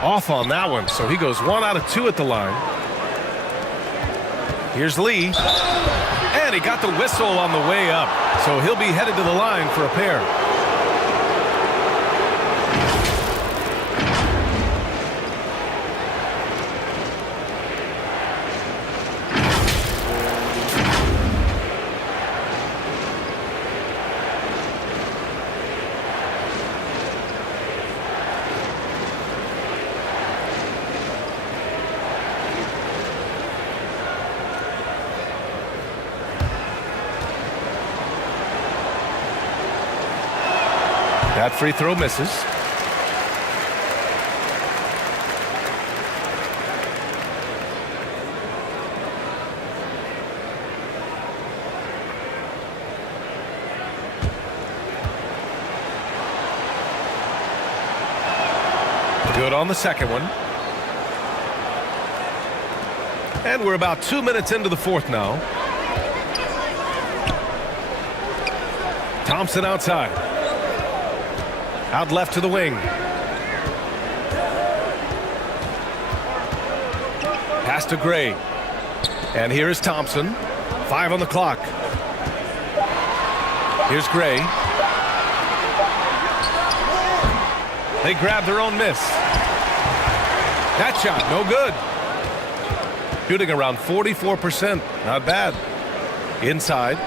Off on that one, so he goes 1 out of 2 at the line. Here's Lee, and he got the whistle on the way up, so he'll be headed to the line for a pair. That free throw misses. Good on the second one. And we're about 2 minutes into the fourth now. Thompson outside. Out left to the wing. Pass to Gray. And here is Thompson. 5 on the clock. Here's Gray. They grab their own miss. That shot, no good. Shooting around 44%. Not bad. Inside.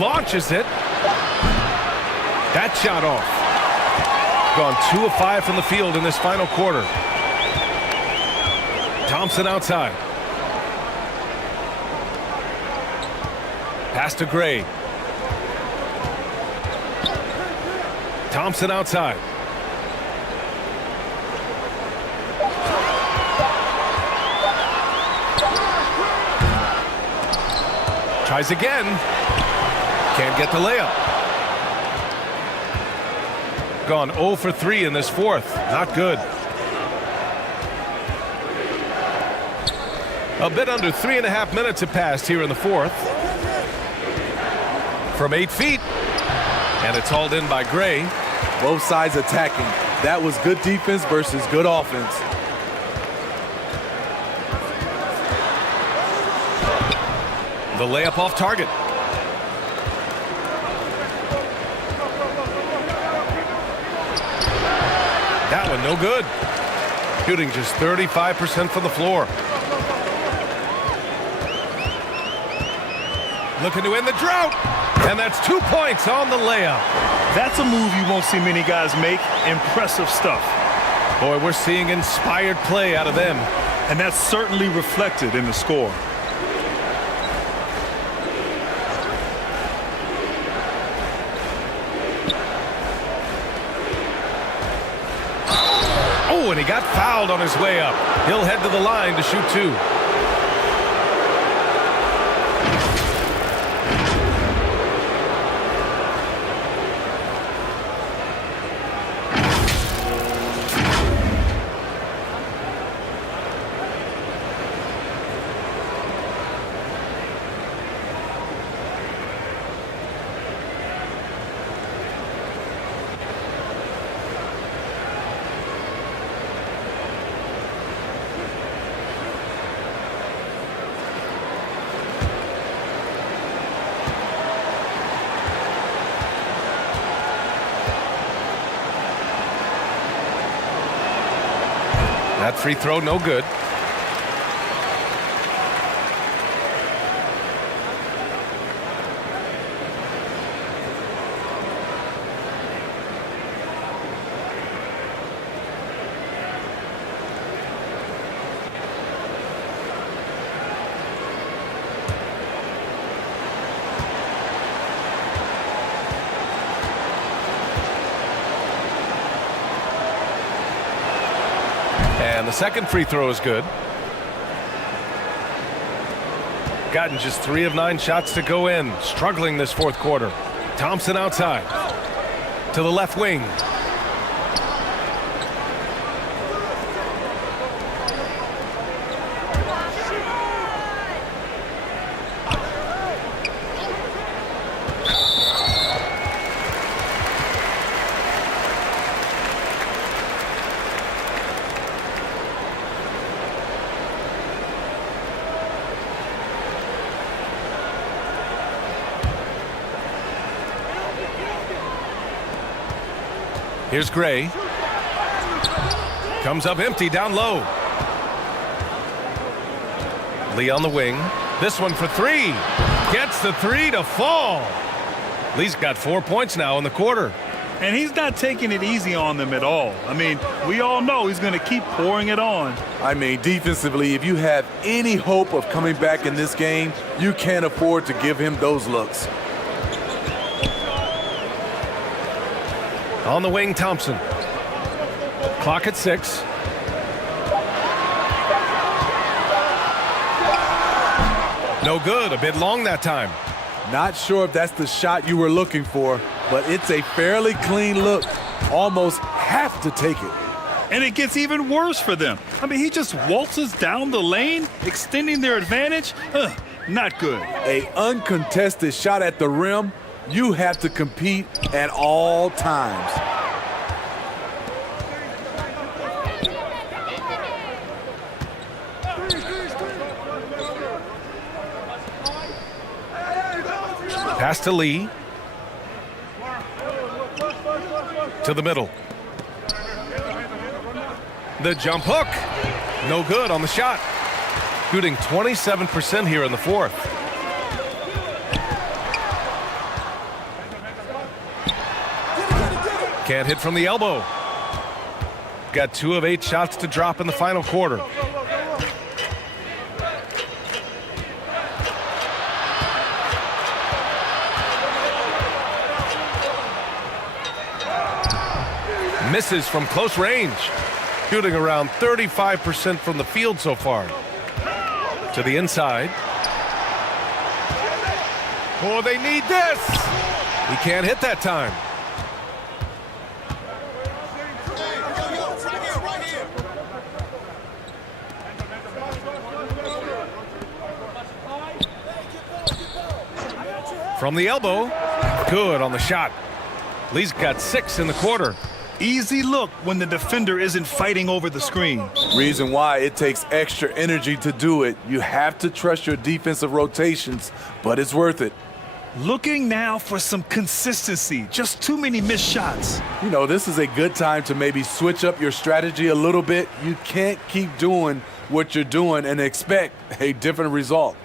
Launches it. That shot off. Gone 2 of 5 from the field in this final quarter. Thompson outside. Pass to Gray. Thompson outside. Tries again. Can't get the layup. Gone 0 for 3 in this fourth. Not good. A bit under 3.5 minutes have passed here in the fourth. From 8 feet. And it's hauled in by Gray. Both sides attacking. That was good defense versus good offense. The layup off target. That one no good. Shooting just 35% from the floor. Looking to end the drought. And that's 2 points on the layup. That's a move you won't see many guys make. Impressive stuff. Boy, we're seeing inspired play out of them. And that's certainly reflected in the score. Oh, and he got fouled on his way up. He'll head to the line to shoot 2. That free throw, no good. And the second free throw is good. Gotten just 3 of 9 shots to go in. Struggling this fourth quarter. Thompson outside. To the left wing. Here's Gray. Comes up empty down low. Lee on the wing. This one for 3. Gets the 3 to fall. Lee's got 4 points now in the quarter. And he's not taking it easy on them at all. I mean, we all know he's going to keep pouring it on. I mean, defensively, if you have any hope of coming back in this game, you can't afford to give him those looks. On the wing, Thompson. Clock at 6. No good. A bit long that time. Not sure if that's the shot you were looking for, but it's a fairly clean look. Almost have to take it. And it gets even worse for them. I mean, he just waltzes down the lane, extending their advantage. Not good. A uncontested shot at the rim. You have to compete at all times. Pass to Lee. To the middle. The jump hook. No good on the shot. Shooting 27% here in the fourth. Can't hit from the elbow. Got 2 of 8 shots to drop in the final quarter. Misses from close range. Shooting around 35% from the field so far. To the inside. Oh, they need this. He can't hit that time. From the elbow. Good on the shot. Lee's got 6 in the quarter. Easy look when the defender isn't fighting over the screen. Reason why it takes extra energy to do it. You have to trust your defensive rotations, but it's worth it. Looking now for some consistency. Just too many missed shots. You know, this is a good time to maybe switch up your strategy a little bit. You can't keep doing what you're doing and expect a different result.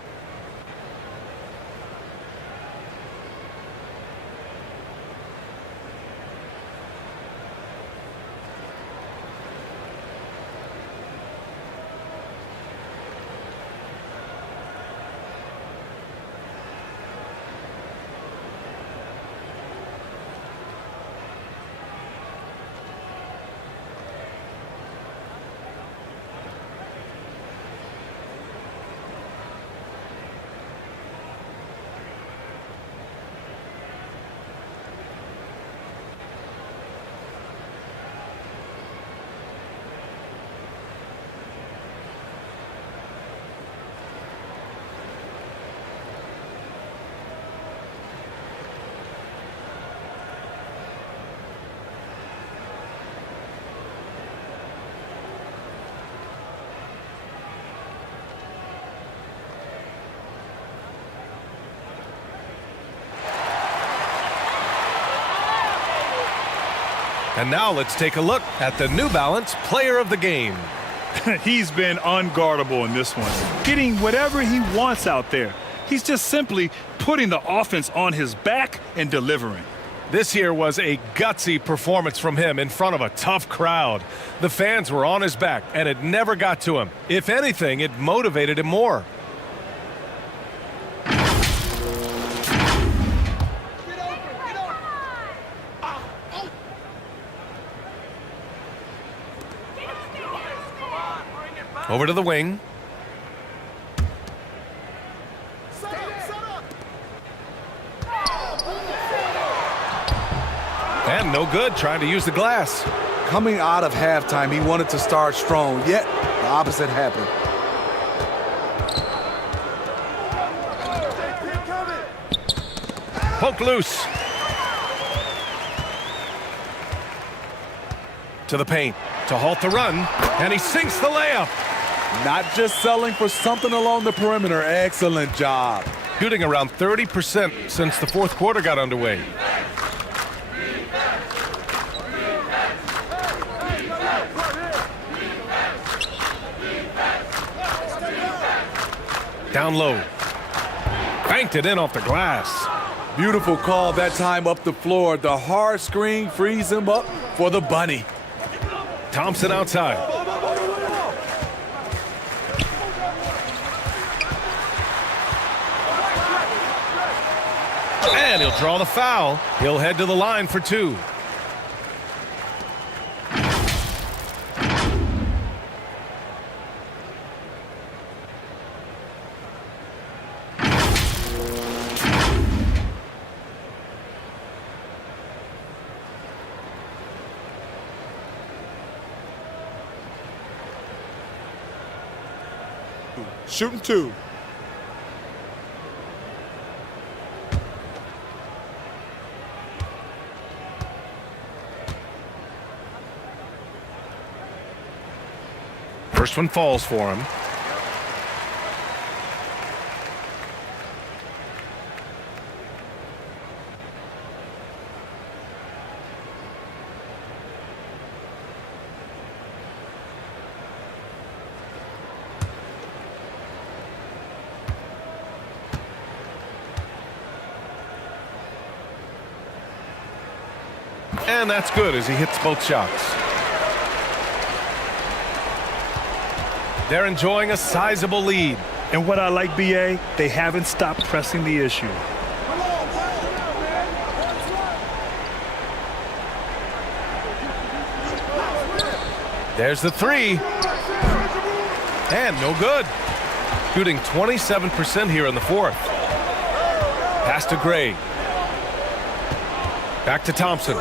And now let's take a look at the New Balance Player of the Game. He's been unguardable in this one, getting whatever he wants out there. He's just simply putting the offense on his back and delivering. This here was a gutsy performance from him in front of a tough crowd. The fans were on his back, and it never got to him. If anything, it motivated him more. Over to the wing. And no good, trying to use the glass. Coming out of halftime, he wanted to start strong, yet the opposite happened. Poke loose. To the paint to halt the run, and he sinks the layup. Not just selling for something along the perimeter. Excellent job. Shooting around 30% since the fourth quarter got underway. Down low. Banked it in off the glass. Beautiful call that time up the floor. The hard screen frees him up for the bunny. Thompson outside. And he'll draw the foul. He'll head to the line for 2. Shooting 2. First one falls for him. And that's good as he hits both shots. They're enjoying a sizable lead. And what I like, BA, they haven't stopped pressing the issue. There's the 3. And no good. Shooting 27% here in the 4th. Pass to Gray. Back to Thompson.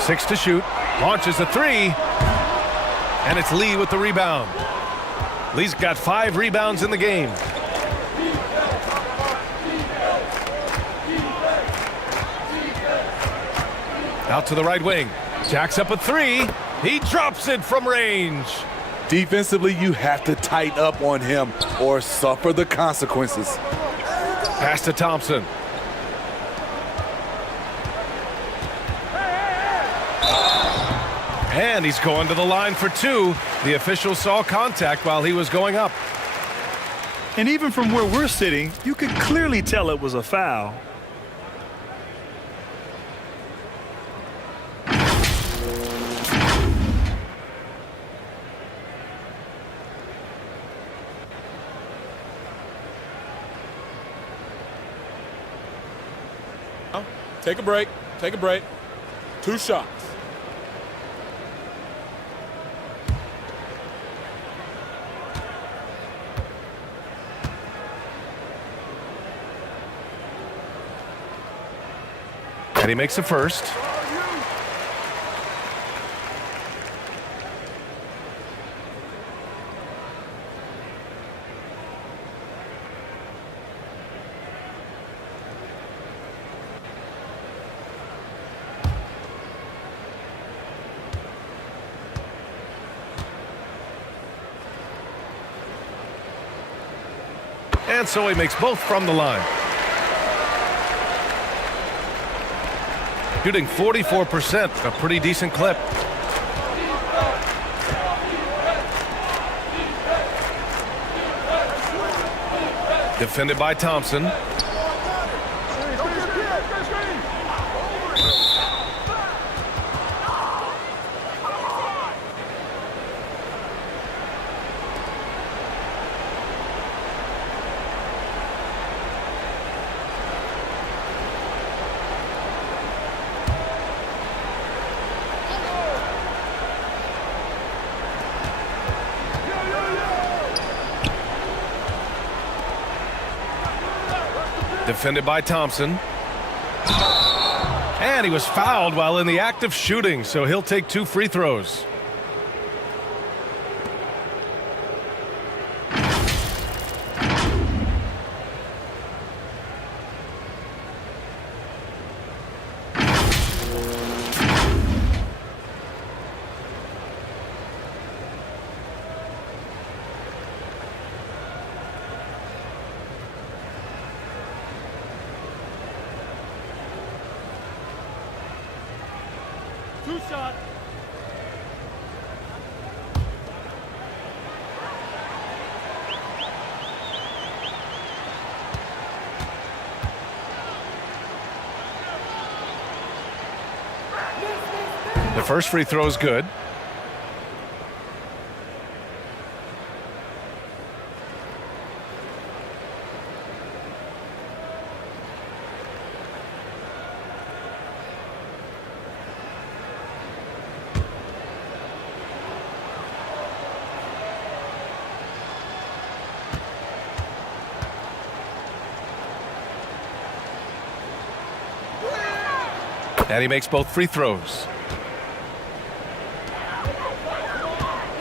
Six to shoot. Launches a 3. And it's Lee with the rebound. Lee's got 5 rebounds in the game. Out to the right wing. Jacks up a 3. He drops it from range. Defensively, you have to tighten up on him or suffer the consequences. Pass to Thompson. And he's going to the line for 2. The official saw contact while he was going up. And even from where we're sitting, you could clearly tell it was a foul. Take a break. Take a break. 2 shots. And he makes the first. And so he makes both from the line. Shooting 44%, a pretty decent clip. Defended by Thompson. Defended by Thompson. And he was fouled while in the act of shooting, so he'll take 2 free throws. The first free throw is good. And he makes both free throws.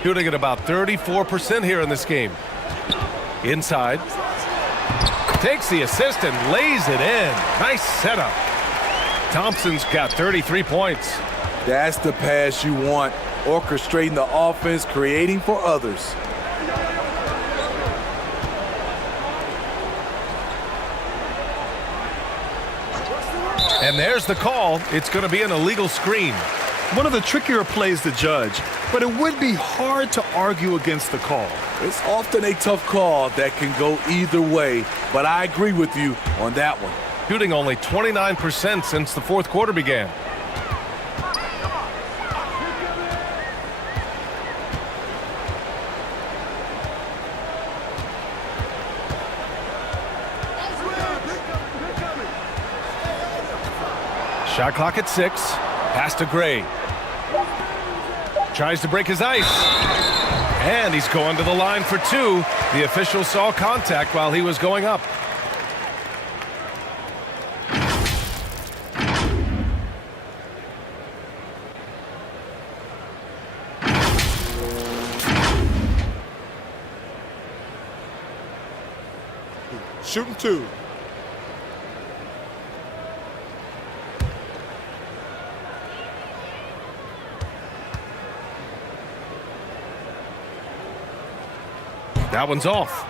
Shooting at about 34% here in this game. Inside. Takes the assist and lays it in. Nice setup. Thompson's got 33 points. That's the pass you want. Orchestrating the offense, creating for others. And there's the call. It's going to be an illegal screen. One of the trickier plays to judge, but it would be hard to argue against the call. It's often a tough call that can go either way, but I agree with you on that one. Shooting only 29% since the fourth quarter began. Shot clock at 6. Pass to Gray. Tries to break his ice. And he's going to the line for 2. The official saw contact while he was going up. Shooting 2. That one's off.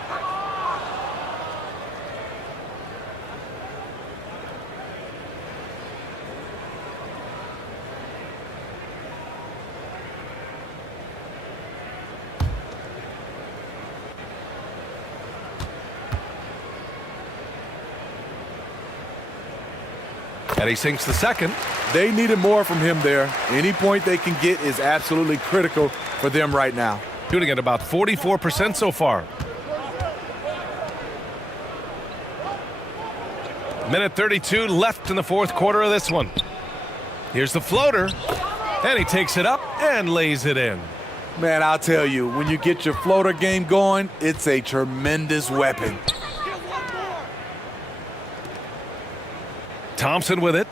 And he sinks the second. They needed more from him there. Any point they can get is absolutely critical for them right now. Shooting at about 44% so far. Minute 32 left in the fourth quarter of this one. Here's the floater. And he takes it up and lays it in. Man, I'll tell you, when you get your floater game going, it's a tremendous weapon. Thompson with it.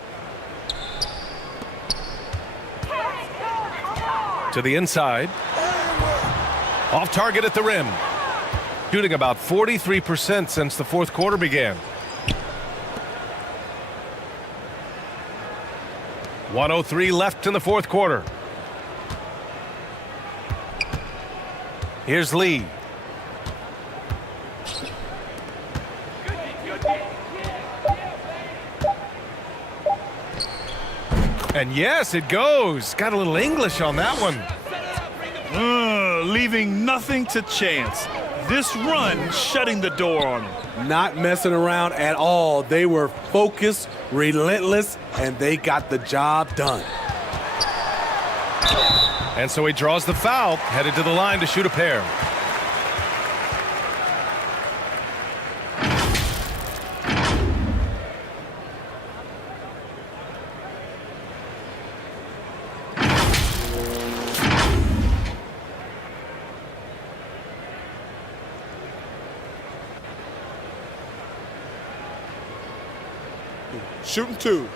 To the inside. Off target at the rim. Shooting about 43% since the fourth quarter began. 1:03 left in the fourth quarter. Here's Lee. And yes, it goes. Got a little English on that one. Leaving nothing to chance. This run shutting the door on him. Not messing around at all. They were focused, relentless, and they got the job done. And so he draws the foul, headed to the line to shoot a pair. Shooting 2.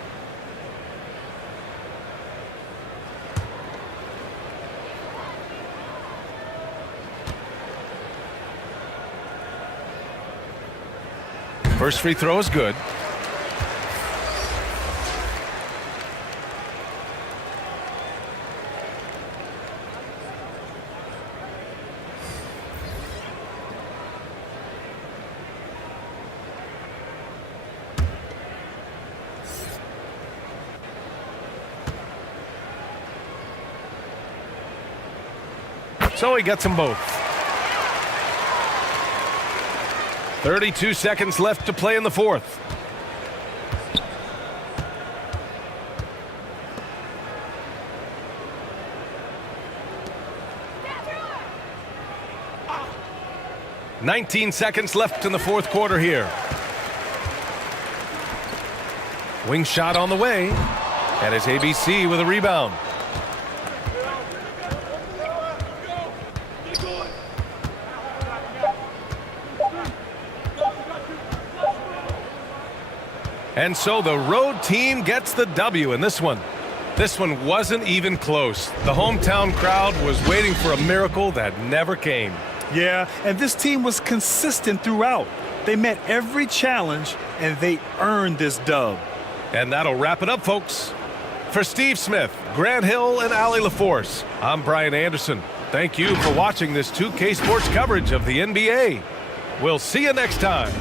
First free throw is good. So he gets them both. 32 seconds left to play in the fourth. "19 seconds left in the fourth quarter here. Wing shot on the way. And it's ABC with a rebound. And so the road team gets the W in this one. This one wasn't even close. The hometown crowd was waiting for a miracle that never came. Yeah, and this team was consistent throughout. They met every challenge, and they earned this dub. And that'll wrap it up, folks. For Steve Smith, Grant Hill, and Allie LaForce, I'm Brian Anderson. Thank you for watching this 2K Sports coverage of the NBA. We'll see you next time.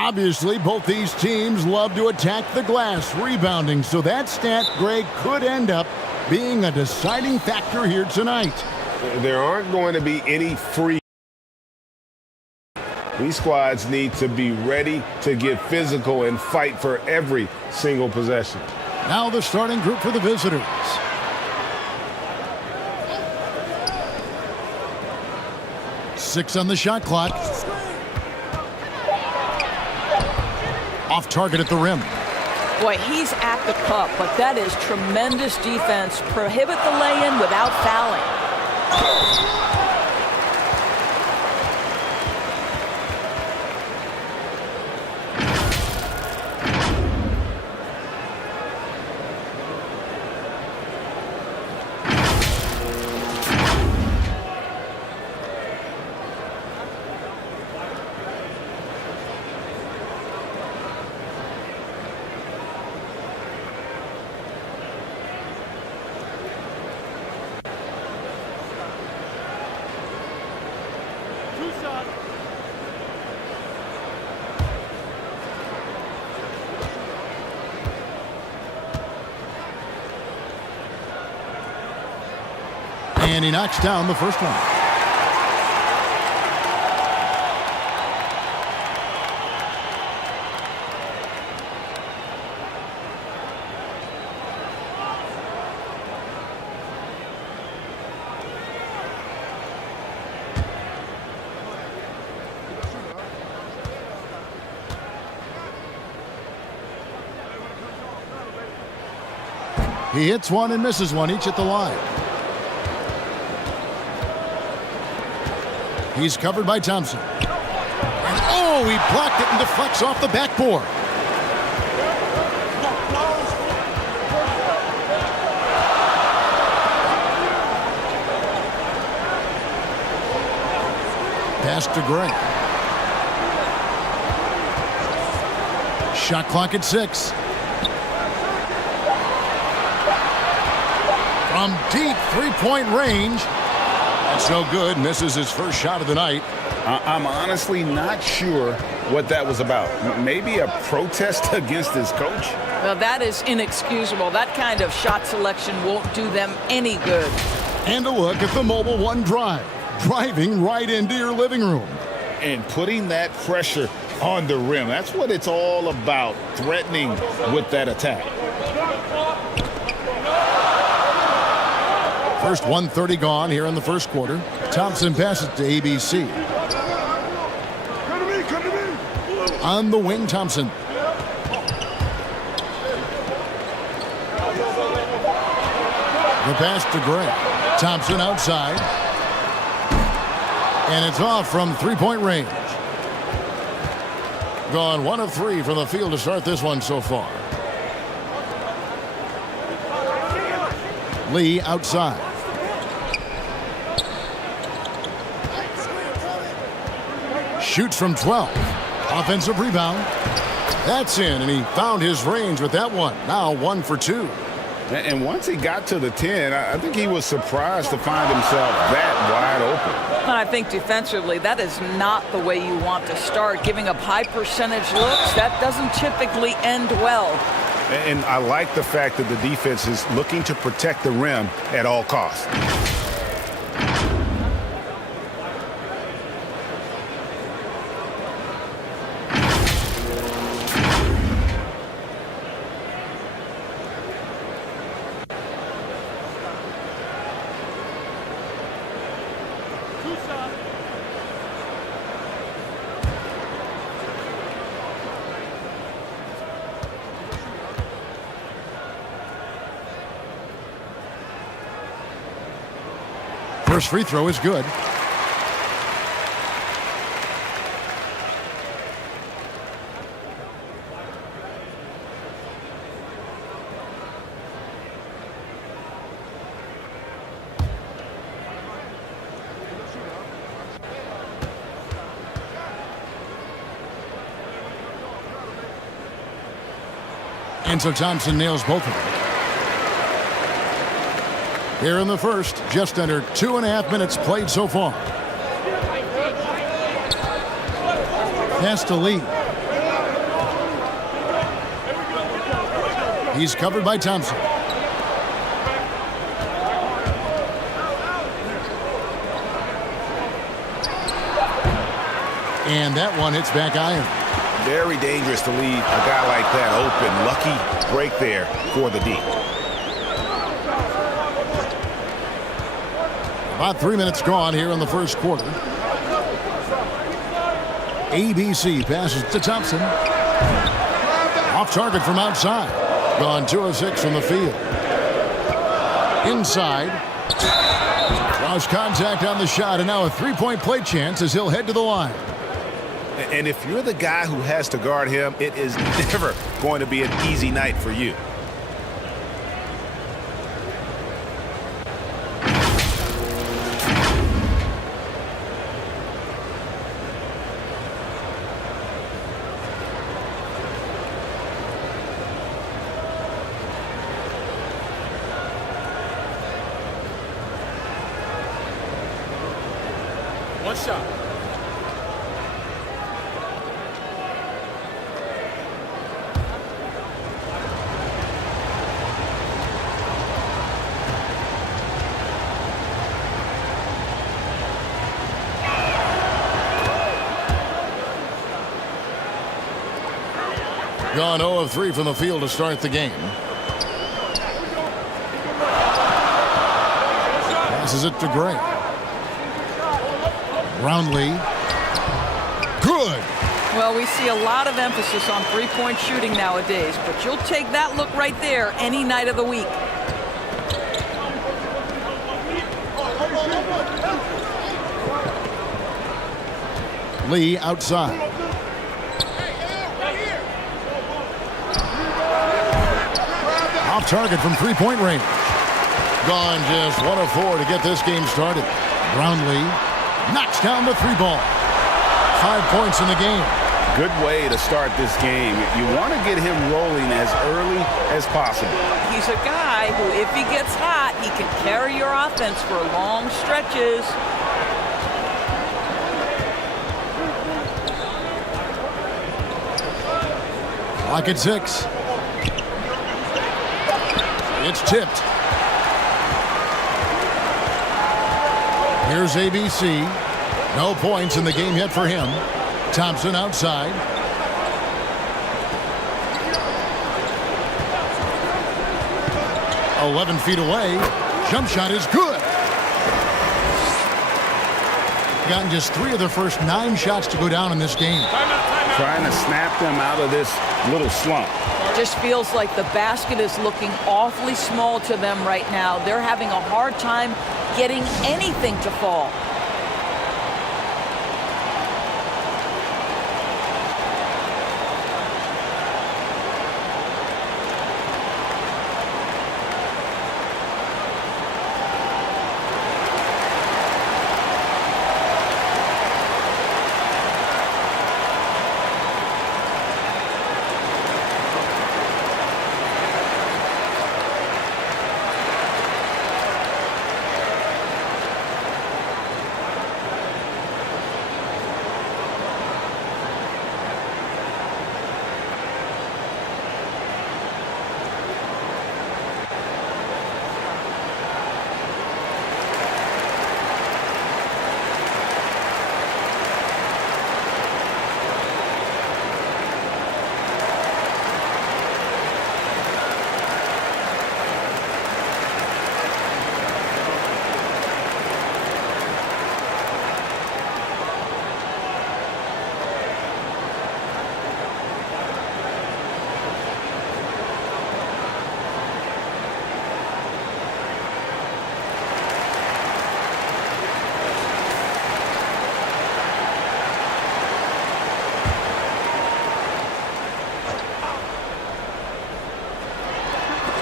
Obviously, both these teams love to attack the glass, rebounding, so that stat, Greg, could end up being a deciding factor here tonight. There aren't going to be any free. These squads need to be ready to get physical and fight for every single possession. Now the starting group for the visitors. Six on the shot clock. Off target at the rim. Boy, he's at the cup, but that is tremendous defense. Prohibit the lay-in without fouling. And he knocks down the first one. He hits one and misses one, each at the line. He's covered by Thompson. And oh, he blocked it and deflects off the backboard. Pass to Gray. Shot clock at 6. From deep three-point range. That's no good. Misses his first shot of the night. I'm honestly not sure what that was about. Maybe a protest against his coach? Well, that is inexcusable. That kind of shot selection won't do them any good. And a look at the Mobile One drive. Driving right into your living room. And putting that pressure on the rim. That's what it's all about, threatening with that attack. First 1:30 gone here in the first quarter. Thompson passes to ABC. On the wing, Thompson. The pass to Gray. Thompson outside. And it's off from three-point range. Gone 1 of 3 from the field to start this one so far. Lee outside. Shoots from 12. Offensive rebound. That's in, and he found his range with that one. Now 1 for 2. And once he got to the 10, I think he was surprised to find himself that wide open. And I think defensively, that is not the way you want to start. Giving up high percentage looks, that doesn't typically end well. And I like the fact that the defense is looking to protect the rim at all costs. First free throw is good. And so Thompson nails both of them. Here in the first, just under 2.5 minutes played so far. Pass to Lee. He's covered by Thompson. And that one hits back iron. Very dangerous to leave a guy like that open. Lucky break there for the D. About 3 minutes gone here in the first quarter. ABC passes to Thompson. Off target from outside. Gone 2 of 6 from the field. Inside. Draws contact on the shot, and now a three-point play chance as he'll head to the line. And if you're the guy who has to guard him, it is never going to be an easy night for you. One shot. Gone 0 of 3 from the field to start the game. Passes it to Gray. Brownlee. Good. Well, we see a lot of emphasis on three-point shooting nowadays, but you'll take that look right there any night of the week. Lee outside. Off target from three-point range. Gone just 1 of 4 to get this game started. Brownlee knocks down the 3 ball. 5 points in the game. Good way to start this game. You want to get him rolling as early as possible. He's a guy who, if he gets hot, he can carry your offense for long stretches. Clock at 6. It's tipped. Here's ABC. No points in the game yet for him. Thompson outside. "11 feet away. Jump shot is good. Gotten just 3 of their first 9 shots to go down in this game. Trying to snap them out of this little slump. Just feels like the basket is looking awfully small to them right now. They're having a hard time getting anything to fall.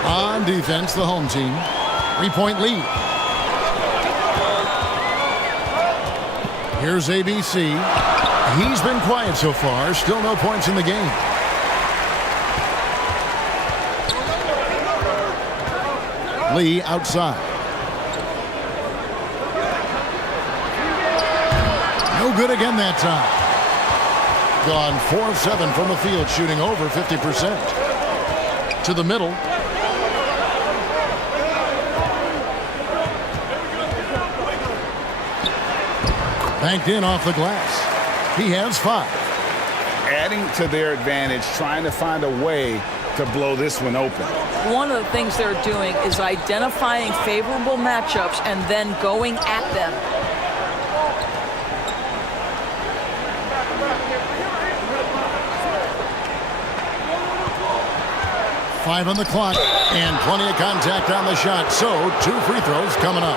On defense, the home team. 3-point lead. Here's ABC. He's been quiet so far. Still no points in the game. Lee outside. No good again that time. Gone 4 of 7 from the field, shooting over 50%. to the middle. Banked in off the glass. He has 5. Adding to their advantage, trying to find a way to blow this one open. One of the things they're doing is identifying favorable matchups and then going at them. Five on the clock and plenty of contact on the shot. So 2 free throws coming up.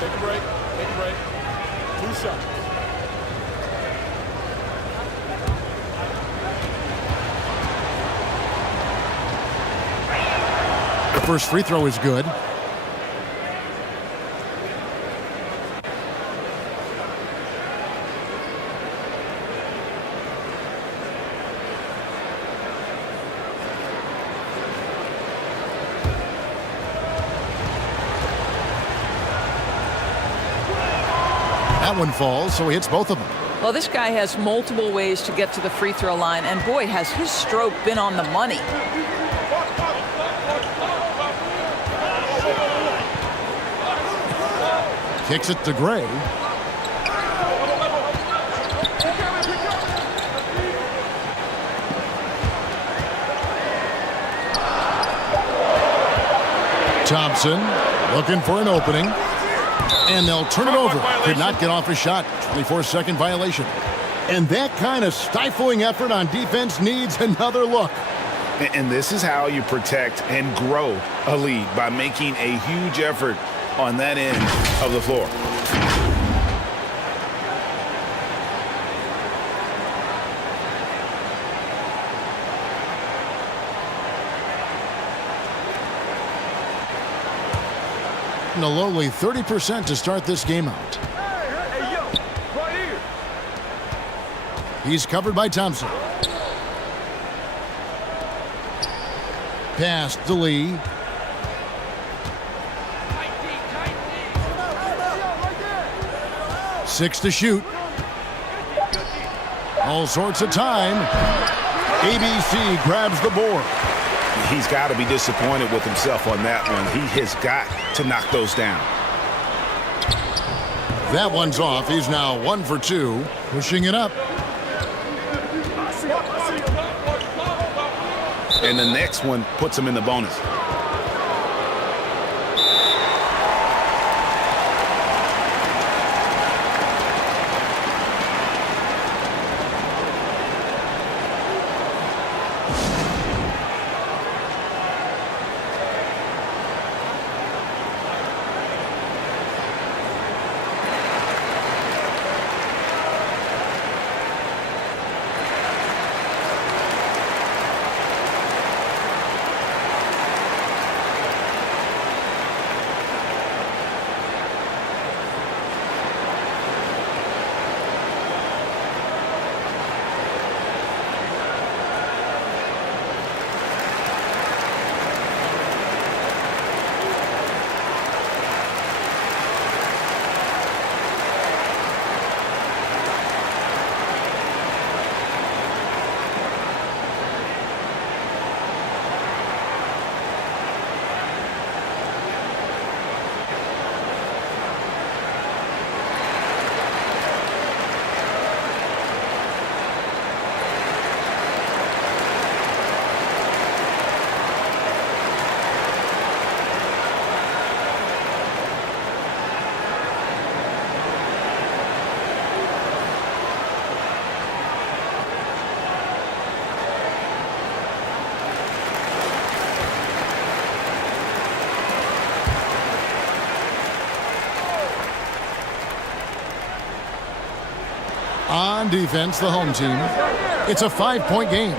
Take a break. Take a break. 2 shots. The first free throw is good. That one falls, so he hits both of them. Well, this guy has multiple ways to get to the free throw line, and boy, has his stroke been on the money. Kicks it to Gray. Thompson looking for an opening. And they'll turn it over. Could not get off a shot. 24-second violation. And that kind of stifling effort on defense needs another look. And this is how you protect and grow a lead, by making a huge effort on that end of the floor. And a lowly 30% to start this game out. Hey, yo, right here. He's covered by Thompson. Pass to Lee. Six to shoot. All sorts of time. ABC grabs the board. He's got to be disappointed with himself on that one. He has got to knock those down. That one's off. He's now 1 for 2, pushing it up. And the next one puts him in the bonus. On defense, the home team. It's a 5-point game.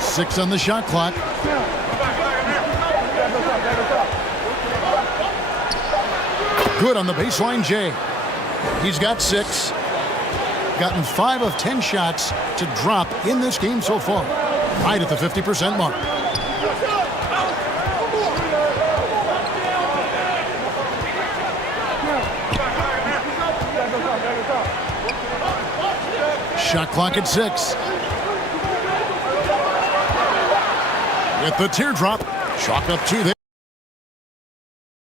Six on the shot clock. Good on the baseline, Jay. He's got 6. Gotten 5 of 10 shots to drop in this game so far. Right at the 50% mark. Shot clock at 6. With the teardrop, chalk up 2 there.